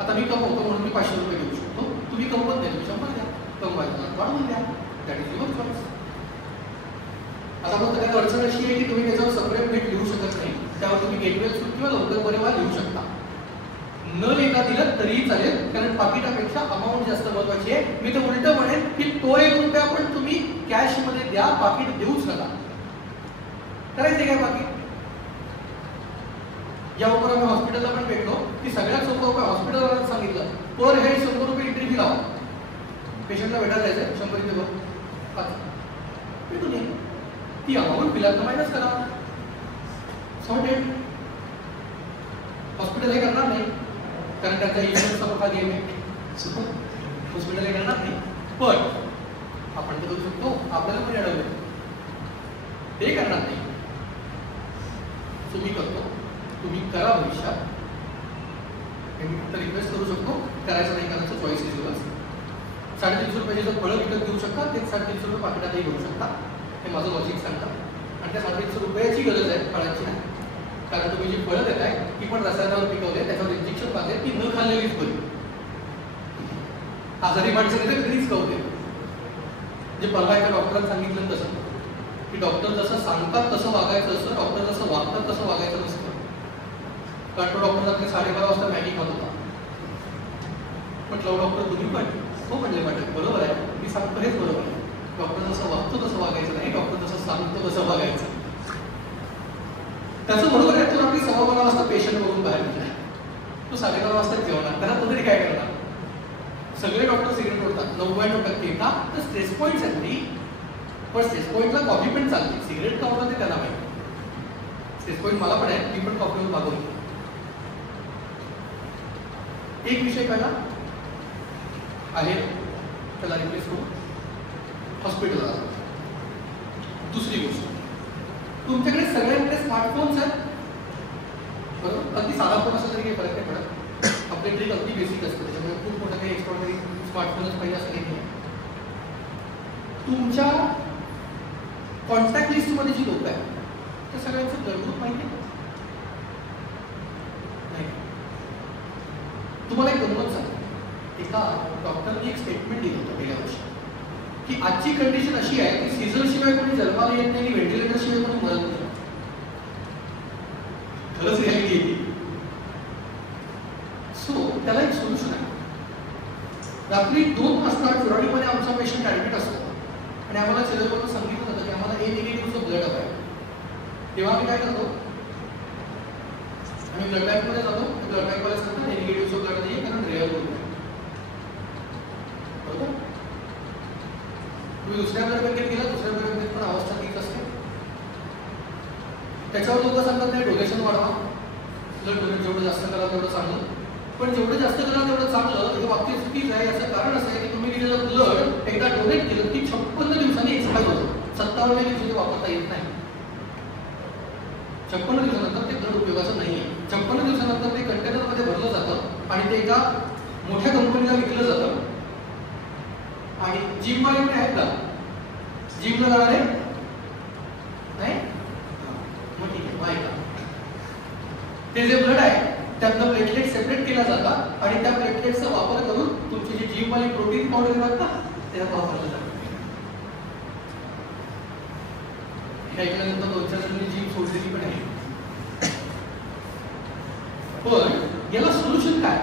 आता मी कमवतो म्हणून मी 500 रुपये घेऊ शकतो. तुम्ही कमवत नाही, तुम्ही 100 द्या. कमवायला वाढवून द्या. That is your choice. आता फक्त त्यात अडचण अशी आहे की तुम्ही त्याच्यावर सेपरेट रेट लिहू शकत नाही. त्यावर तुम्ही गेटवे किंवा लवकर परिवार लिहू शकता. न लिहिता दिलं तरीही चालेल, कारण पाकिटापेक्षा अमाऊंट जास्त महत्वाची आहे. मी तर उलट म्हणेन की तो 1 रुपया पण तुम्ही कॅश मध्ये द्या, पाकिट देऊच नका. करायचे काय पाकिट? या उपर आम्ही हॉस्पिटलला पण भेटलो की सगळ्यात सोपं उपाय हॉस्पिटलला सांगितलं, पर हेड 100 रुपये एंट्री फी लावा. पेशंटला भेटायला जायचं 100 रुपये बघ भेटून ये. ती अमाऊंट बिलात मायनस करा. सॉर्टेड. हॉस्पिटल हे करणार नाही कारण त्याचा इन्शुरन्सचा मोठा गेम आहे. हॉस्पिटल हे करणार नाही, पण आपण ते करू शकतो. आपल्याला पण अडवलं ते करणार नाही. तुम्ही करतो, तुम्ही करा भविष्यात. मी फक्त रिक्वेस्ट करू शकतो, करायचं नाही करायचं चॉईस इज युअर्स. 350 रुपयाचे जर फळं विकत घेऊ शकता ते 350 रुपये पाकिटातही घेऊ शकता. हे माझं लॉजिक सांगतं. आणि त्या 350 रुपयाची गरज आहे, फळाची नाही. कारण तुम्ही जी फळं देताय ती पण रसायनावर पिकवले, त्याच्यावर इंजेक्शन पाहिजे, ती न खाल्लेलीच बरी. आजारी माणसाने तर घरीच कवते. म्हणजे परवा एका डॉक्टरांनी सांगितलं तसं की डॉक्टर जसं सांगतात तसं वागायचं असतं, डॉक्टर जसं वागतात तसं वागायचं नसतं. कारण तो डॉक्टर रात्री 12:30 वाजता मॅगी खात होता. म्हटलं डॉक्टर तुम्ही पण हो म्हणले पाटील बरोबर आहे, मी सांगतो हेच बरोबर आहे. डॉक्टर जसं वागतो तसं वागायचं नाही, डॉक्टर जसं सांगतो तसं वागायचं. त्याचं बरोबर आहे. तो रात्री 12:15 वाजता पेशंट बघून बाहेर निघाला. तो 12:30 वाजता जेवणार, त्याला तो तरी काय करणार? सगळे डॉक्टर सिगरेट ओढतात 99% का? तर स्ट्रेस पॉईंट साठी. पण स्ट्रेस पॉईंटला कॉफी पण चालते, सिगरेट का होतं ते त्याला माहिती. स्ट्रेस पॉईंट मला पण आहे, मी पण कॉफीवर मागवली. एक विषय कळला आहे, त्याला रिप्लेस करू हॉस्पिटलला. दुसरी गोष्ट, तुमच्याकडे सगळ्यांकडे स्मार्टफोन्स आहेत बरोबर. अगदी साधा फोन असला तरी काही फरक नाही पडत. आपले ट्रिक अगदी बेसिक असतं, त्याच्यामुळे खूप मोठं काही एक्स्ट्रॉर्डनरी स्मार्टफोनच पाहिजे असं काही नाही. तुमच्या कॉन्टॅक्ट लिस्टमध्ये जी लोक आहेत त्या सगळ्यांचं घरगुत माहिती आहे नाही. तुम्हाला एक गंमत सांगतो. एका डॉक्टरने एक स्टेटमेंट दिलं होतं गेल्या वर्षी की आजची कंडिशन अशी आहे की सीझर शिवाय कोणी जन्माला येत नाही, व्हेंटिलेटर शिवाय कोणी मरत नाही. खरंच रियालिटी येते. सो त्याला एक सोल्युशन आहे. रात्री 2 वाजता चुराडीमध्ये आमचा पेशंट ऍडमिट असतो आणि आम्हाला चिरवरून सांगितलं होतं की आम्हाला A निगेटिव्ह तेव्हा आम्ही काय करतो, आम्ही ब्लड बँकमध्ये जातो. ब्लड बँकवाले सांगतात हे निगेटिव्ह ब्लड नाही कारण रेअर ग्रुप आहे. बरोबर. तुम्ही दुसऱ्या ब्लड बँकेत गेला, दुसऱ्या ब्लड बँकेत पण अवस्था तीच असते. त्याच्यावर लोक सांगतात नाही डोनेशन वाढवा, ब्लड डोनेट जेवढं जास्त करा तेवढं चांगलं. पण जेवढं जास्त करा तेवढं चांगलं हे वाक्य चुकीचं आहे. याचं कारण असं आहे की तुम्ही दिलेलं ब्लड एकदा डोनेट केलं की 56 दिवसांनी एक्सपायर होतं. 57 दिवसांनी वापरता येत नाही. 56 दिवसानंतर ते ब्लड उपयोगाचं नाही आहे. 56 दिवसानंतर ते कंटेनरमध्ये भरलं जातं आणि ते एका मोठ्या कंपनीला विकलं जातं. आणि जिमवाले पण आहेत का, जिमला जाणारे नाही, मग ठीक आहे ऐका, ते जे ब्लड आहे त्यातलं प्लेटलेट सेपरेट केला जातात आणि त्या प्लेटलेटचा वापर करून तुमची जी जिमवाली प्रोटीन पावडर येतात ना त्याला वापरलं जातं. हे ऐकल्यानंतर 2-4 जणांनी जिम सोडलेली पण आहे. पण याला सोल्युशन काय?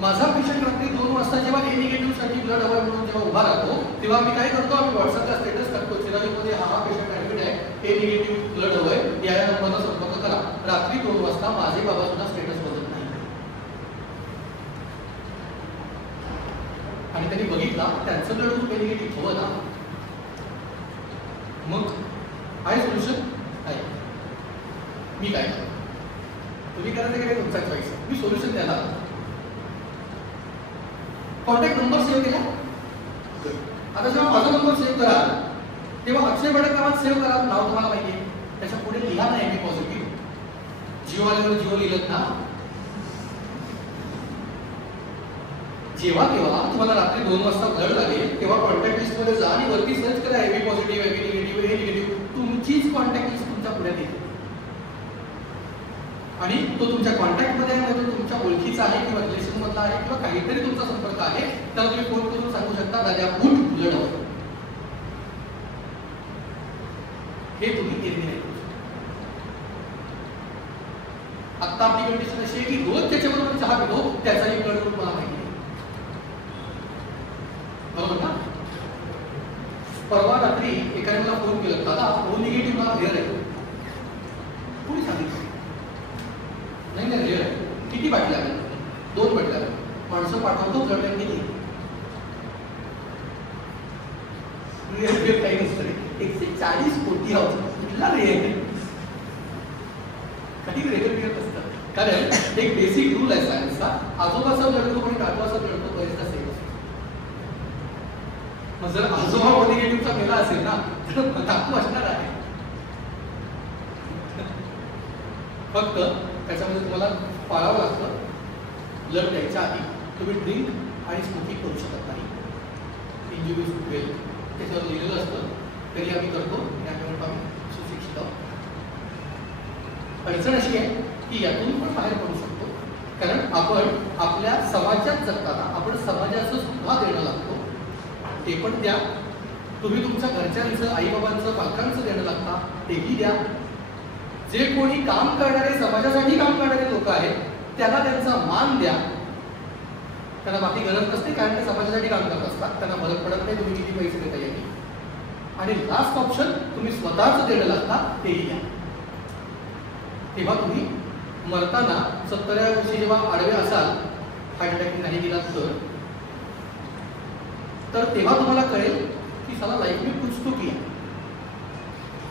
माझा पेशंट रात्री 2 वाजता जेव्हा ए निगेटिव्ह साठी ब्लड हवा म्हणून जेव्हा उभा राहतो तेव्हा आम्ही काय करतो, आम्ही व्हॉट्सअपला स्टेटस टाकतो चिराजमध्ये हा पेशंट ऍडमिट आहे, ए निगेटिव्ह ब्लड हवंय, या नंबरला संपर्क करा. रात्री 2 वाजता माझे बाबा सुद्धा स्टेटस बघत नाही आणि त्यांनी बघितला त्यांचं ब्लड ग्रुप ए निगेटिव्ह हवं ना. मग आहे सोल्युशन आहे. मी काय तुम्ही करायचं काय तुमचा चॉईस. मी सोल्युशन द्यायला कॉन्टॅक्ट नंबर सेव्ह केला. आता जेव्हा माझा नंबर सेव्ह कराल तेव्हा अक्षय बडक नावात सेव्ह करा. नाव तुम्हाला माहिती आहे, त्याच्या पुढे लिहा नाही मी पॉझिटिव्ह. जिओवाल्यावर जिओ लिहिलं ना. जेव्हा केव्हा तुम्हाला रात्री 2 वाजता ब्लड लागेल तेव्हा कॉन्टॅक्ट लिस्ट मध्ये जा आणि वरती सर्च करा AB positive, AB negative, A negative. तुमचीच कॉन्टॅक्ट लिस्ट तुमच्या पुढे येईल आणि तो तुमच्या कॉन्टॅक्टमध्ये आहे, तो तुमच्या ओळखीचा आहे किंवा रिलेशन मधला आहे किंवा काहीतरी तुमचा संपर्क आहे, तर तुम्ही फोन करून सांगू शकता दादा फूड ब्लड हवं. हे तुम्ही एलिमिनेट करू शकता. आता आपली कंडिशन अशी आहे की रोज त्याच्याबरोबर चहा पितो, त्याचाही ब्लड ग्रुप मला माहिती आहे. बरोबर ना. परवा रात्री एकाने मला फोन केला, दादा ओ निगेटिव्ह मला रेअर आहे. कोणी सांगितलं? नाही नाही रेअर आहे. किती बाटल्या? 2 बाटल्या. माणसं पाठवतो ब्लड बँक किती रेअर काही नसतं रे. 140 कोटी आहोत कुठला रेअर आहे. कधी रेअर मिळत असतं. कारण एक बेसिक रूल आहे सायन्सचा, आजोबाचा ब्लड ग्रुप आणि काकाचा ब्लड ग्रुप बरेचदा सेम असतो. मग जर आजोबा ओ निगेटिव्हचा मेला असेल ना तर काकू असणार आहे. फक्त त्याच्यामध्ये तुम्हाला पाळावं लागतं. ब्लड द्यायच्या आधी तुम्ही ड्रिंक आणि स्मोकिंग करू शकत नाही. इंजुरी सुटेल त्याच्यावर लिहिलेलं असतं, तरी आम्ही करतो. आम्ही सुशिक्षित आहोत. अडचण अशी आहे की यातून पण बाहेर पडू शकतो, कारण आपण आपल्या समाजात जगताना आपण समाजाचं सुद्धा देणं लागतो. ते पण द्या. तुम्ही तुमच्या घरच्यांचं, आईबाबांचं, पालकांचं देणं लागता, तेही द्या. जे कोणी काम करणारे, समाजासाठी काम करणारे लोक आहेत त्यांना त्यांचा मान द्या. त्यांना बाकी गरज नसते कारण ते समाजासाठी काम करत असतात, त्यांना फरक पडत नाही तुम्ही किती पैसे देता येईल. आणि लास्ट ऑप्शन तुम्ही स्वतःच देणं लागता, तेही द्या. तेव्हा तुम्ही मरताना 70व्या वर्षी जेव्हा आडवे असाल, हार्ट अटॅक नाही गेला तर तेव्हा तुम्हाला कळेल की साला लाईफ मी कुछ तो किया.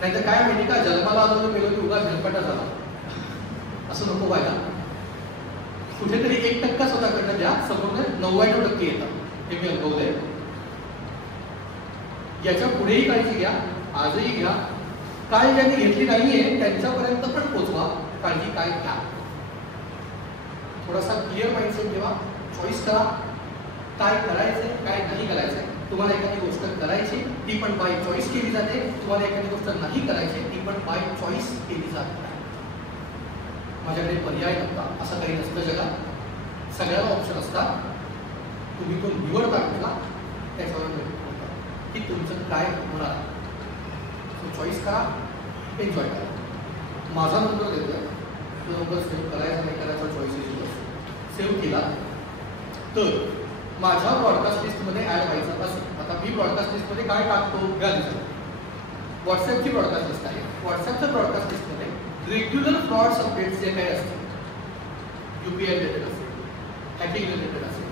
नाहीतर काय माहिती का, जन्माला आलो तर गेलो की उगा झलपटा झाला. असं नको व्हायला. कुठेतरी 1% स्वतःकडनं द्या, समोर 99% येतात. हे मी अनुभवलंय. याच्या पुढेही काळजी घ्या, आजही घ्या. काय ज्यांनी घेतली नाहीये त्यांच्यापर्यंत पण पोचवा. काळजी काय घ्या. थोडासा क्लिअर माइंडसेट ठेवा. चॉईस करा काय करायचंय काय नाही करायचंय. तुम्हाला एखादी गोष्ट करायची ती पण बाय चॉईस केली जाते. तुम्हाला एखादी गोष्ट नाही करायची ती पण बाय चॉईस केली जात नाही. माझ्याकडे पर्याय नव्हता असं काही नसतं जगात. सगळ्याला ऑप्शन असतात. तुम्ही तो निवड टाकला त्याच्यावर की तुमचं काय होणार. चॉईस करा, एन्जॉय करा. माझा नंबर देतोय, तो नंबर सेव्ह करायचा नाही करायचा चॉईस सेव्ह केला तर माझ्या ब्रॉडकास्ट लिस्टमध्ये ॲड व्हायचं असेल. आता मी ब्रॉडकास्ट लिस्टमध्ये काय टाकतो या दिवसात व्हॉट्सअपची ब्रॉडकास्ट लिस्ट आहे. व्हॉट्सअपच्या ब्रॉडकास्ट लिस्टमध्ये रेग्युलर फ्रॉड्स अपडेट्स जे काही असतील, UPI रिलेटेड असेल, हॅकिंग रिलेटेड असेल,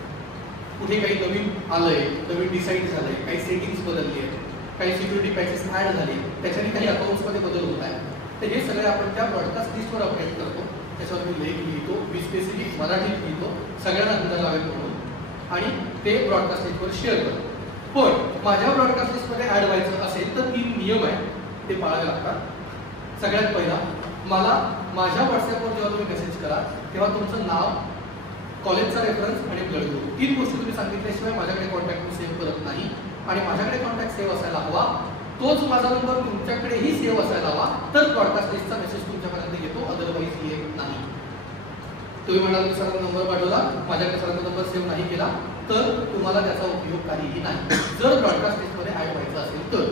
कुठे काही नवीन आलंय, नवीन डिसाईड झालंय, काही सेटिंग्स बदलली आहेत, काही सिक्युरिटी पॅचेस ॲड झाले, त्याच्याने काही अकाउंट्समध्ये बदल होत आहे, तर हे सगळे आपण त्या ब्रॉडकास्ट लिस्टवर अपडेट करतो. त्याच्यावर मी लेख लिहितो, मी स्पेसिफिक मराठीत लिहितो, सगळ्यांना अंदाज लावेल म्हणून, आणि ते ब्रॉडकास्ट लिस्टवर शेअर करतो. पण माझ्या ब्रॉडकास्ट लिस्टमध्ये ॲड व्हायचं असेल तर 3 नियम आहेत, ते पाळावे लागतात. सगळ्यात पहिला, मला माझ्या व्हॉट्सअपवर जेव्हा तुम्ही मेसेज करा तेव्हा तुमचं नाव, कॉलेजचा रेफरन्स आणि ब्लड ग्रुप, 3 गोष्टी तुम्ही सांगितल्याशिवाय माझ्याकडे कॉन्टॅक्ट मी सेव्ह करत नाही. आणि माझ्याकडे कॉन्टॅक्ट सेव्ह असायला हवा, तोच माझा नंबर तुमच्याकडेही सेव्ह असायला हवा, तर ब्रॉडकास्ट लिस्टचा मेसेज तुमच्यापर्यंत येतो, अदरवाईज येत नाही. तुम्ही म्हणाल सरांना नंबर पाठवला, माझ्याकडे सरांचा नंबर सेव्ह नाही केला, तर तुम्हाला त्याचा उपयोग काहीही नाही. जर ब्रॉडकास्ट लिस्टमध्ये ॲड व्हायचं असेल तर.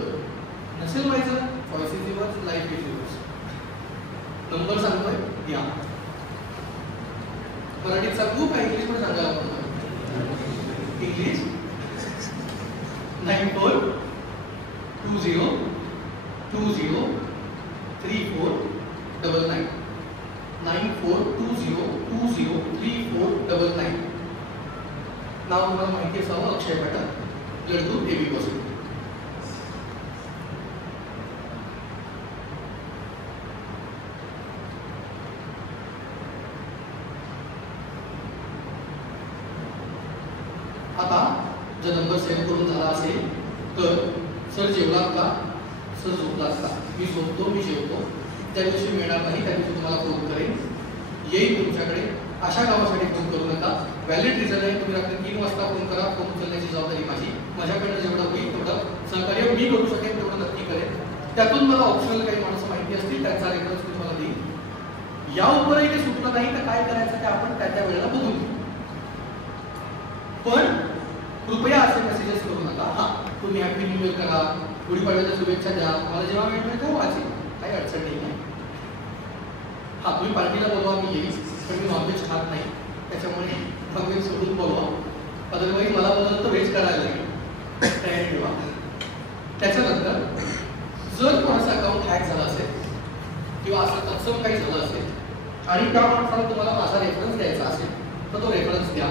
नसेल व्हायचं, choice is yours, life is yours. Number सांगतोय, घ्या. मराठीत सांगू का इंग्लिशमध्ये सांगायला म्हणतोय? इंग्लिश 9420203499 9420203499. नाव तुम्हाला माहिती असावं, अक्षय पाठक, लडू AB पासून. आता जर नंबर सेव्ह करून झाला असेल तर, सर जेवलात का, सर झोपलात का, मी झोपतो, मी जेवतो, त्या दिवशी मिळणार नाही, त्या दिवशी तुम्हाला फोन करेन, येईल तुमच्याकडे. अशा कामासाठी फोन करू नका. व्हॅलिड रिझन आहे, तुम्ही रात्री 3 वाजता फोन करा, फोन उचलण्याची जबाबदारी माझी. माझ्याकडनं जेवढं होईल तेवढं सहकार्य मी करू शकेन, तेवढं नक्की करेन. त्यातून मला ऑप्शनल काही माणसं माहिती असतील, त्यांचा रेफरन्स मी तुम्हाला देईन. या उपरही ते सुटलं नाही तर काय करायचं ते आपण त्या वेळेला बघून घेऊ. पण कृपया असे मेसेजेस करू नका. हां, तुम्ही हॅपी न्यू इयर करा, गुढीपाडव्याच्या शुभेच्छा द्या, मला जेव्हा वेळ मिळेल तेव्हा वाचेल, काही अडचण नाही. हां, तुम्ही पार्टीला बोलवा, मी येईल, पण मी नॉनव्हेज खात नाही, त्याच्यामुळे नॉनव्हेज सोडून बोलवा. अदरवाईज मला बोलवलं तर व्हेज करायला लागेल, तयारी ठेवा. त्याच्यानंतर जर कोणाचं अकाउंट हॅक झालं असेल किंवा असं तत्सम काही झालं असेल आणि त्या माणसाला तुम्हाला माझा रेफरन्स द्यायचा असेल तर तो रेफरन्स द्या.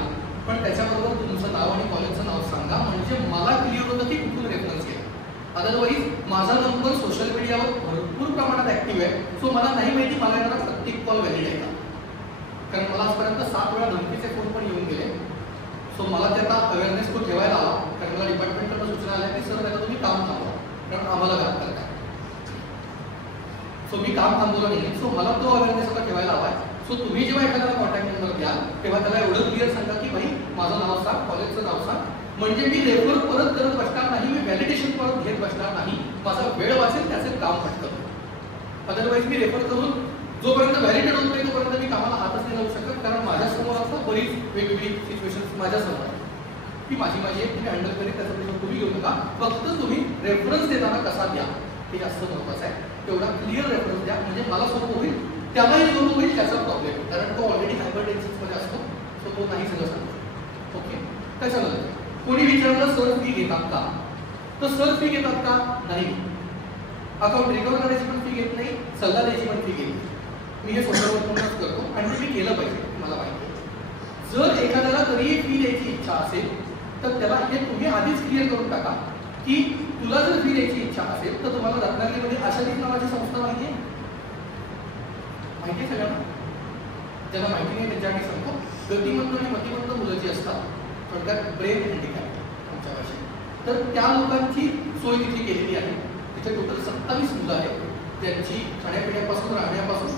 पण त्याच्याबरोबर तुमचं नाव आणि कॉलेजचं नाव सांगा, म्हणजे मला क्लिअर होतं की कुठून रेफरन्स घ्या. अदरवाईज माझा नंबर सोशल मीडियावर भरपूर प्रमाणात ऍक्टिव्ह आहे, सो मला नाही माहिती मला येणारा प्रत्येक कॉल व्हॅलिड आहे का, कारण मला आजपर्यंत 7 वेळा धमकीचे फोन पण येऊन गेले. सो मला त्याचा अवेअरनेस तो ठेवायला हवा, कारण मला डिपार्टमेंटकडून सूचना आल्या की सर त्याला तुम्ही काम थांबवा, कारण आम्हाला घात करताय. सो मी काम थांबवलं नाही, सो मला तो अवेअरनेस आता ठेवायला हवा आहे. सो तुम्ही जेव्हा एखाद्याला कॉन्टॅक्ट नंबर द्याल तेव्हा त्याला एवढं क्लिअर सांगा की भाई माझं नाव सांग, कॉलेजचं नाव सांग, म्हणजे मी रेफर परत करत बसणार नाही, मी व्हॅलिडेशन परत घेत बसणार नाही, माझा वेळ वाचेल, त्याचे काम पटकन. अदरवाईज मी रेफर करून जोपर्यंत व्हॅलिडेट होत नाही तोपर्यंत मी कामाला हातच नाही लावू शकत, कारण माझ्यासमोर असं बरीच वेगवेगळी सिच्युएशन्स माझ्यासमोर आहे की माझी तुम्ही हँडल करेल, त्याचा प्रश्न तुम्ही घेऊ नका. फक्त तुम्ही रेफरन्स देताना कसा द्या हे जास्त महत्त्वाचं आहे. तेवढा क्लिअर रेफरन्स द्या, म्हणजे मला सोपं होईल, त्यालाही सोपं होईल, त्याचा प्रॉब्लेम, कारण तो ऑलरेडी हायपरटेन्शनमध्ये असतो, सो तो नाही सगळं सांगतो. ओके. त्याच्यानंतर कोणी विचारलं सर फी घेतात का, तर सर फी घेतात का, नाही. अकाउंट रिकव्हर करायची पण फी घेत नाही, सल्ला द्यायची पण फी घेत नाही. मी हे स्वतःवरूनच करतो आणि ते मी केलं पाहिजे, मला माहिती आहे. जर एखाद्याला तरीही फी द्यायची इच्छा असेल तर त्याला हे तुम्ही आधीच क्लिअर करून टाका की तुला जर फी द्यायची इच्छा असेल तर तुम्हाला रत्नागिरीमध्ये आशादीप नावाची संस्था माहिती आहे, माहिती आहे सगळ्यांना? ज्यांना माहिती नाही त्यांच्यासाठी सांगतो. गतिमंत आणि मतिमंत मुलं जी असतात, थोडक्यात ब्रेन हँडिकॅप आमच्या भाषेत, तर त्या लोकांची सोय तिथे केलेली आहे. तिथे टोटल 27 मुलं आहेत, त्यांची खाण्यापिण्यापासून राहण्यापासून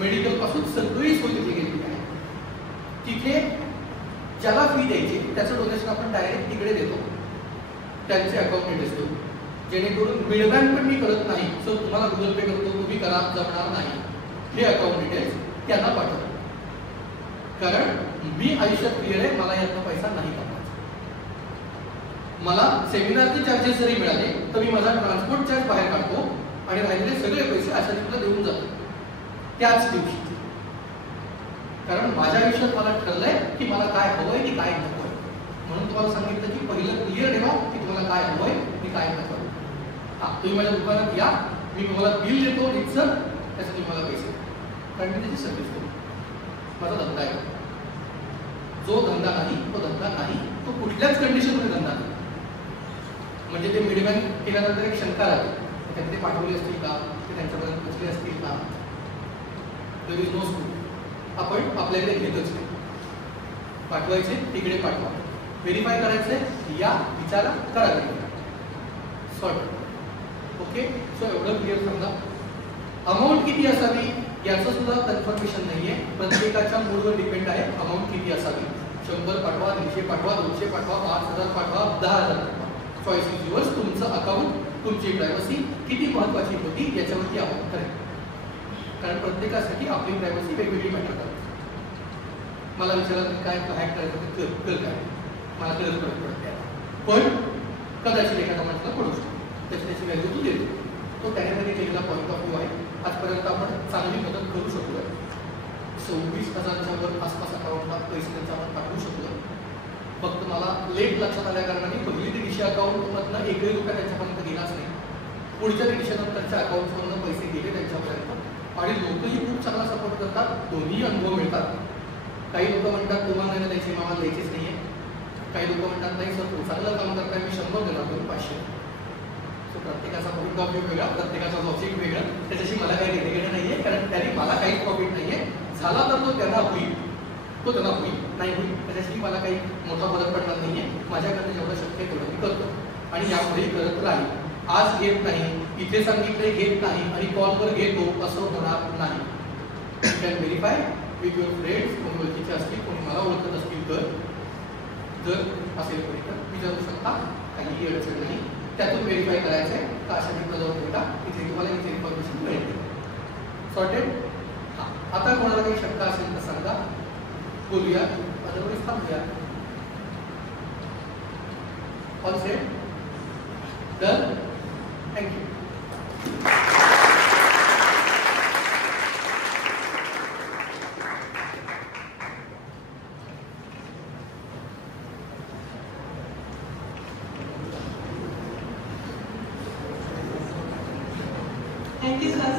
मेडिकलपासून सगळी सोय तिथे केलेली आहे. तिथे ज्याला फी द्यायची त्याचं डोनेशन आपण डायरेक्ट तिकडे देतो, त्यांचे अकाउंट डिटेल्स देतो, जेणेकरून मिडबँक पण मी करत नाही. सो तुम्हाला गुगल पे करतो, तुम्ही करा, जमणार नाही. हे अकाउंट डिटेल्स त्यांना पाठवतो, कारण मी आयुष्यात क्लिअर आहे, मला यातनं पैसा नाही कमवायचा. मला सेमिनारचे चार्जेस जरी मिळाले तर मी माझा ट्रान्सपोर्ट चार्ज बाहेर काढतो आणि राहिलेले सगळे पैसे आशादीपला देऊन जातो त्याच दिवशी, कारण माझ्या आयुष्यात मला ठरलंय की मला काय हवंय की काय नकोय. म्हणून तुम्हाला सांगितलं की पहिलं क्लिअर ठेवा की तुम्हाला काय हवंय की काय नकोय. हां, तुम्ही माझ्या दुकानात या, मी तुम्हाला बिल देतो रितसर, त्याचे तुम्हाला पैसे, कारण मी त्याची सर्व्हिस करू. माझा धंदा आहे. जो धंदा नाही तो धंदा नाही, तो कुठल्याच कंडिशनमध्ये धंदा नाही. म्हणजे ते मिडमॅन केल्यानंतर एक शंका राहते, त्यांनी ते पाठवले असतील का, ते त्यांच्यापर्यंत पोचले असतील का. There is no school. आपण आपल्याकडे घेतच नाही. पाठवायचे तिकडे पाठवा, व्हेरीफाय करायचे, या विचारा, करा, सॉर्ट. ओके, सो एवढं क्लिअर समजा. अमाऊंट किती असावी याचं सुद्धा कन्फर्मेशन नाही आहे. प्रत्येकाच्या मूडवर डिपेंड आहे अमाऊंट किती असावी. 100 पाठवा, 150 पाठवा, 200 पाठवा, 5000 पाठवा, 10,000 पाठवा. Choice is yours. तुमचं अकाउंट, तुमची प्रायव्हसी किती महत्त्वाची होती याच्यावरती आपण करेल, कारण प्रत्येकासाठी आपली प्रायव्हसी वेगवेगळी मॅटर करते. मला विचारलं काय हॅक करायचं तर काय, मला गरज पडते, पण कदाचित एखादा माणसाला पडू शकतो, त्याची व्हॅल्यू तू देतो. तो त्याने केलेला पॉईंट ऑफ व्ह्यू आहे. आजपर्यंत आपण चांगली मदत करू शकलो आहे. 26,000च्या वर आसपास अकाउंटला पैसे त्यांचा आपण पाठवू शकलो. फक्त मला लेट लक्षात आल्या कारणाने पहिली दीडशे अकाउंटमधनं एकही रुपया त्यांच्यापर्यंत गेलाच नाही. पुढच्या दीडशेनंतरच्या अकाउंटमधनं पैसे गेले त्यांच्यापर्यंत, आणि लोकही खूप चांगला सपोर्ट करतात. दोन्ही अनुभव मिळतात. काही लोक म्हणतात तुम्हाला नाही द्यायचे, मला द्यायचेच नाही आहे. काही लोक म्हणतात नाही सर तू चांगलं काम करताय, मी 100 देणार, तुम्ही 500. सो प्रत्येकाचा पॉईंट ऑफ व्ह्यू वेगळा, प्रत्येकाचा लॉजिक वेगळा. त्याच्याशी मला काही घेणं नाही आहे, कारण त्याने मला काहीच प्रॉफिट नाही आहे. झाला तर तो त्यांना होईल, तो त्यांना होईल, नाही होईल त्याच्याशी मला काही मोठा फरक पडणार नाही आहे. माझ्याकडे जेवढं शक्य तेवढं मी करतो, आणि यापुढे करत राहील. आज घेत नाही, इथे सांगितले घेत नाही, आणि कॉलवर घेतो असं होणार नाही. You can verify with your friends. कोणी ओळखीचे असतील, कोणी मला ओळखत असतील तर, जर असेल कोणी तर विचारू शकता, काहीही अडचण नाही. त्यातून व्हेरीफाय करायचं आहे का अशा मित्र जाऊन भेटा, इथे तुम्हाला इथे इन्फॉर्मेशन मिळते. सॉर्टेड. हां, आता कोणाला काही शंका असेल तर सांगा, बोलूया, अदरवाईज थांबूया. All set, done, thank you. Thank you, sir.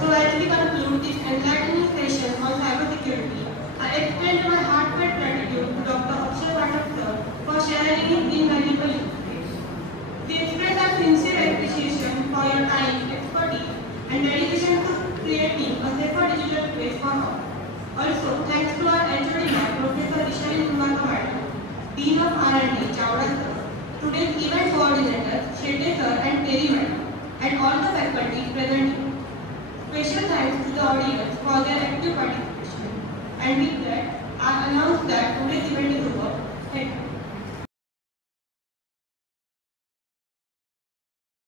So as we conclude this enlightening session on cybersecurity, I extend my heartfelt gratitude to Dr. Akshay Pathak sir for sharing his invaluable insights. We express our sincere appreciation for your time, expertise, and dedication to creating a safer digital space for all. Also, thanks to our HOD, Professor Isharin Kumar Madam, Dean of R&D, Chawda sir, today's event coordinators, Shetty sir and Terry Madam, and all the faculty present here. Special thanks to the audience for their active participation. And with that, I announce that today's event is over. Thank you.